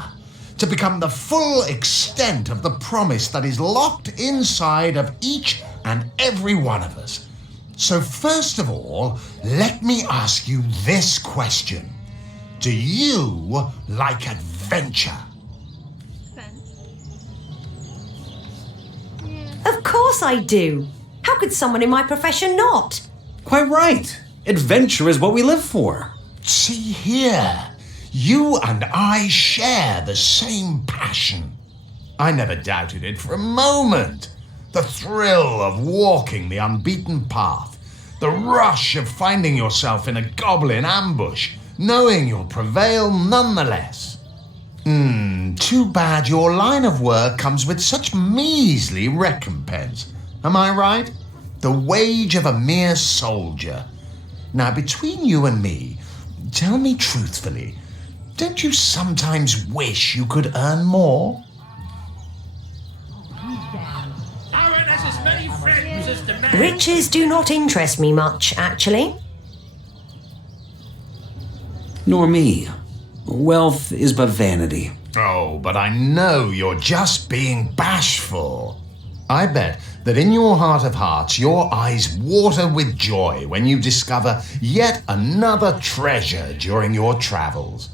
to become the full extent of the promise that is locked inside of each and every one of us. So first of all, let me ask you this question. Do you like adventure? Of course I do. How could someone in my profession not? Quite right. Adventure is what we live for. See here. You and I share the same passion. I never doubted it for a moment. The thrill of walking the unbeaten path, the rush of finding yourself in a goblin ambush, knowing you'll prevail nonetheless. Too bad your line of work comes with such measly recompense. Am I right? The wage of a mere soldier. Now, between you and me, tell me truthfully, don't you sometimes wish you could earn more? Aaron has as many friends as the man. Riches do not interest me much, actually. Nor me. Wealth is but vanity. Oh, but I know you're just being bashful. I bet that in your heart of hearts, your eyes water with joy when you discover yet another treasure during your travels.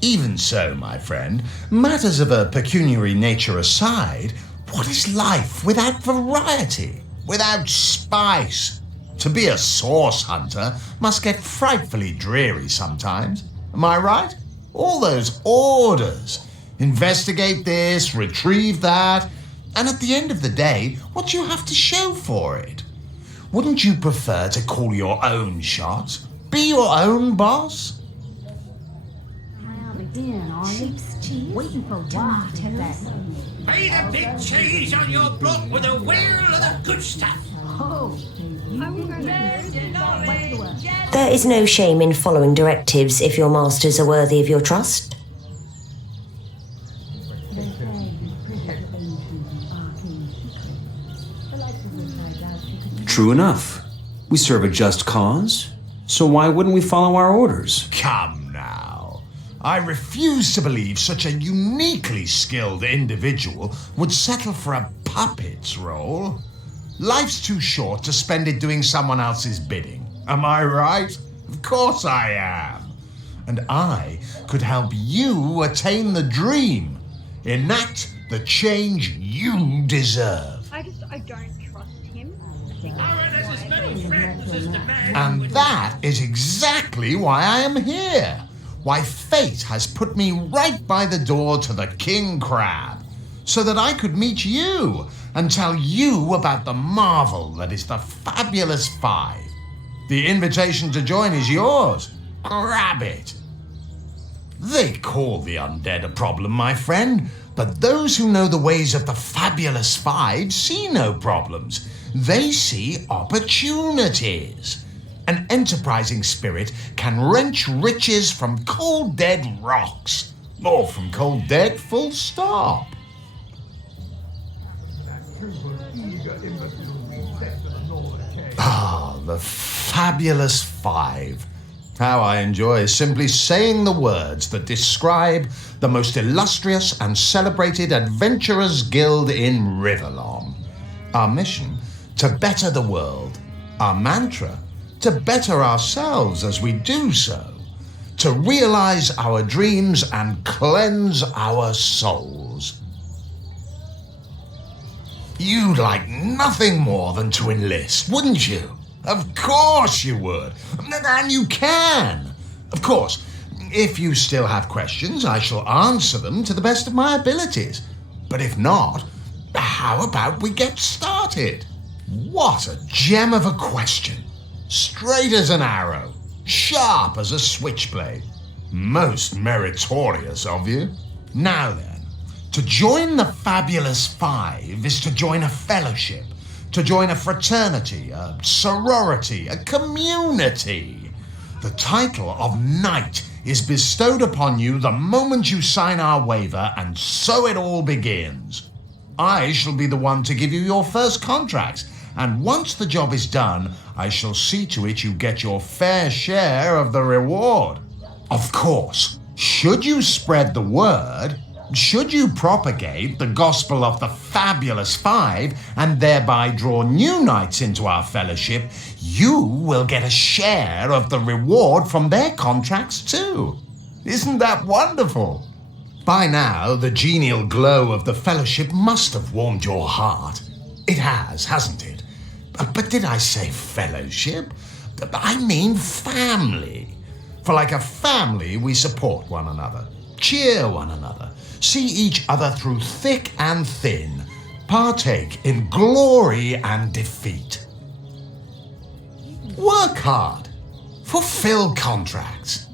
Even so, my friend, matters of a pecuniary nature aside, what is life without variety, without spice? To be a source hunter must get frightfully dreary sometimes. Am I right? All those orders. Investigate this, retrieve that, and at the end of the day, what do you have to show for it? Wouldn't you prefer to call your own shots? Be your own boss? Sheep's cheese, waiting for tomatoes. Be the big cheese on your block with a wheel of the good stuff. Oh, There is no shame in following directives if your masters are worthy of your trust. True enough. We serve a just cause, so why wouldn't we follow our orders? Come now. I refuse to believe such a uniquely skilled individual would settle for a puppet's role. Life's too short to spend it doing someone else's bidding. Am I right? Of course I am. And I could help you attain the dream. Enact the change you deserve. I don't trust him. Aaron has as many friends as the man. And that is exactly why I am here. Why fate has put me right by the door to the King Crab, so that I could meet you and tell you about the marvel that is the Fabulous Five. The invitation to join is yours. Grab it. They call the undead a problem, my friend, but those who know the ways of the Fabulous Five see no problems. They see opportunities. An enterprising spirit can wrench riches from cold dead rocks, or from cold dead full stop. Ah, the Fabulous Five. How I enjoy simply saying the words that describe the most illustrious and celebrated adventurers' guild in Riverlong. Our mission, to better the world. Our mantra, to better ourselves as we do so. To realize our dreams and cleanse our souls. You'd like nothing more than to enlist, wouldn't you? Of course you would. And you can. Of course, if you still have questions, I shall answer them to the best of my abilities. But if not, how about we get started? What a gem of a question. Straight as an arrow, sharp as a switchblade. Most meritorious of you. Now then, to join the Fabulous Five is to join a fellowship, to join a fraternity, a sorority, a community. The title of Knight is bestowed upon you the moment you sign our waiver, and so it all begins. I shall be the one to give you your first contracts, and once the job is done, I shall see to it you get your fair share of the reward. Of course, should you spread the word, should you propagate the gospel of the Fabulous Five and thereby draw new knights into our fellowship, you will get a share of the reward from their contracts too. Isn't that wonderful? By now, the genial glow of the fellowship must have warmed your heart. It has, hasn't it? But did I say fellowship? I mean family. For like a family, we support one another, cheer one another, see each other through thick and thin, partake in glory and defeat. Work hard, fulfill contracts,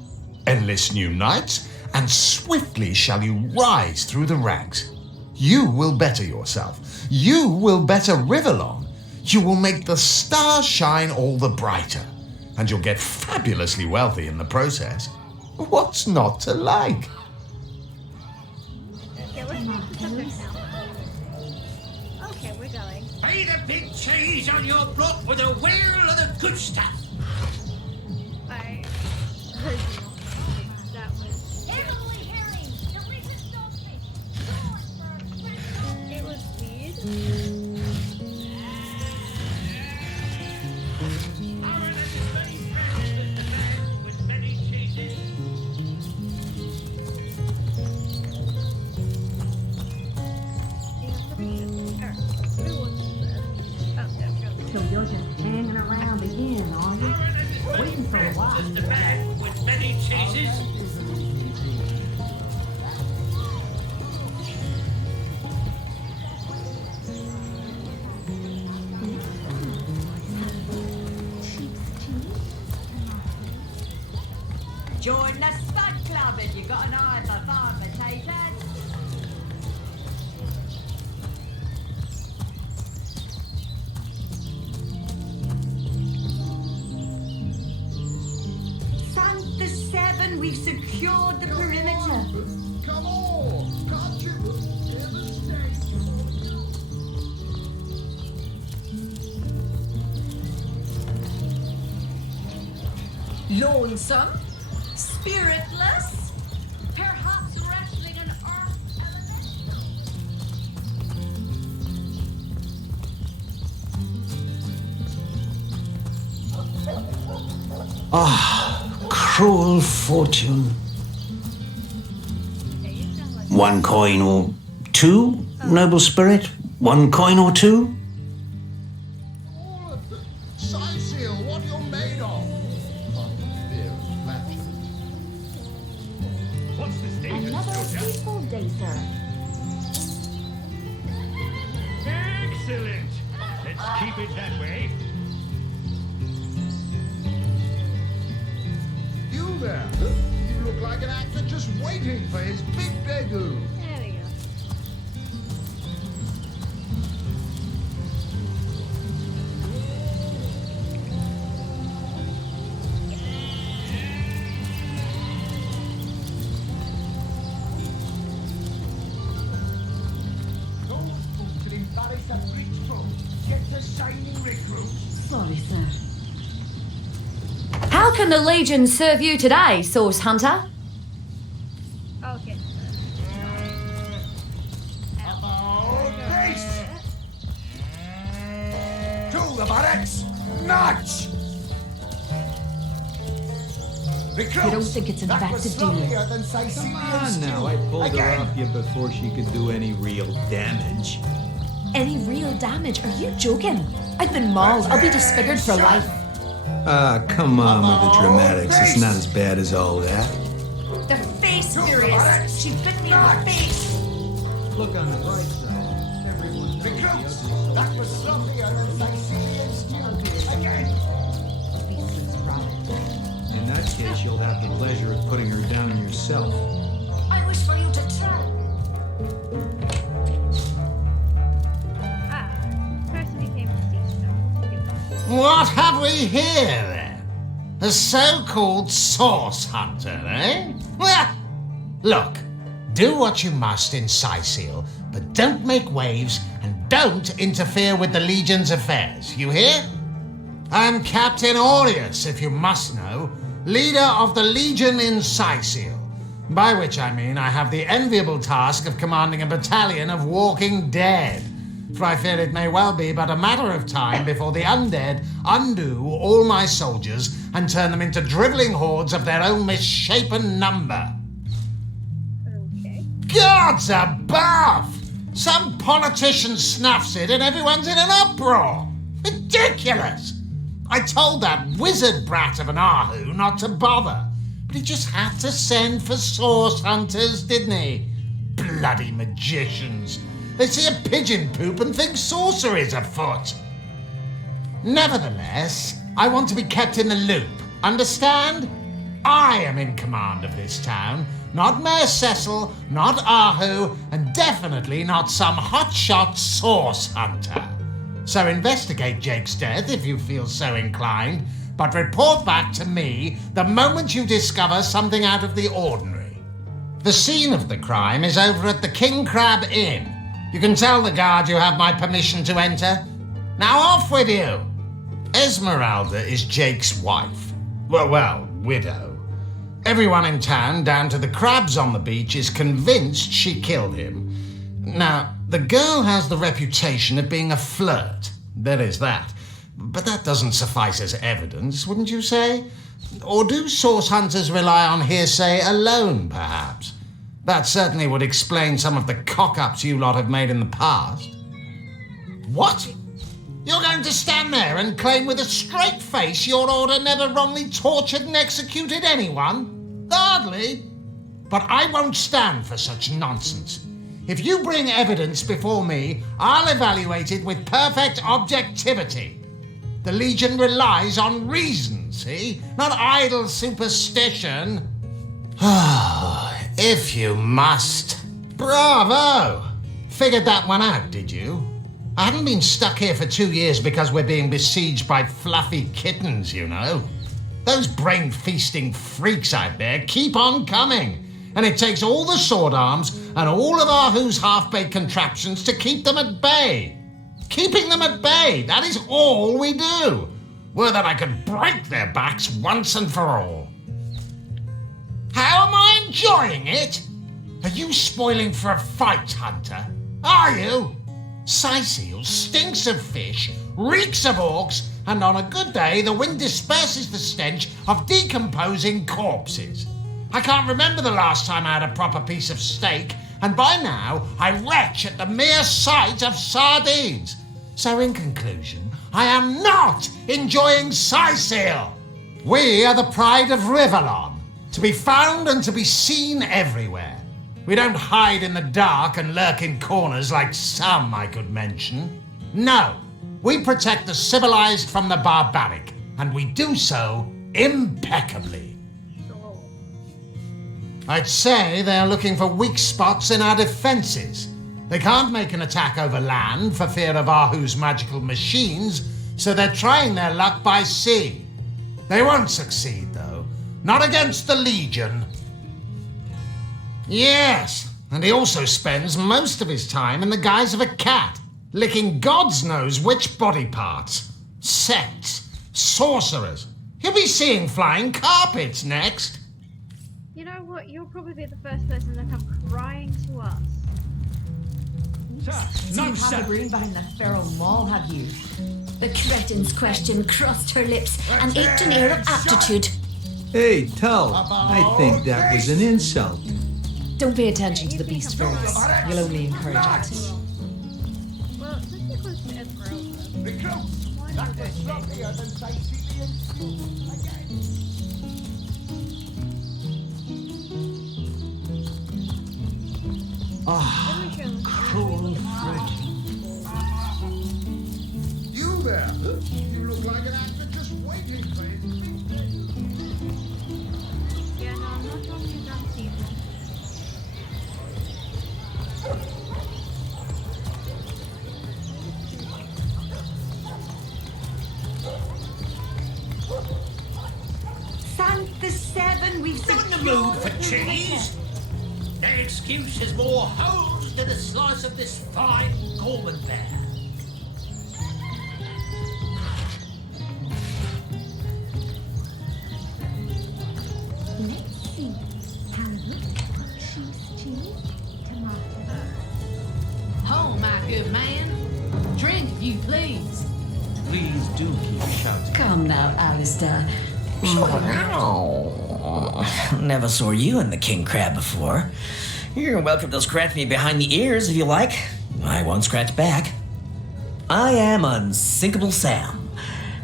enlist new knights, and swiftly shall you rise through the ranks. You will better yourself. You will better Riverlong. You will make the stars shine all the brighter, and you'll get fabulously wealthy in the process. What's not to like? Okay, we're going. Pay the big cheese on your block with a wheel of the good stuff. I heard you. That was. Emily Herring, delicious dogfish. It was weird. So you're just hanging around again, are you? Waiting for a while. Just a bag with many cheeses. Join the Spud Club if you got an eye for farm potatoes. Santa 7, we've secured the perimeter. Come on! Can't you hear the Lonesome? Spiritless? Perhaps wrestling an earth Ah, cruel fortune. One coin or two, noble spirit? One coin or two? Seal, what you're made of. What's the status, Another soldier? peaceful day, sir. Excellent. Let's keep it that way. You there? You look like an actor just waiting for his big debut. There we go. Sorry, sir. How can the Legion serve you today, Source Hunter? Okay. Peace! To the barracks! March! You don't think it's infected, do you? Come on now, I pulled her off you before she could do any real damage. Any real damage? Are you joking? I've been mauled. I'll be disfigured for life. Ah, come on with the dramatics. It's not as bad as all that. The face furious. She bit me in the face. Look on the bright side. Recruits, that was sloppier than Sicilian stew. Again. In that case, you'll have the pleasure of putting her down yourself. I wish for you to try. What have we here, then? A so-called source hunter, eh? Well, look, do what you must in Sicil, but don't make waves and don't interfere with the Legion's affairs, you hear? I'm Captain Aureus, if you must know, leader of the Legion in Sicil, by which I mean I have the enviable task of commanding a battalion of walking dead. For I fear it may well be but a matter of time before the undead undo all my soldiers and turn them into drivelling hordes of their own misshapen number. Okay. Gods above! Some politician snuffs it and everyone's in an uproar. Ridiculous! I told that wizard brat of an Ahu not to bother, but he just had to send for source hunters, didn't he? Bloody magicians. They see a pigeon poop and think sorcery's afoot. Nevertheless, I want to be kept in the loop. Understand? I am in command of this town, not Mayor Cecil, not Ahu, and definitely not some hotshot source hunter. So investigate Jake's death if you feel so inclined, but report back to me the moment you discover something out of the ordinary. The scene of the crime is over at the King Crab Inn. You can tell the guard you have my permission to enter. Now off with you! Esmeralda is Jake's wife. Well, widow. Everyone in town, down to the crabs on the beach, is convinced she killed him. Now, the girl has the reputation of being a flirt. There is that. But that doesn't suffice as evidence, wouldn't you say? Or do source hunters rely on hearsay alone, perhaps? That certainly would explain some of the cock-ups you lot have made in the past. What? You're going to stand there and claim with a straight face your order never wrongly tortured and executed anyone? Hardly. But I won't stand for such nonsense. If you bring evidence before me, I'll evaluate it with perfect objectivity. The Legion relies on reason, see? Not idle superstition. If you must. Bravo! Figured that one out, did you? I haven't been stuck here for 2 years because we're being besieged by fluffy kittens, you know. Those brain-feasting freaks out there keep on coming, and it takes all the sword arms and all of Ahu's half-baked contraptions to keep them at bay. Keeping them at bay, that is all we do. Were that I could break their backs once and for all. How am I enjoying it? Are you spoiling for a fight, Hunter? Are you? Sicil stinks of fish, reeks of orcs, and on a good day the wind disperses the stench of decomposing corpses. I can't remember the last time I had a proper piece of steak, and by now I retch at the mere sight of sardines. So in conclusion, I am not enjoying Sicil. We are the pride of Rivellon, to be found and to be seen everywhere. We don't hide in the dark and lurk in corners like some I could mention. No, we protect the civilized from the barbaric, and we do so impeccably. I'd say they're looking for weak spots in our defenses. They can't make an attack over land for fear of Ahu's magical machines, so they're trying their luck by sea. They won't succeed, though. Not against the Legion. Yes, and he also spends most of his time in the guise of a cat, licking God's knows which body parts. Sects, sorcerers. He'll be seeing flying carpets next. You know what? You'll probably be the first person to come crying to us. So you have a brain behind the feral maul, have you? The cretin's question crossed her lips and ached an air of aptitude. Hey, Tull, I think that was an insult. Don't pay attention to the beast spirits. You'll only encourage it. Well, since you're close to Esmeralda, why not go sloppier than Sicilian stew. Ah, cruel Fred. No excuse is more holes than a slice of this fine Gorman bear. Let's see. Carrot, cheese, tomato. Oh, my good man. Drink if you please. Please do keep shouting. Come now, Alistair. Never saw you in the king crab before. You're welcome to scratch me behind the ears if you like. I won't scratch back. I am Unsinkable Sam.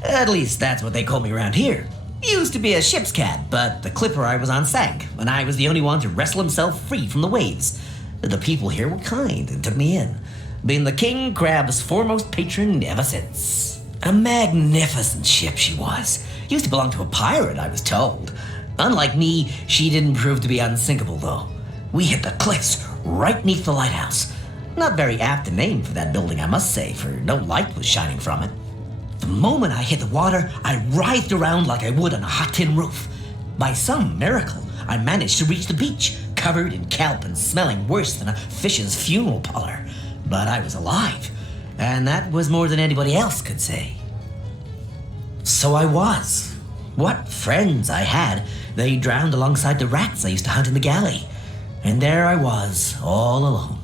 At least that's what they call me around here. Used to be a ship's cat, but the clipper I was on sank, and I was the only one to wrestle himself free from the waves. The people here were kind and took me in, being the king crab's foremost patron ever since. A magnificent ship she was. Used to belong to a pirate, I was told. Unlike me, she didn't prove to be unsinkable, though. We hit the cliffs right neath the lighthouse. Not very apt a name for that building, I must say, for no light was shining from it. The moment I hit the water, I writhed around like I would on a hot tin roof. By some miracle, I managed to reach the beach, covered in kelp and smelling worse than a fish's funeral parlor. But I was alive, and that was more than anybody else could say. So I was. What friends I had. They drowned alongside the rats I used to hunt in the galley. And there I was, all alone.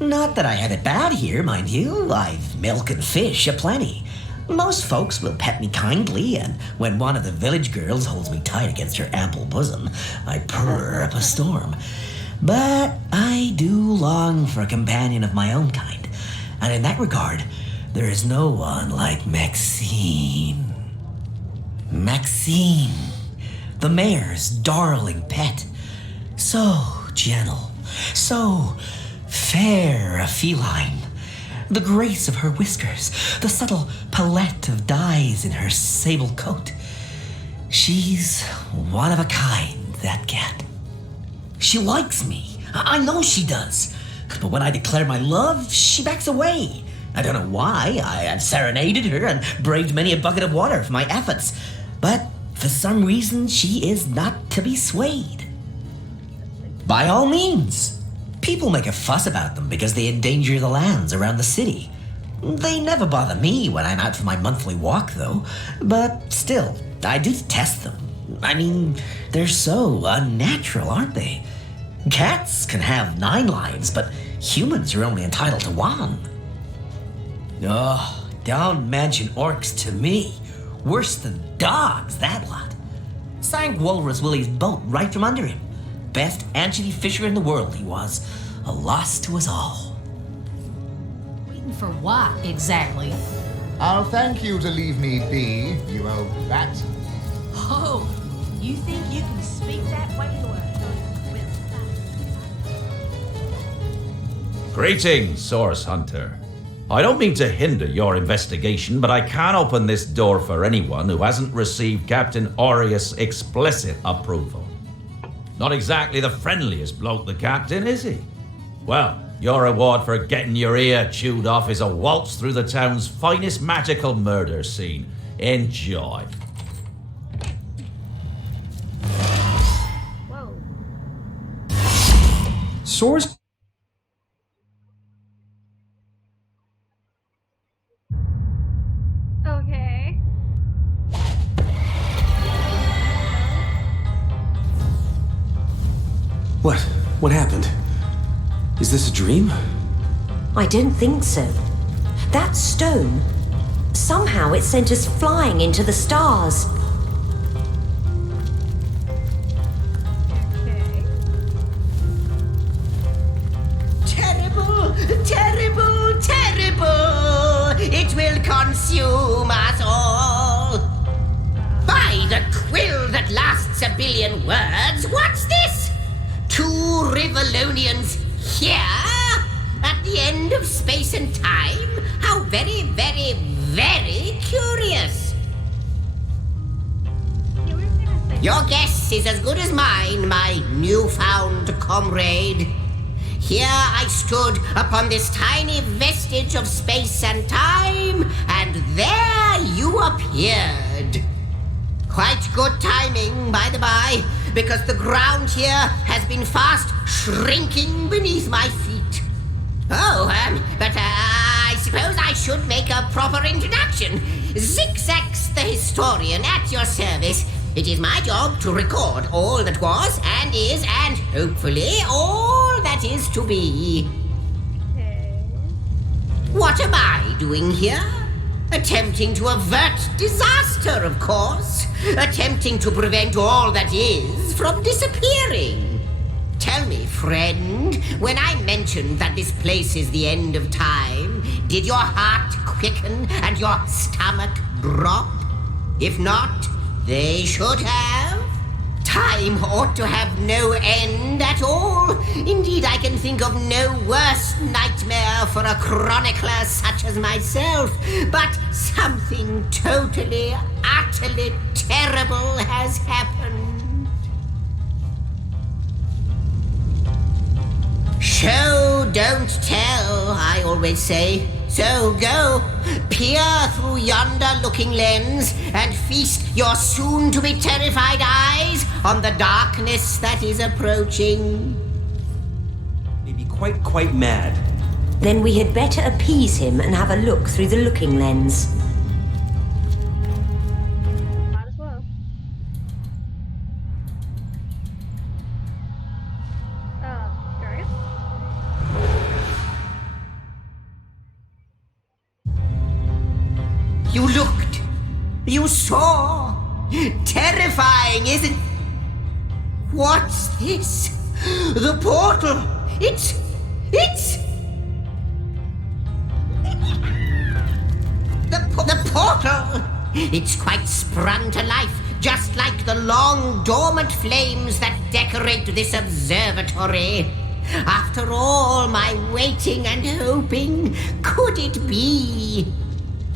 Not that I have it bad here, mind you. I've milk and fish aplenty. Most folks will pet me kindly, and when one of the village girls holds me tight against her ample bosom, I purr up a storm. But I do long for a companion of my own kind, and in that regard, there is no one like Maxine. Maxine, the mayor's darling pet. So gentle, so fair a feline. The grace of her whiskers, the subtle palette of dyes in her sable coat. She's one of a kind, that cat. She likes me. I know she does. But when I declare my love, she backs away. I don't know why. I've serenaded her and braved many a bucket of water for my efforts. But for some reason, she is not to be swayed. By all means. People make a fuss about them because they endanger the lands around the city. They never bother me when I'm out for my monthly walk, though. But still, I do detest them. I mean, they're so unnatural, aren't they? Cats can have 9 lives, but humans are only entitled to 1. Oh, don't mention orcs to me. Worse than dogs, that lot. Sank Walrus Willie's boat right from under him. Best anchovy fisher in the world he was. A loss to us all. Waiting for what, exactly? I'll thank you to leave me be, you old rat. Oh, you think you can speak that way to a... Greetings, Source Hunter. I don't mean to hinder your investigation, but I can't open this door for anyone who hasn't received Captain Aureus' explicit approval. Not exactly the friendliest bloke, the captain, is he? Well, your reward for getting your ear chewed off is a waltz through the town's finest magical murder scene. Enjoy. Source? Okay. What happened? Is this a dream? I don't think so. That stone, somehow it sent us flying into the stars. Terrible, terrible, terrible! It will consume us all! By the quill that lasts a billion words, what's this? 2 Rivalonians here? At the end of space and time? How very, very, very curious! Your guess is as good as mine, my newfound comrade. Here I stood upon this tiny vestige of space and time, and there you appeared. Quite good timing, by the by, because the ground here has been fast shrinking beneath my feet. But I suppose I should make a proper introduction. Zigzax the historian at your service. It is my job to record all that was and is and hopefully all that is to be. What am I doing here? Attempting to avert disaster, of course. Attempting to prevent all that is from disappearing. Tell me, friend, when I mentioned that this place is the end of time, did your heart quicken and your stomach drop? If not, they should have. Time ought to have no end at all. Indeed, I can think of no worse nightmare for a chronicler such as myself. But something totally, utterly terrible has happened. Show, don't tell, I always say. So go, peer through yonder looking lens and feast your soon-to-be terrified eyes on the darkness that is approaching. Maybe quite mad. Then we had better appease him and have a look through the looking lens. Might as well. Curious? You looked. You saw. Terrifying, isn't... What's this? The portal. It's... The portal. It's quite sprung to life, just like the long dormant flames that decorate this observatory. After all my waiting and hoping, could it be?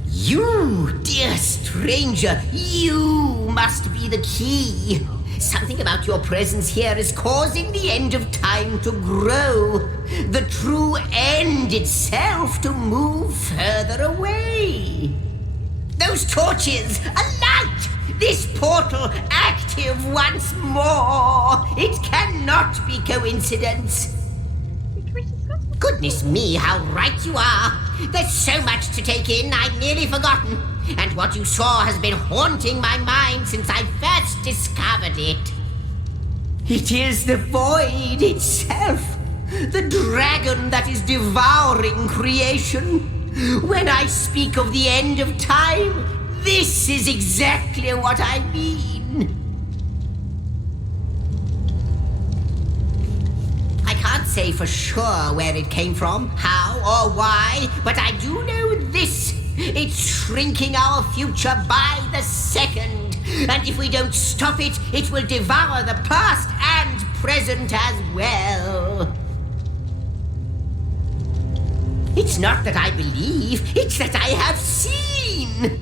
You, dear stranger, you must be the key. Something about your presence here is causing the end of time to grow. The true end itself to move further away. Those torches, alight! This portal active once more. It cannot be coincidence. Goodness me, how right you are. There's so much to take in, I'd nearly forgotten. And what you saw has been haunting my mind since I first discovered it. It is the void itself. The dragon that is devouring creation. When I speak of the end of time, this is exactly what I mean. I can't say for sure where it came from, how or why, but I do know this. It's shrinking our future by the second. And if we don't stop it, it will devour the past and present as well. It's not that I believe, it's that I have seen.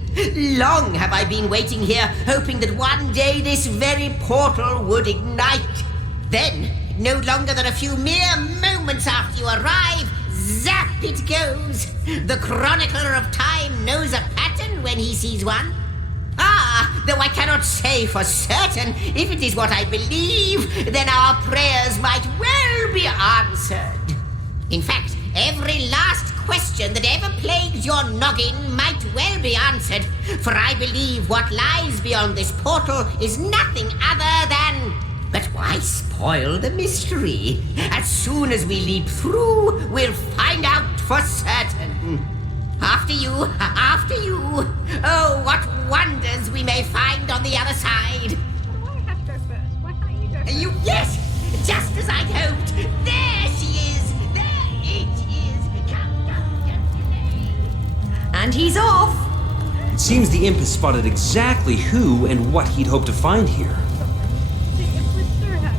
Long have I been waiting here, hoping that one day this very portal would ignite. Then, no longer than a few mere moments after you arrive, zap it goes. The chronicler of time knows a pattern when he sees one. Though I cannot say for certain, if it is what I believe, then our prayers might well be answered. In fact, every last question that ever plagued your noggin might well be answered, for I believe what lies beyond this portal is nothing other than... But why spoil the mystery? As soon as we leap through, we'll find out for certain. After you, after you. Oh, what wonders we may find on the other side. Why do I have to go first? Why can't you go first? Yes, just as I'd hoped. There she is. There it is. Come. And he's off. It seems the imp has spotted exactly who and what he'd hoped to find here. The imp was so happy.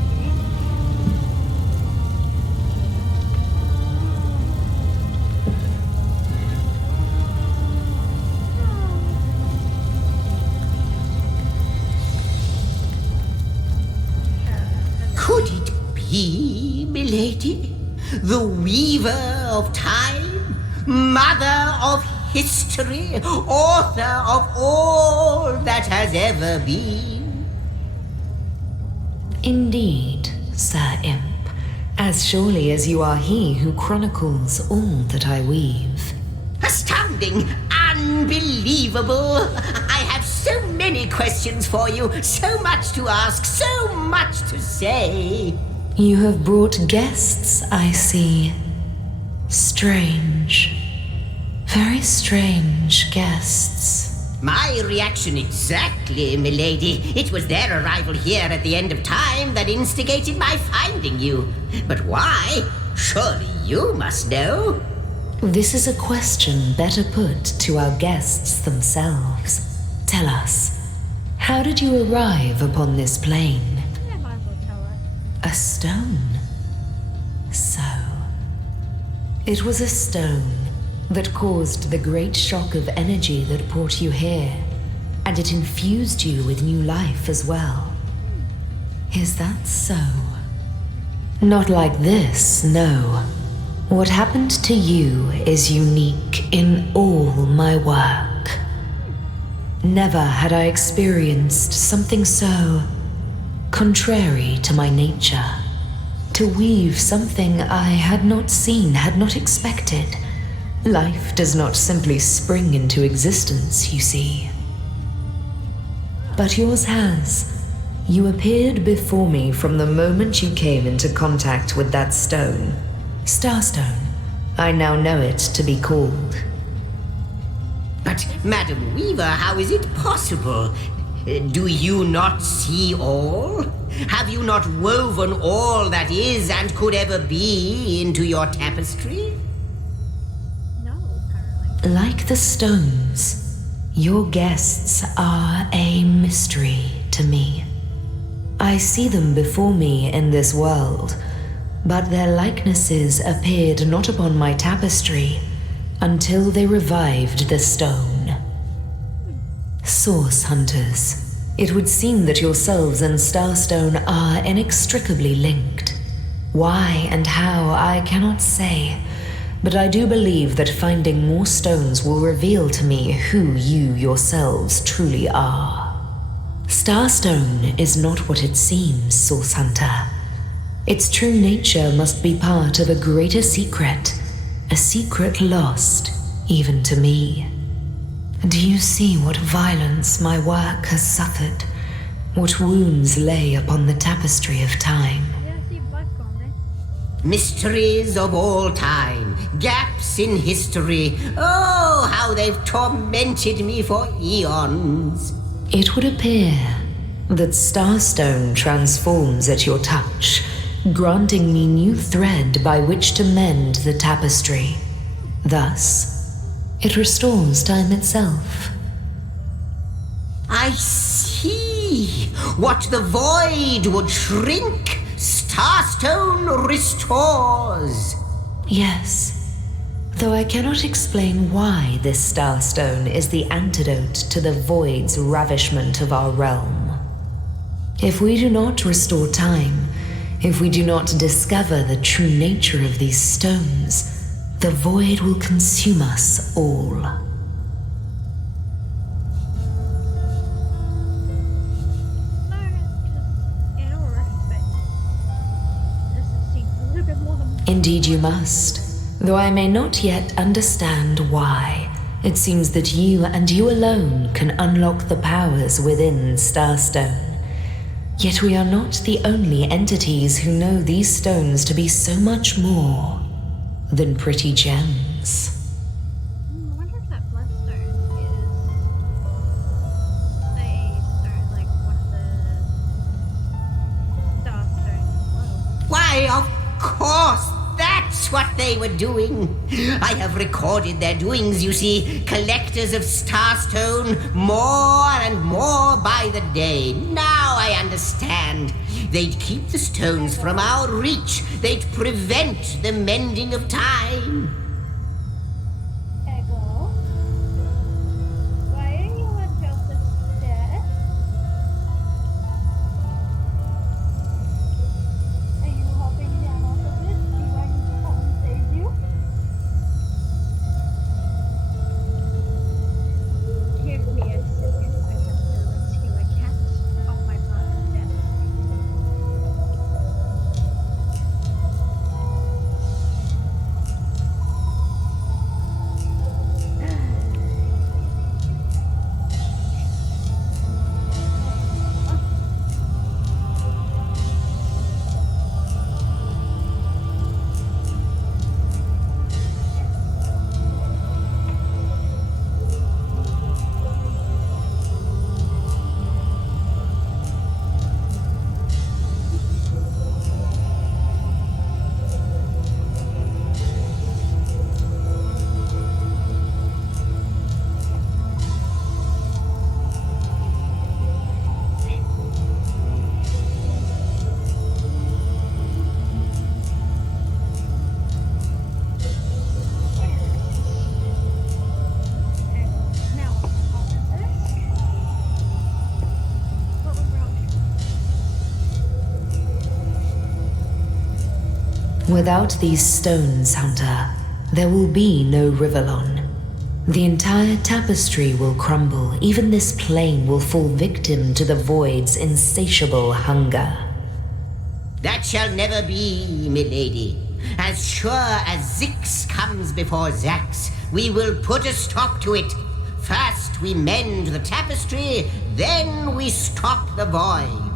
Could it be, milady? The weaver of time? Mother of history? Author of all that has ever been? Indeed, Sir Imp. As surely as you are he who chronicles all that I weave. Astounding! Unbelievable! I have so many questions for you, so much to ask, so much to say. You have brought guests, I see. Strange. Very strange guests. My reaction exactly, milady. It was their arrival here at the end of time that instigated my finding you. But why? Surely you must know. This is a question better put to our guests themselves. Tell us, how did you arrive upon this plane? A stone. So, it was a stone that caused the great shock of energy that brought you here, and it infused you with new life as well. Is that so? Not like this, no. What happened to you is unique in all my work. Never had I experienced something so contrary to my nature. To weave something I had not seen, had not expected. Life does not simply spring into existence, you see. But yours has. You appeared before me from the moment you came into contact with that stone. Starstone. I now know it to be called. But, Madam Weaver, how is it possible? Do you not see all? Have you not woven all that is and could ever be into your tapestry? Like the stones, your guests are a mystery to me. I see them before me in this world, but their likenesses appeared not upon my tapestry until they revived the stone. Source hunters, it would seem that yourselves and Starstone are inextricably linked. Why and how, I cannot say, but I do believe that finding more stones will reveal to me who you yourselves truly are. Starstone is not what it seems, Source Hunter. Its true nature must be part of a greater secret, a secret lost even to me. Do you see what violence my work has suffered? What wounds lay upon the tapestry of time? Mysteries of all time, gaps in history. Oh, how they've tormented me for eons. It would appear that Starstone transforms at your touch, granting me new thread by which to mend the tapestry. Thus, it restores time itself. I see. What the void would shrink, Starstone restores. Yes, though I cannot explain why this Starstone is the antidote to the void's ravishment of our realm. If we do not restore time, if we do not discover the true nature of these stones, the void will consume us all. Indeed you must, though I may not yet understand why. It seems that you and you alone can unlock the powers within Starstone. Yet we are not the only entities who know these stones to be so much more than pretty gems. I wonder if that bloodstone is a stone, like one of the starstones. Why, of course, that's what they were doing. I have recorded their doings, you see. Collectors of Starstone, more and more by the day. Now I understand. They'd keep the stones from our reach. They'd prevent the mending of time. Why are you on top of the stairs? Are you hopping down off of it? Do I need to come and save you? Give me a second. I have to rescue a cat off my father's desk. Without these stones, Hunter, there will be no Rivellon. The entire tapestry will crumble. Even this plane will fall victim to the void's insatiable hunger. That shall never be, milady. As sure as Zix comes before Zax, we will put a stop to it. First we mend the tapestry, then we stop the void.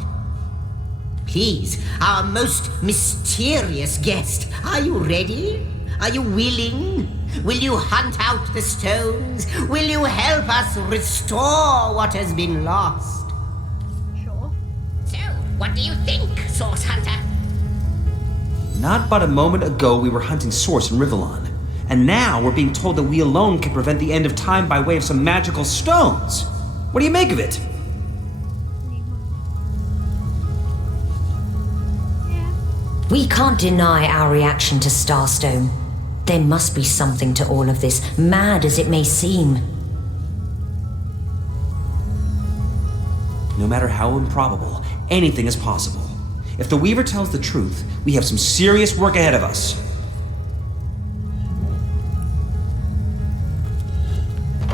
Please, our most mysterious guest, are you ready? Are you willing? Will you hunt out the stones? Will you help us restore what has been lost? Sure. So, what do you think, Source Hunter? Not but a moment ago we were hunting Source in Rivellon, and now we're being told that we alone can prevent the end of time by way of some magical stones. What do you make of it? We can't deny our reaction to Starstone. There must be something to all of this, mad as it may seem. No matter how improbable, anything is possible. If the Weaver tells the truth, we have some serious work ahead of us.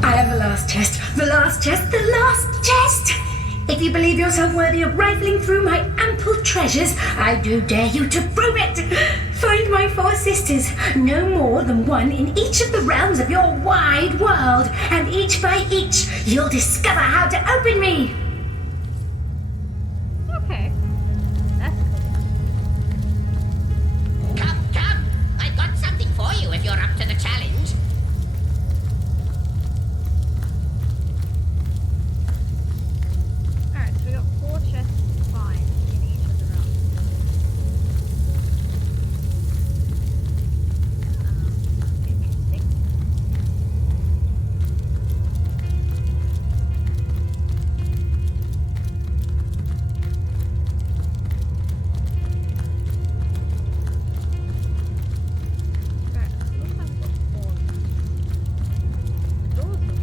I have the last chest, the last chest, the last chest! If you believe yourself worthy of rifling through my ample treasures, I do dare you to prove it! Find my 4 sisters, no more than one in each of the realms of your wide world, and each by each, you'll discover how to open me! Okay. That's cool. Come, I've got something for you if you're up to the challenge. Alright, so we got 4 chests to find in each of the realms. Interesting. Alright, so looks like we've got 4 of them. Doors look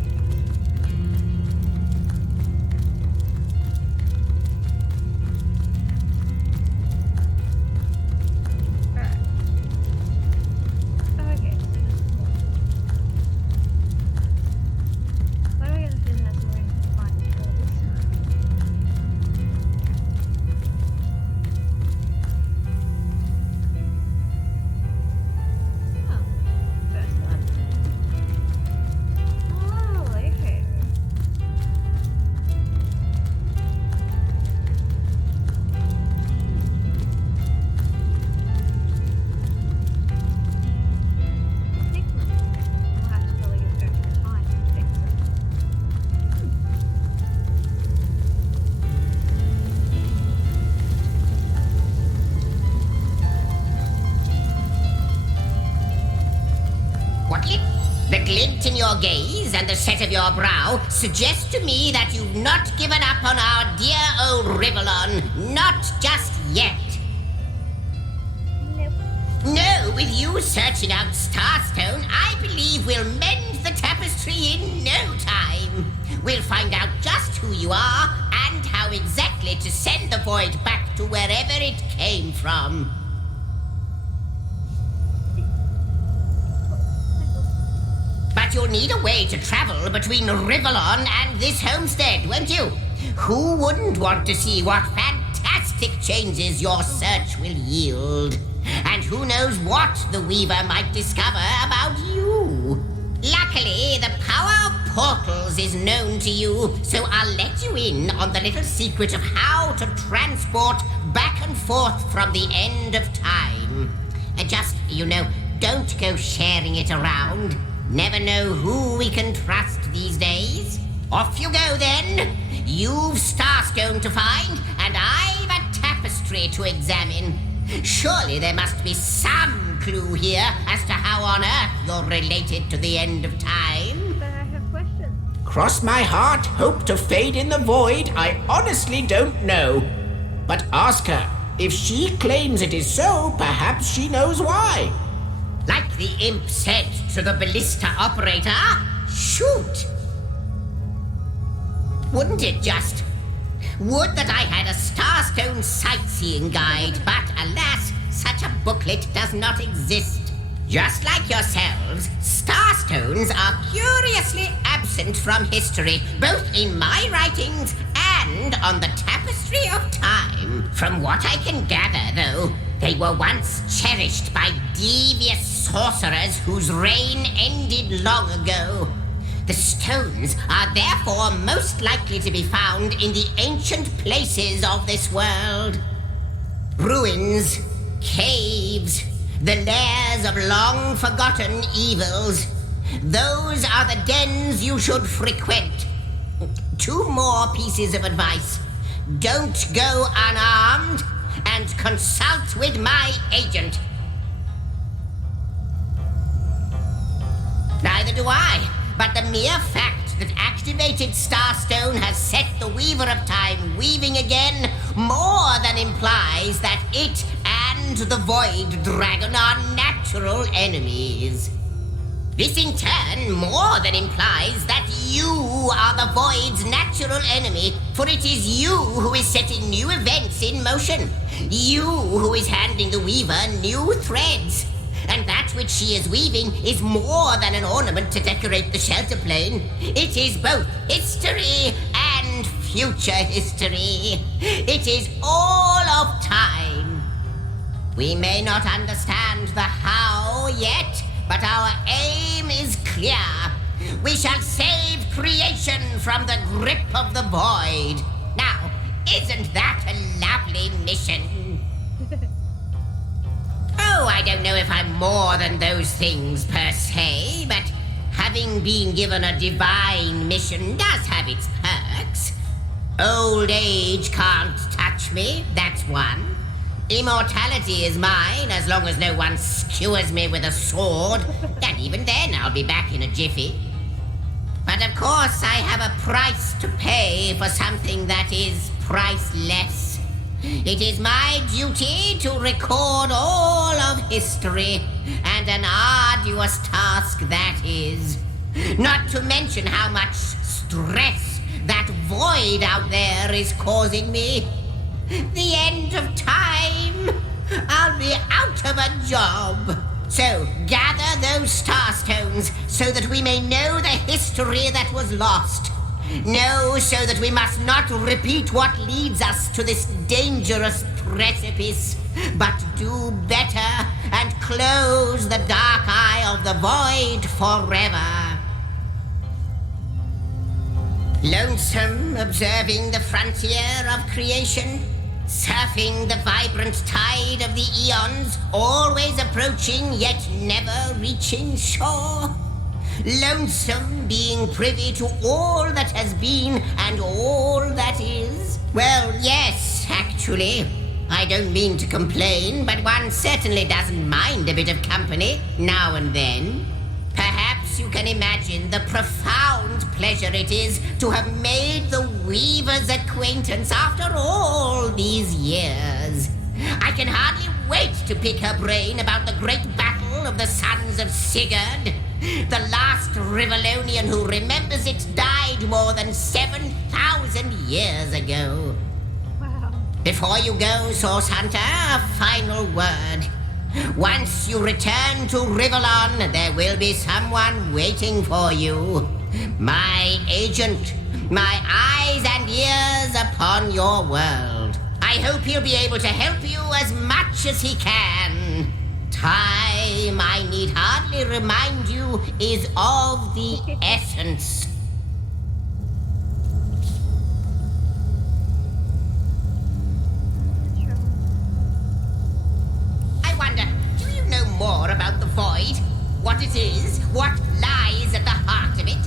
Alright. Okay, so this is cool. Why do I get a feeling that's where I can find the doors? Oh, first one. Oh, okay. We'll have to probably just go through time and fix it. Whatly? The glint in your gaze and the set of your brow suggest to me that you've not given up on our dear old Rivellon. Not just yet. No, with you searching out Starstone, I believe we'll mend the tapestry in no time. We'll find out just who you are and how exactly to send the void back to wherever it came from. But you'll need a way to travel between Rivellon and this homestead, won't you? Who wouldn't want to see what fantastic changes your search will yield? And who knows what the Weaver might discover about you? Luckily, the power of portals is known to you, so I'll let you in on the little secret of how to transport back and forth from the end of time. Just, don't go sharing it around. Never know who we can trust these days. Off you go then. You've Starstone to find, and I've a tapestry to examine. Surely there must be some clue here as to how on earth you're related to the end of time. But I have questions. Cross my heart, hope to fade in the void. I honestly don't know. But ask her. If she claims it is so, perhaps she knows why. Like the imp said to the ballista operator, shoot! Wouldn't it just? Would that I had a Starstone sightseeing guide, but alas, such a booklet does not exist. Just like yourselves, starstones are curiously absent from history, both in my writings and on the tapestry of time. From what I can gather, though, they were once cherished by devious sorcerers whose reign ended long ago. The stones are therefore most likely to be found in the ancient places of this world. Ruins, caves, the lairs of long-forgotten evils. Those are the dens you should frequent. 2 more pieces of advice. Don't go unarmed, and consult with my agent. Neither do I, but the mere fact that activated Starstone has set the Weaver of Time weaving again more than implies that it and the Void Dragon are natural enemies. This in turn more than implies that you are the Void's natural enemy, for it is you who is setting new events in motion. You who is handing the Weaver new threads. And that which she is weaving is more than an ornament to decorate the shelter plane. It is both history and future history. It is all of time. We may not understand the how yet, but our aim is clear. We shall save creation from the grip of the void. Now, isn't that a lovely mission? Oh, I don't know if I'm more than those things per se, but having been given a divine mission does have its perks. Old age can't touch me, that's one. Immortality is mine as long as no one skewers me with a sword, and even then I'll be back in a jiffy. But of course I have a price to pay for something that is priceless. It is my duty to record all of history, and an arduous task that is. Not to mention how much stress that void out there is causing me. The end of time. I'll be out of a job. So gather those starstones so that we may know the history that was lost. Know so that we must not repeat what leads us to this dangerous precipice, but do better and close the dark eye of the void forever. Lonesome, observing the frontier of creation, surfing the vibrant tide of the eons, always approaching yet never reaching shore. Lonesome, being privy to all that has been and all that is. Well, yes, actually. I don't mean to complain, but one certainly doesn't mind a bit of company now and then. Perhaps you can imagine the profound pleasure it is to have made the Weaver's acquaintance after all these years. I can hardly wait to pick her brain about the great battle of the Sons of Sigurd. The last Rivellonian who remembers it died more than 7,000 years ago. Wow. Before you go, Source Hunter, a final word. Once you return to Rivellon, there will be someone waiting for you. My agent, my eyes and ears upon your world. I hope he'll be able to help you as much as he can. Time, I need hardly remind you, is of the essence. I wonder, do you know more about the void? What it is? What lies at the heart of it?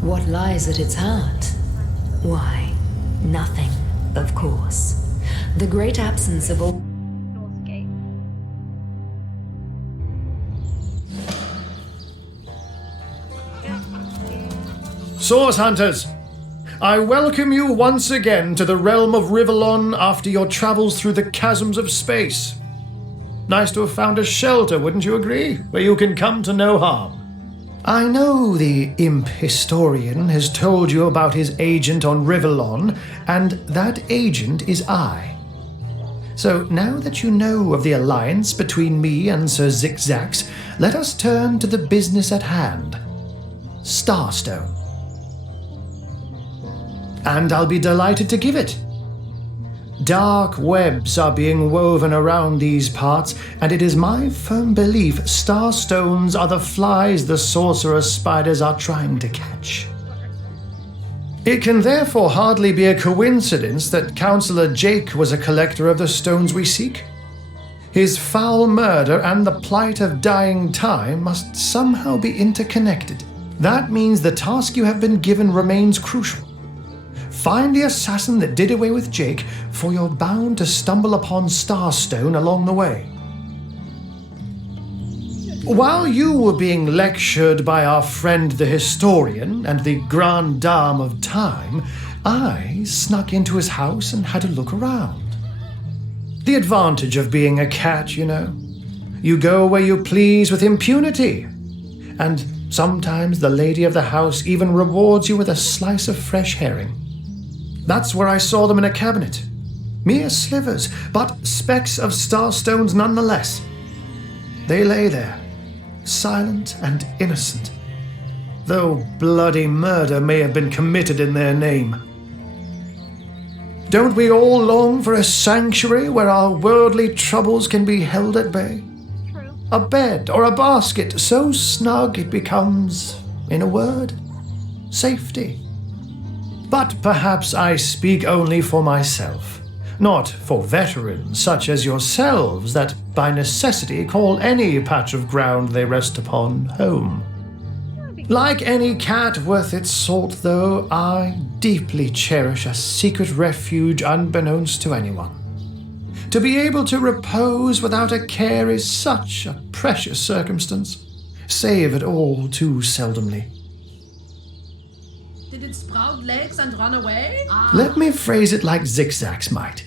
What lies at its heart? Why, nothing, of course. The great absence of all. Source Hunters, I welcome you once again to the realm of Rivellon after your travels through the chasms of space. Nice to have found a shelter, wouldn't you agree? Where you can come to no harm. I know the imp historian has told you about his agent on Rivellon, and that agent is I. So now that you know of the alliance between me and Sir Zigzags, let us turn to the business at hand. Starstone. And I'll be delighted to give it. Dark webs are being woven around these parts, and it is my firm belief starstones are the flies the sorcerer's spiders are trying to catch. It can therefore hardly be a coincidence that Councillor Jake was a collector of the stones we seek. His foul murder and the plight of dying time must somehow be interconnected. That means the task you have been given remains crucial. Find the assassin that did away with Jake, for you're bound to stumble upon Starstone along the way. While you were being lectured by our friend the historian and the grande dame of time, I snuck into his house and had a look around. The advantage of being a cat, you know. You go where you please with impunity. And sometimes the lady of the house even rewards you with a slice of fresh herring. That's where I saw them in a cabinet. Mere slivers, but specks of starstones nonetheless. They lay there, silent and innocent, though bloody murder may have been committed in their name. Don't we all long for a sanctuary where our worldly troubles can be held at bay? True. A bed or a basket so snug it becomes, in a word, safety. But perhaps I speak only for myself, not for veterans such as yourselves that by necessity call any patch of ground they rest upon home. Like any cat worth its salt, though, I deeply cherish a secret refuge unbeknownst to anyone. To be able to repose without a care is such a precious circumstance, save it all too seldomly. Did it sprout legs and run away? Let me phrase it like Zigzags might.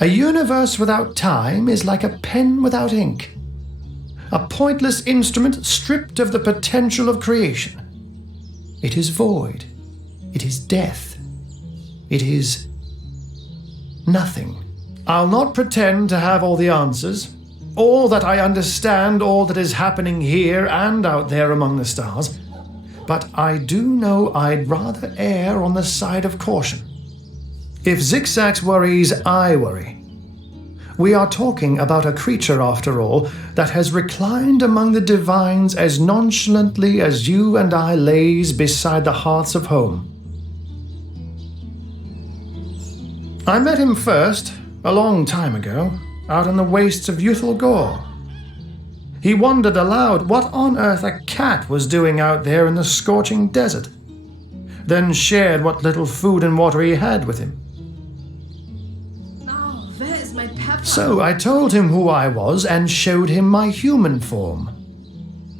A universe without time is like a pen without ink. A pointless instrument stripped of the potential of creation. It is void. It is death. It is nothing. I'll not pretend to have all the answers, or that I understand all that is happening here and out there among the stars. But I do know I'd rather err on the side of caution. If Zigzags worries, I worry. We are talking about a creature, after all, that has reclined among the divines as nonchalantly as you and I lays beside the hearths of home. I met him first, a long time ago, out in the wastes of Youthful Gore. He wondered aloud what on earth a cat was doing out there in the scorching desert, then shared what little food and water he had with him. Oh, where is my pepper? So I told him who I was and showed him my human form.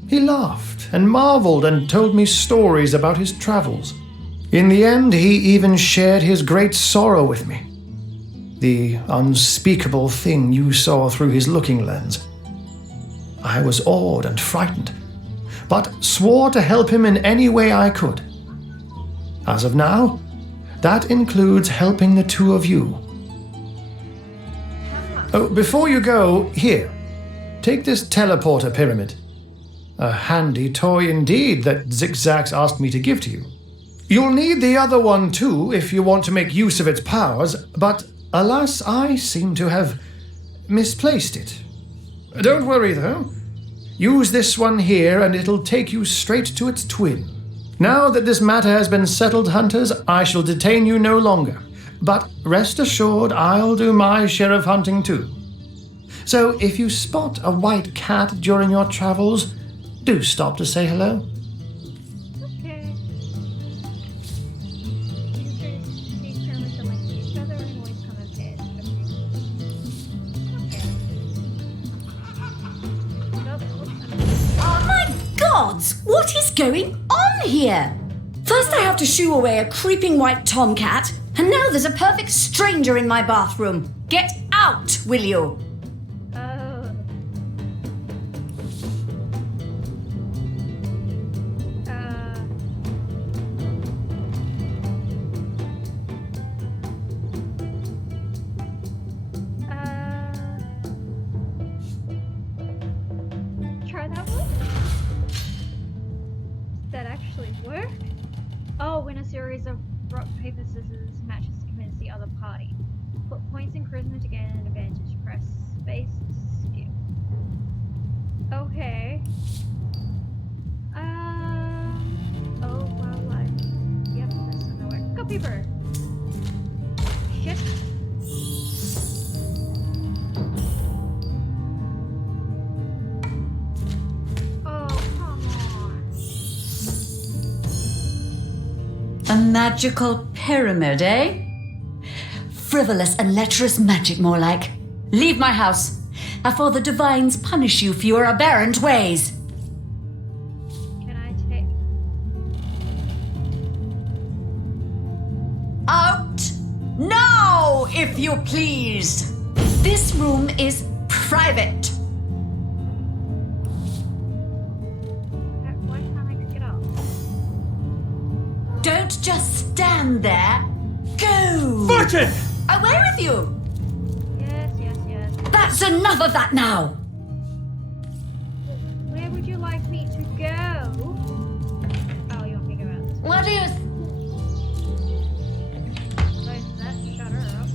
He laughed and marveled and told me stories about his travels. In the end, he even shared his great sorrow with me. The unspeakable thing you saw through his looking lens. I was awed and frightened, but swore to help him in any way I could. As of now, that includes helping the two of you. Oh, before you go, here, take this teleporter pyramid. A handy toy indeed that Zigzags asked me to give to you. You'll need the other one too if you want to make use of its powers, but alas, I seem to have misplaced it. Don't worry though. Use this one here and it'll take you straight to its twin. Now that this matter has been settled, hunters, I shall detain you no longer. But rest assured, I'll do my share of hunting too. So if you spot a white cat during your travels, do stop to say hello. Okay. Oh my gods! What is going on here? First I have to shoo away a creeping white tomcat, and now there's a perfect stranger in my bathroom. Get out, will you? try that one? Does that actually work? Oh, win a series of rock, paper, scissors matches to convince the other party. Put points in charisma to gain an advantage. Press space to skip. Okay. Oh, wildlife. Yep, that's not gonna work. Go, paper! Shit. A magical pyramid, eh? Frivolous and lecherous magic, more like. Leave my house, afore the divines punish you for your aberrant ways. Can I take... Out! Now, if you please! This room is private. Why can't I pick it up? Don't just stand there. Go! Fortune! Away with you! Yes. That's enough of that now! Where would you like me to go? Oh, you want me to go out this way? What do you... Close that, shut her up.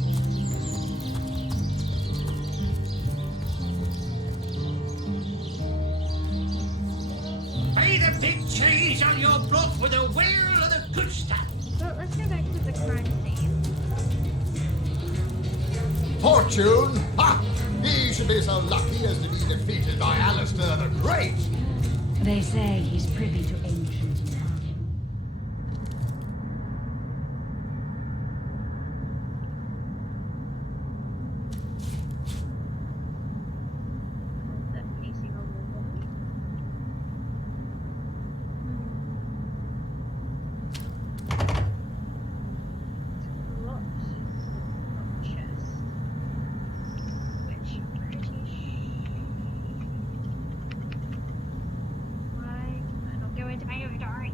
Pay the big cheese on your block with a wheel of the good stuff. So let's go back to the crime scene. Fortune! Ha! He should be so lucky as to be defeated by Alistair the Great! They say he's privy to ancient time. Is that facing on the wall? Lots of chests. Which British? Why can I not go into my inventory?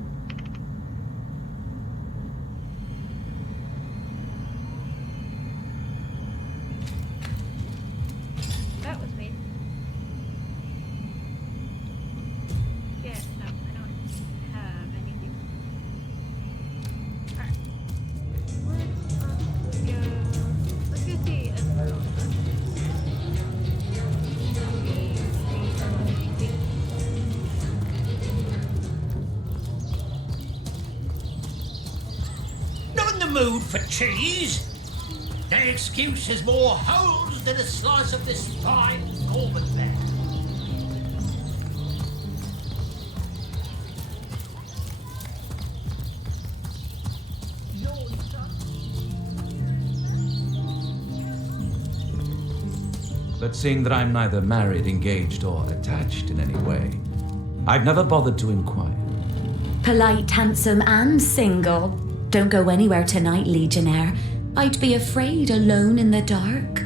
That was weird. Yeah, no, I don't have anything. Alright. Let's go see Esmeralda. Not in the mood for cheese. The excuse is more holes than a slice of this fine Norman fare. But seeing that I'm neither married, engaged, or attached in any way, I've never bothered to inquire. Polite, handsome, and single. Don't go anywhere tonight, Legionnaire. I'd be afraid alone in the dark.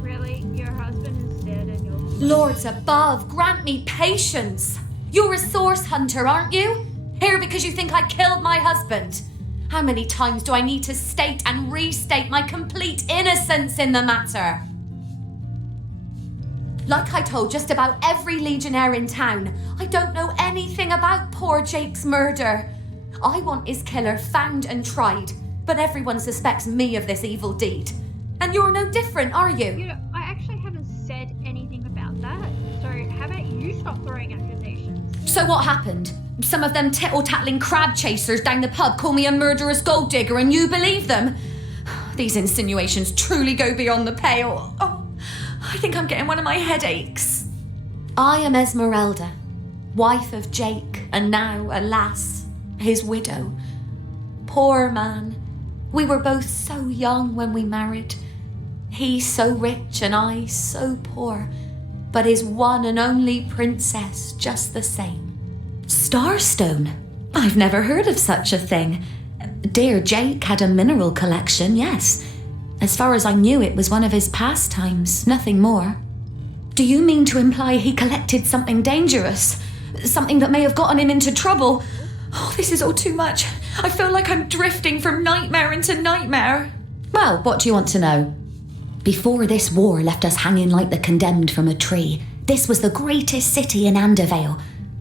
Really? Your husband is dead and you're... Lords above, grant me patience. You're a source hunter, aren't you? Here because you think I killed my husband. How many times do I need to state and restate my complete innocence in the matter? Like I told just about every Legionnaire in town, I don't know anything about poor Jake's murder. I want his killer found and tried, but everyone suspects me of this evil deed. And you're no different, are you? You know, I actually haven't said anything about that. So how about you stop throwing accusations? So what happened? Some of them tittle-tattling crab chasers down the pub call me a murderous gold digger and you believe them? These insinuations truly go beyond the pale. Oh, I think I'm getting one of my headaches. I am Esmeralda, wife of Jake, and now, alas, his widow. Poor man. We were both so young when we married. He so rich and I so poor, but his one and only princess just the same. Starstone? I've never heard of such a thing. Dear Jake had a mineral collection, yes. As far as I knew, it was one of his pastimes, nothing more. Do you mean to imply he collected something dangerous? Something that may have gotten him into trouble? Oh, this is all too much. I feel like I'm drifting from nightmare into nightmare. Well, what do you want to know? Before this war left us hanging like the condemned from a tree, This was the greatest city in Andervale.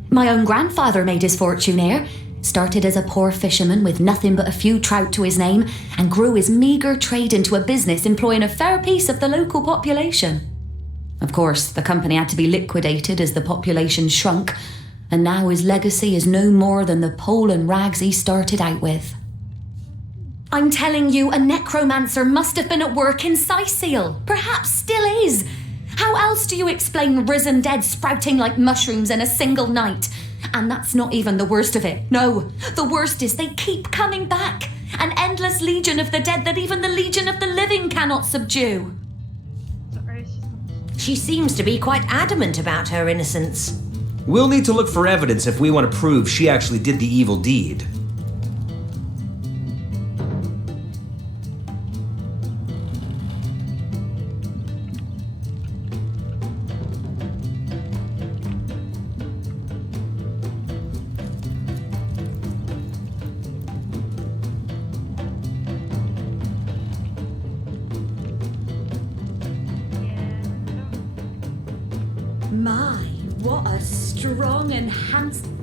My own grandfather made his fortune here. Started as a poor fisherman with nothing but a few trout to his name, and grew his meagre trade into a business employing a fair piece of the local population. Of course, the company had to be liquidated as the population shrunk, and now his legacy is no more than the pole and rags he started out with. I'm telling you, a necromancer must have been at work in Sicil. Perhaps still is. How else do you explain risen dead sprouting like mushrooms in a single night? And that's not even the worst of it. No, the worst is they keep coming back. An endless legion of the dead that even the legion of the living cannot subdue. She seems to be quite adamant about her innocence. We'll need to look for evidence if we want to prove she actually did the evil deed. My, what a strong and handsome...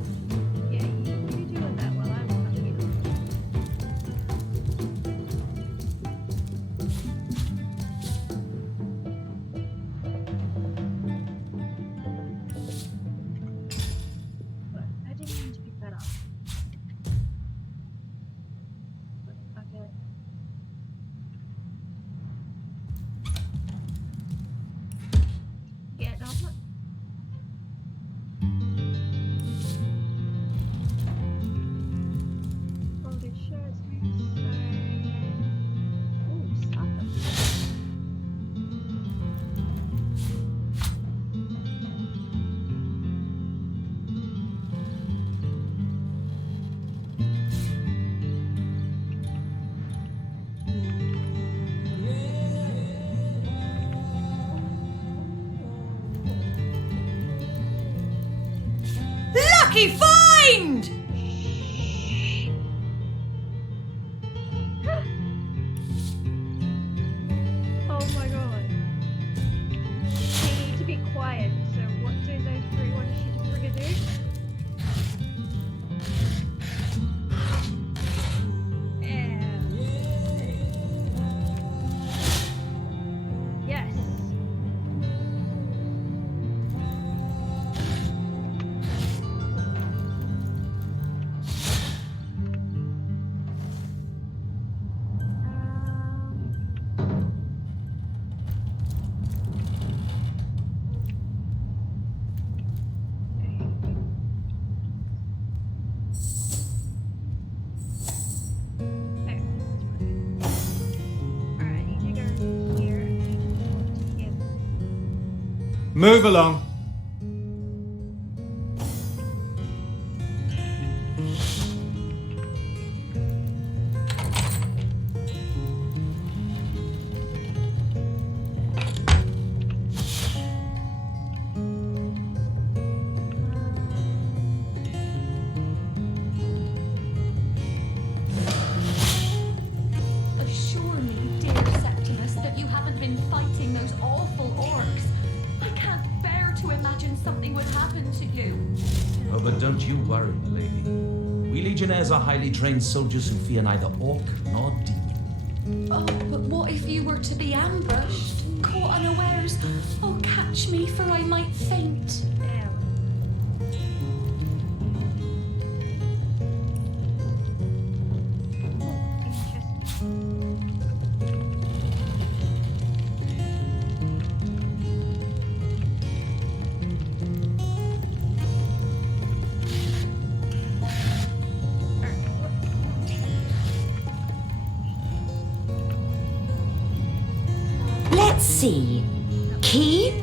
Lucky find! Oh my god. They need to be quiet, so what do those three want she to friggin' do? Yes. Move along. Assure me, dear Septimus, that you haven't been fighting those awful orcs. I can't bear to imagine something would happen to you. Oh, but don't you worry, lady. We Legionnaires are highly trained soldiers who fear neither orc nor demon. Oh, but what if you were to be ambushed, caught unawares? Oh, catch me, for I might faint. Let's see. Key?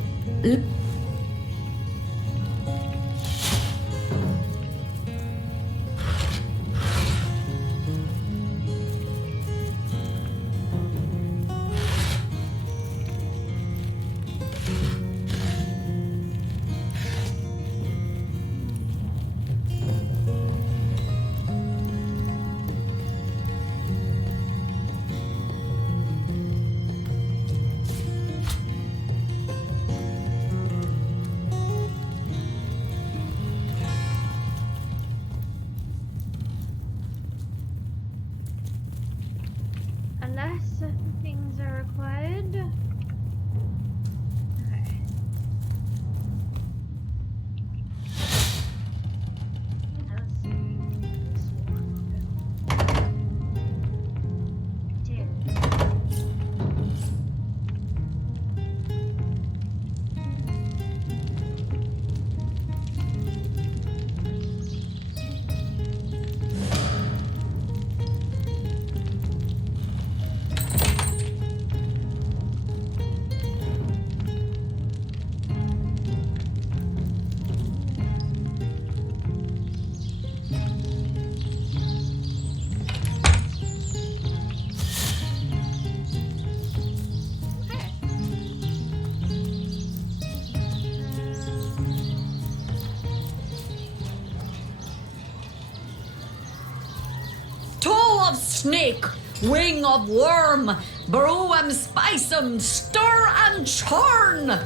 snake, wing of worm, brew 'em, spice 'em, stir and churn.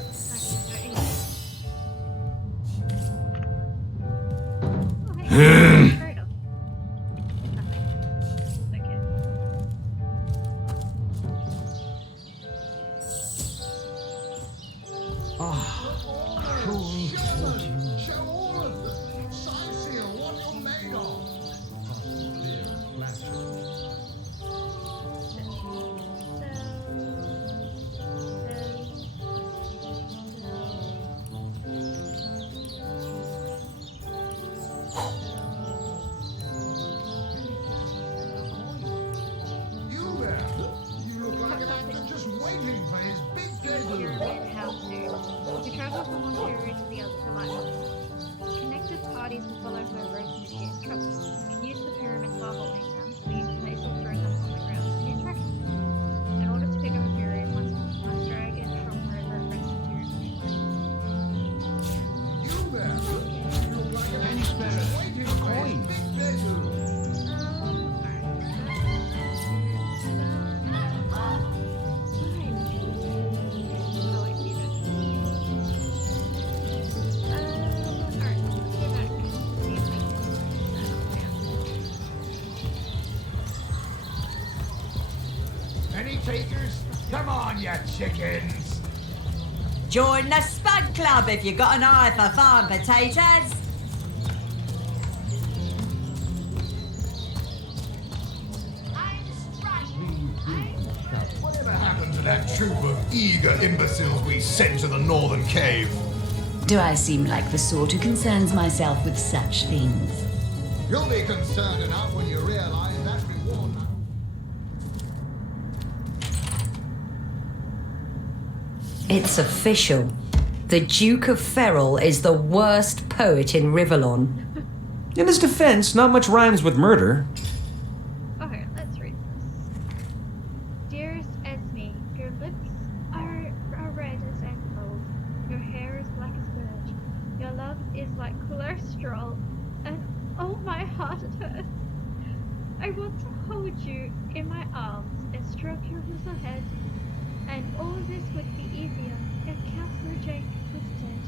Takers? Come on, you chickens! Join the Spud Club if you got an eye for farm potatoes. Whatever happened to that troop of eager imbeciles we sent to the northern cave? Do I seem like the sort who concerns myself with such things? You'll be concerned enough when you realize that reward. It's official. The Duke of Ferrol is the worst poet in Rivellon. In his defense, not much rhymes with murder. Okay, let's read this. Dearest Esme, your lips are red as emerald. Your hair is black as birch. Your love is like cholesterol. And oh, my heart hurts. I want to hold you in my arms and stroke your little head. And all this would be easier if Counselor Jake was dead.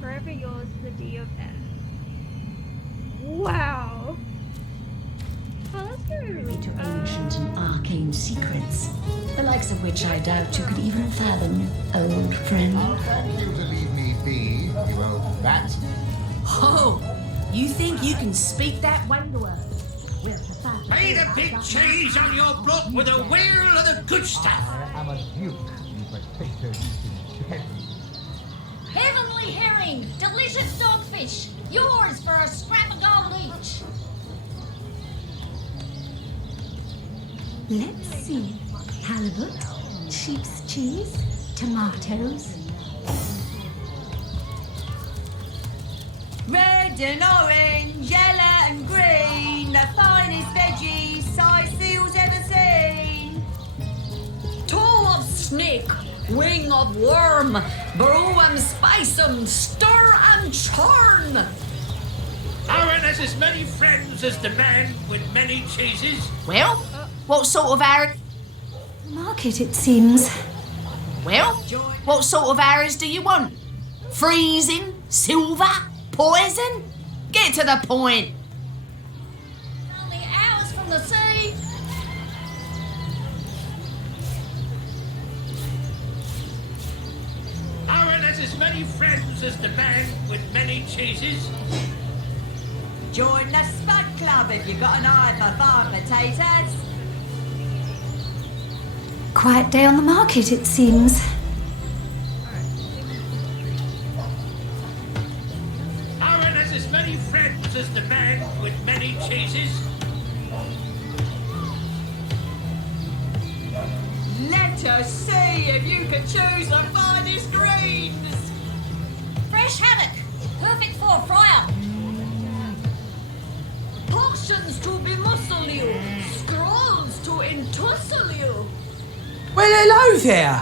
Forever yours, the D of F. Wow. Well, let's go. To ancient and arcane secrets, the likes of which I doubt you could even fathom, old friend. I'll thank you to leave me be, you old bat. Oh, you think you can speak that way to her? Pay the big cheese on your block with a wheel of the good stuff. I am a duke, you potato eating peasant. Heavenly herring, delicious dogfish, yours for a scrap of gold each. Let's see. Halibut, sheep's cheese, tomatoes. Red and orange, yellow and green, the finest veggies Sicil's ever seen. Toe of snake, wing of worm, brew 'em, spice 'em, stir and churn. Aaron has as many friends as the man with many cheeses. Well, what sort of arrow? Market, it seems. Well, what sort of arrows do you want? Freezing? Silver? Poison? Get to the point. Only hours from the sea. Aaron has as many friends as the man with many cheeses. Join the Spud Club if you got an eye for farm potatoes. Quiet day on the market, it seems. Aaron has as many friends as the man with many cheeses. Let us see if you can choose the finest greens. Fresh haddock, perfect for a fryer. Potions to bemuscle you, scrolls to entussle you. Well, hello there.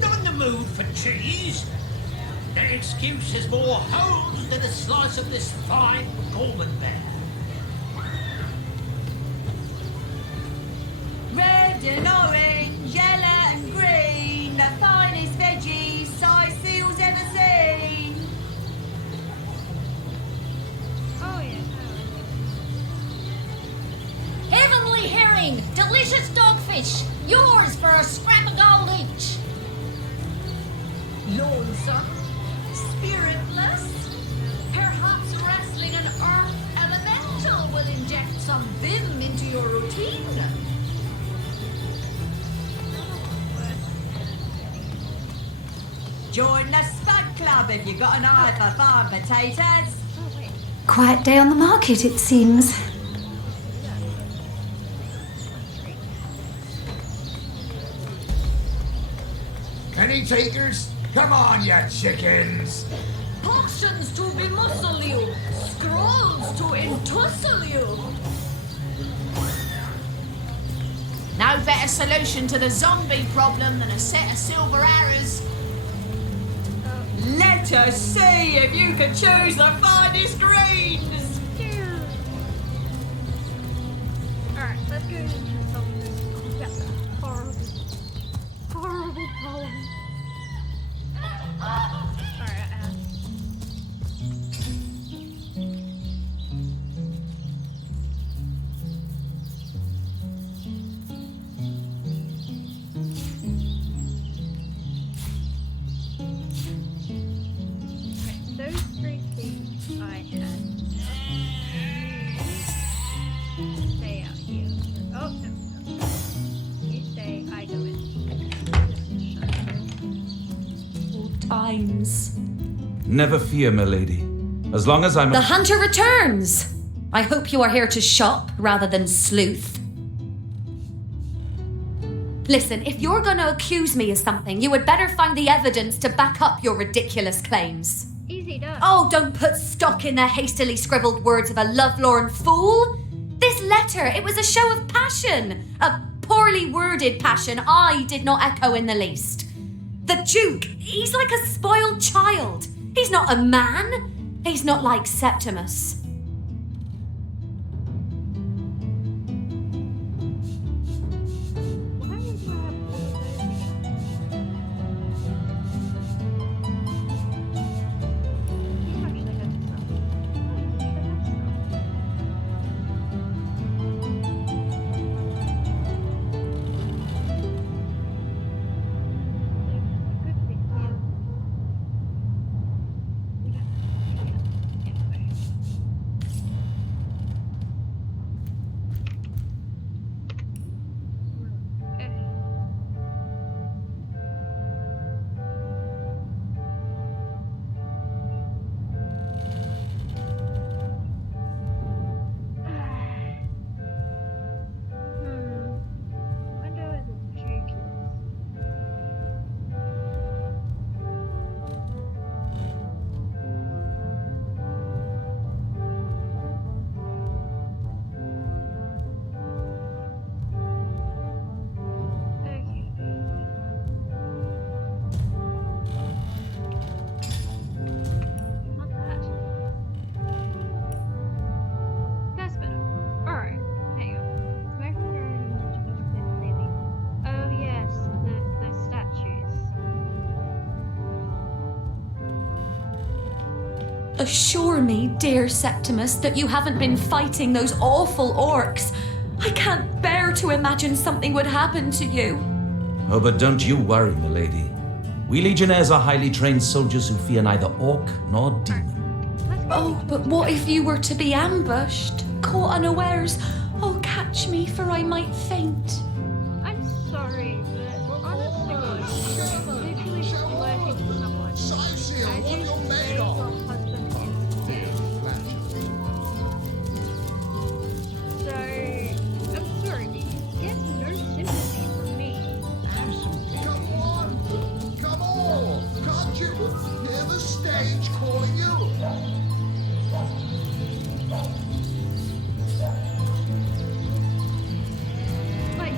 Not in the mood for cheese. That excuse has more holes than a slice of this fine Gorman bear. Red and orange, yellow and green, the finest veggies size seals ever seen. Oh, yeah. Heavenly herring, delicious dogfish, yours for a scrap of gold each. Lonesome, spiritless, perhaps wrestling an earth elemental will inject some vim into your routine. Join the Spud Club if you got an eye for farm potatoes. Quiet day on the market, it seems. Any takers? Come on, you chickens! Potions to bemuscle you, scrolls to entussle you. No better solution to the zombie problem than a set of silver arrows. Let us see if you can choose the finest greens. Alright, let's go and solve this horrible problem. Alright, those three things I had. Stay out here. Oh, no. You stay, I go in. Times. Never fear, milady. As long as I'm... The hunter returns! I hope you are here to shop rather than sleuth. Listen, if you're gonna accuse me of something, you would better find the evidence to back up your ridiculous claims. Easy done. Oh, don't put stock in the hastily scribbled words of a lovelorn fool. This letter, it was a show of passion. A poorly worded passion I did not echo in the least. The Duke, he's like a spoiled child. He's not a man. He's not like Septimus. Assure me, dear Septimus, that you haven't been fighting those awful orcs. I can't bear to imagine something would happen to you. Oh, but don't you worry, milady. We legionnaires are highly trained soldiers who fear neither orc nor demon. Oh, but what if you were to be ambushed, caught unawares? Oh, catch me, for I might faint. I'm sorry, but honestly, I'm literally just working for someone. I didn't say your husband is dead. So, I'm sorry, you get no sympathy from me. Come on! Can't you hear the stage calling you? Like,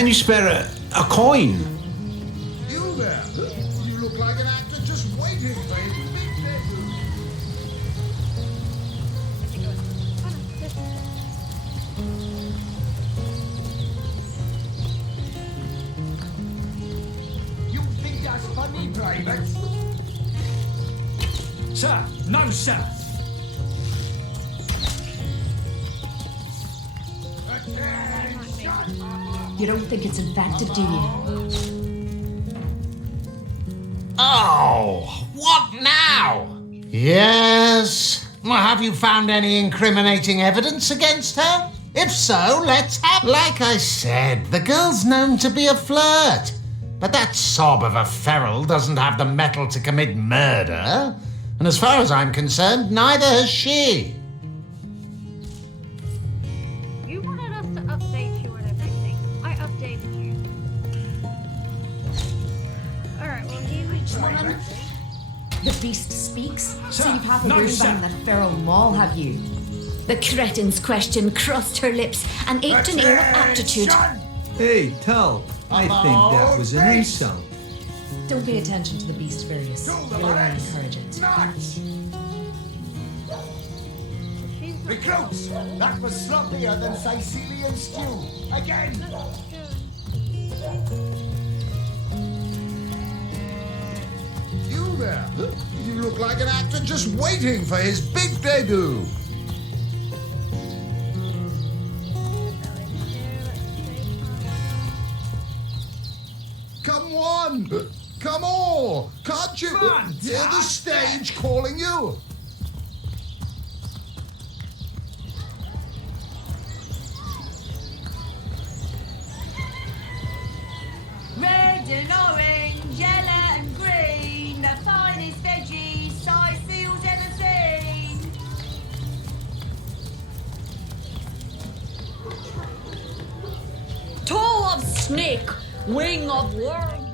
Can you spare a coin? You there? You look like an actor just waiting for his big debut. You think that's funny, Private? Sir, no, sir. You don't think it's infected, do you? Oh, what now? Yes. Well, have you found any incriminating evidence against her? If so, let's have... Like I said, the girl's known to be a flirt. But that sob of a feral doesn't have the mettle to commit murder. And as far as I'm concerned, neither has she. You wanted us to update you on everything. I updated you. Alright, well, he's One. The beast speaks, Sir, so you've half a no, brain sir. bang that feral maul, have you? The cretin's question crossed her lips and ached an ear of aptitude. Hey, Tull, I think that was an insult. Don't pay attention to the beast, Various. You'll only encourage it. Recruits! That was sloppier than Sicilian stew. Again! You there? You look like an actor just waiting for his big debut. Come on! Come on! Can't you hear the stage calling you? Red and orange, yellow and green, the finest veggies Sicilia's ever seen. Toe of snake, wing of worm.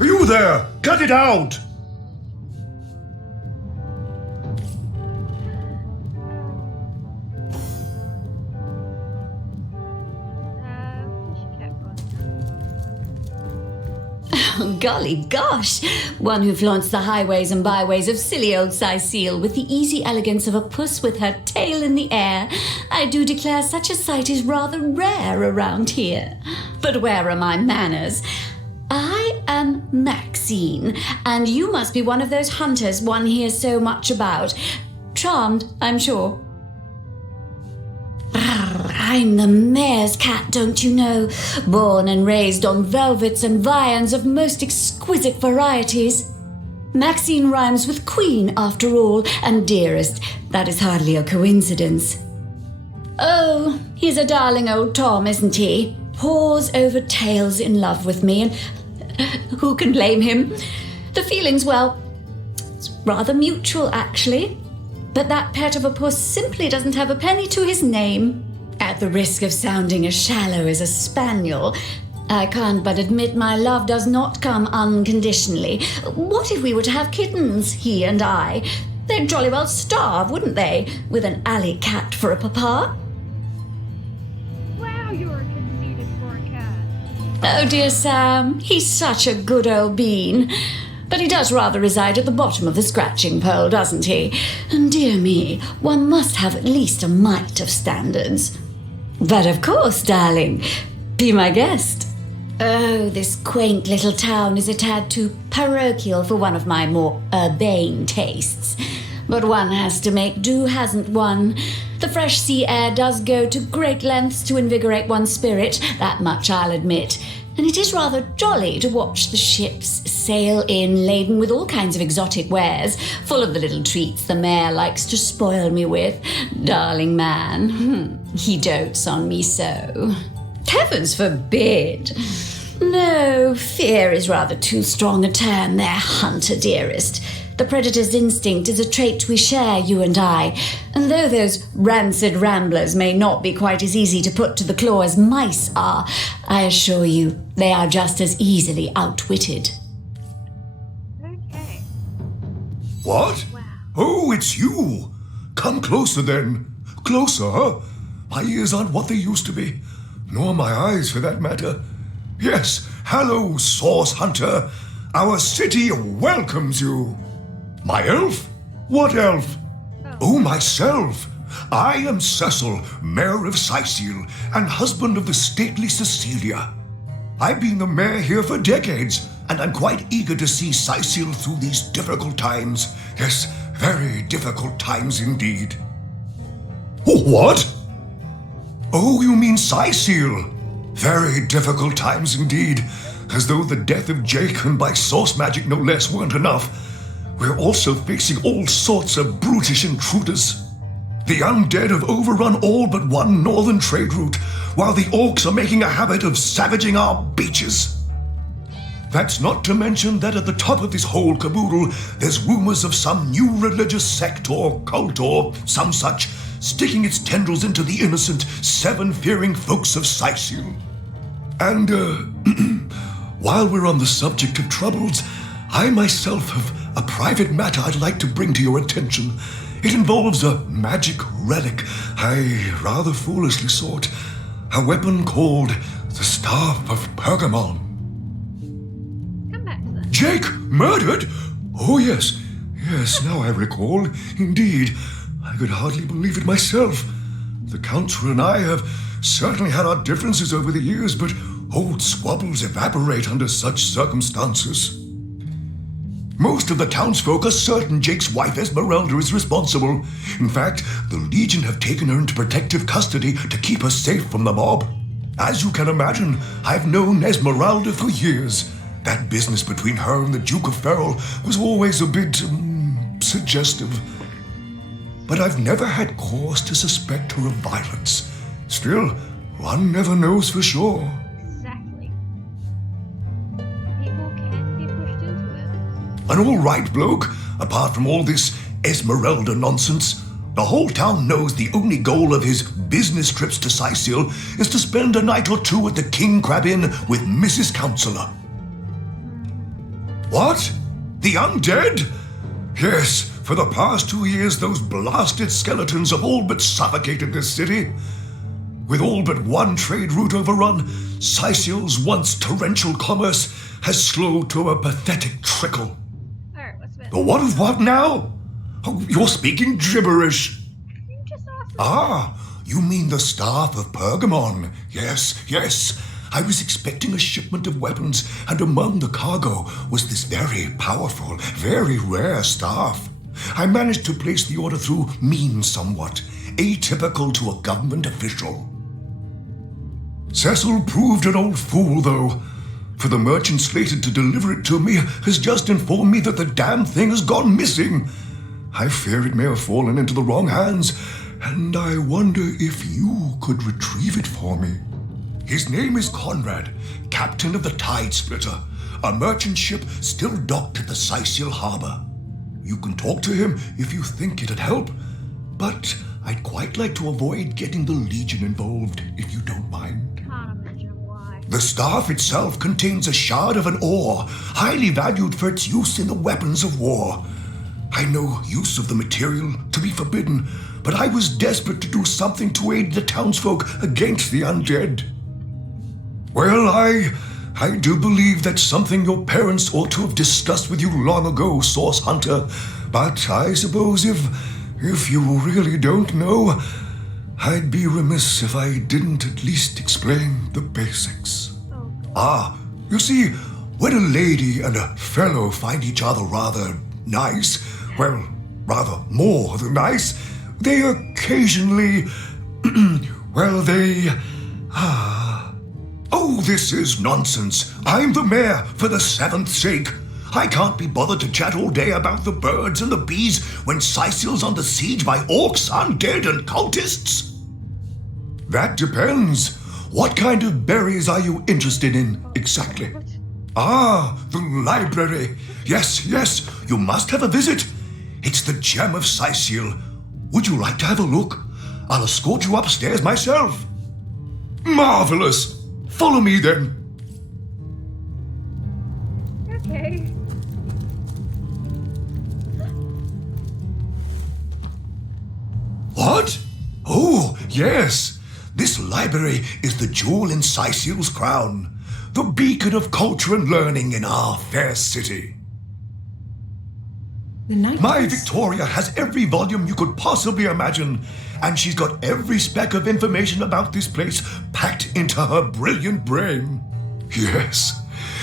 You there! Cut it out! Golly gosh! One who flaunts the highways and byways of silly old Sicile with the easy elegance of a puss with her tail in the air. I do declare such a sight is rather rare around here. But where are my manners? I am Maxine, and you must be one of those hunters one hears so much about. Charmed, I'm sure. I'm the mayor's cat, don't you know? Born and raised on velvets and viands of most exquisite varieties. Maxine rhymes with queen, after all, and dearest. That is hardly a coincidence. Oh, he's a darling old Tom, isn't he? Paws over tails in love with me, and who can blame him? The feeling's, well, it's rather mutual, actually. But that pet of a puss simply doesn't have a penny to his name. At the risk of sounding as shallow as a spaniel, I can't but admit my love does not come unconditionally. What if we were to have kittens, he and I? They'd jolly well starve, wouldn't they, with an alley cat for a papa? Wow, you're conceited for a cat. Oh dear Sam, he's such a good old bean. But he does rather reside at the bottom of the scratching pole, doesn't he? And dear me, one must have at least a mite of standards. But of course, darling, be my guest. Oh, this quaint little town is a tad too parochial for one of my more urbane tastes. But one has to make do, hasn't one? The fresh sea air does go to great lengths to invigorate one's spirit, that much I'll admit. And it is rather jolly to watch the ships sail in laden with all kinds of exotic wares, full of the little treats the mayor likes to spoil me with. Darling man, he dotes on me so. Heavens forbid! No, fear is rather too strong a term there, Hunter dearest. The predator's instinct is a trait we share, you and I. And though those rancid ramblers may not be quite as easy to put to the claw as mice are, I assure you they are just as easily outwitted. Okay. What? Oh, it's you. Come closer then. Closer. My ears aren't what they used to be. Nor my eyes, for that matter. Yes, hello, Source Hunter. Our city welcomes you. My elf? What elf? Oh, myself. I am Cecil, Mayor of Sicil, and husband of the stately Cecilia. I've been the mayor here for decades, and I'm quite eager to see Sicil through these difficult times. Yes, very difficult times indeed. Oh, what? Oh, you mean Sicil? Very difficult times indeed. As though the death of Jake, and by source magic no less, weren't enough. We're also facing all sorts of brutish intruders. The undead have overrun all but one northern trade route, while the orcs are making a habit of savaging our beaches. That's not to mention that at the top of this whole caboodle, there's rumors of some new religious sect or cult or some such sticking its tendrils into the innocent, seven-fearing folks of Sicil. And, while we're on the subject of troubles, I myself have a private matter I'd like to bring to your attention. It involves a magic relic I rather foolishly sought. A weapon called the Staff of Pergamon. Come back then. Jake, murdered? Oh, yes. Yes, now I recall. Indeed. I could hardly believe it myself. The Council and I have certainly had our differences over the years, but old squabbles evaporate under such circumstances. Most of the townsfolk are certain Jake's wife Esmeralda is responsible. In fact, the Legion have taken her into protective custody to keep her safe from the mob. As you can imagine, I've known Esmeralda for years. That business between her and the Duke of Ferrol was always a bit suggestive. But I've never had cause to suspect her of violence. Still, one never knows for sure. Exactly. People can be pushed into it. An all right bloke, apart from all this Esmeralda nonsense. The whole town knows the only goal of his business trips to Sicil is to spend a night or two at the King Crab Inn with Mrs. Counselor. What? The undead? Yes, for the past 2 years those blasted skeletons have all but suffocated this city. With all but one trade route overrun, Sicil's once torrential commerce has slowed to a pathetic trickle. Alright, what's this? The what now? Oh, you're speaking gibberish. You just asked me. Ah, you mean the Staff of Pergamon. Yes. I was expecting a shipment of weapons, and among the cargo was this very powerful, very rare staff. I managed to place the order through means somewhat, atypical to a government official. Cecil proved an old fool, though, for the merchant slated to deliver it to me has just informed me that the damn thing has gone missing. I fear it may have fallen into the wrong hands, and I wonder if you could retrieve it for me. His name is Conrad, captain of the Tide Splitter, a merchant ship still docked at the Sicil harbor. You can talk to him if you think it'd help, but I'd quite like to avoid getting the Legion involved, if you don't mind. Can't imagine why. The staff itself contains a shard of an ore, highly valued for its use in the weapons of war. I know use of the material to be forbidden, but I was desperate to do something to aid the townsfolk against the undead. Well, I do believe that's something your parents ought to have discussed with you long ago, Source Hunter. But I suppose if you really don't know, I'd be remiss if I didn't at least explain the basics. You see, when a lady and a fellow find each other rather nice, well, rather more than nice, they occasionally, Oh, this is nonsense. I'm the mayor, for the 7th sake. I can't be bothered to chat all day about the birds and the bees when Sicil's under siege by orcs, undead, and cultists. That depends. What kind of berries are you interested in, exactly? Ah, the library. Yes, yes, you must have a visit. It's the gem of Sicil. Would you like to have a look? I'll escort you upstairs myself. Marvelous. Follow me then. Okay. What? Oh, yes. This library is the jewel in Sicil's crown, the beacon of culture and learning in our fair city. My Victoria has every volume you could possibly imagine, and she's got every speck of information about this place packed into her brilliant brain. Yes,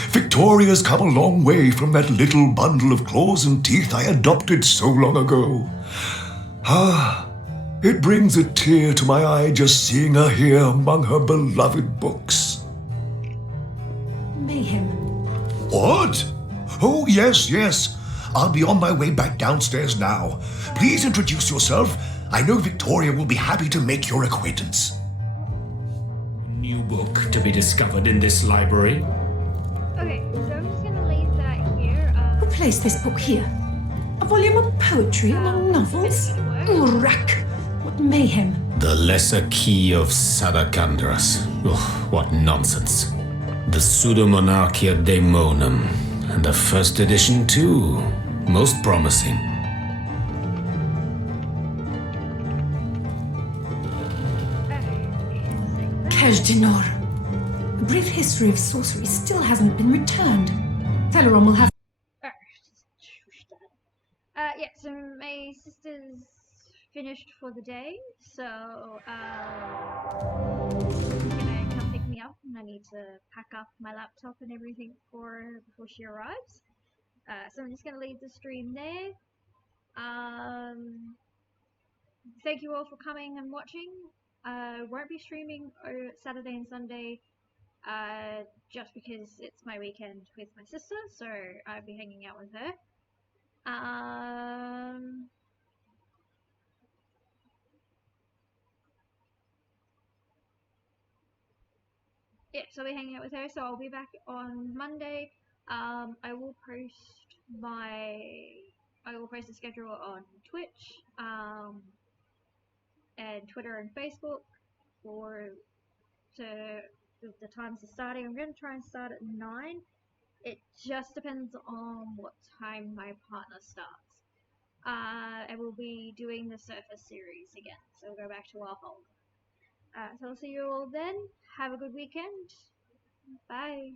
Victoria's come a long way from that little bundle of claws and teeth I adopted so long ago. Ah, it brings a tear to my eye just seeing her here among her beloved books. Mayhem. What? Oh, yes, yes. I'll be on my way back downstairs now. Please introduce yourself. I know Victoria will be happy to make your acquaintance. New book to be discovered in this library. Okay, so I'm just gonna leave that here. Who placed this book here? A volume of poetry among novels? Rak! What mayhem! The Lesser Key of Sadakandras. Oh, what nonsense. The Pseudomonarchia Daemonum. And the first edition, too. Most promising. Kejdinar. A brief history of sorcery still hasn't been returned. Teleron will have. Yeah, so my sister's finished for the day, so she's gonna come pick me up, and I need to pack up my laptop and everything before she arrives. So I'm just gonna leave the stream there. Thank you all for coming and watching. Won't be streaming Saturday and Sunday, just because it's my weekend with my sister, so I'll be hanging out with her. Yeah, so I'll be hanging out with her, so I'll be back on Monday. I will post a schedule on Twitch, and Twitter and Facebook for the times of starting. I'm going to try and start at 9. It just depends on what time my partner starts. And we'll be doing the Surface series again, so we'll go back to our hold. So I'll see you all then. Have a good weekend. Bye.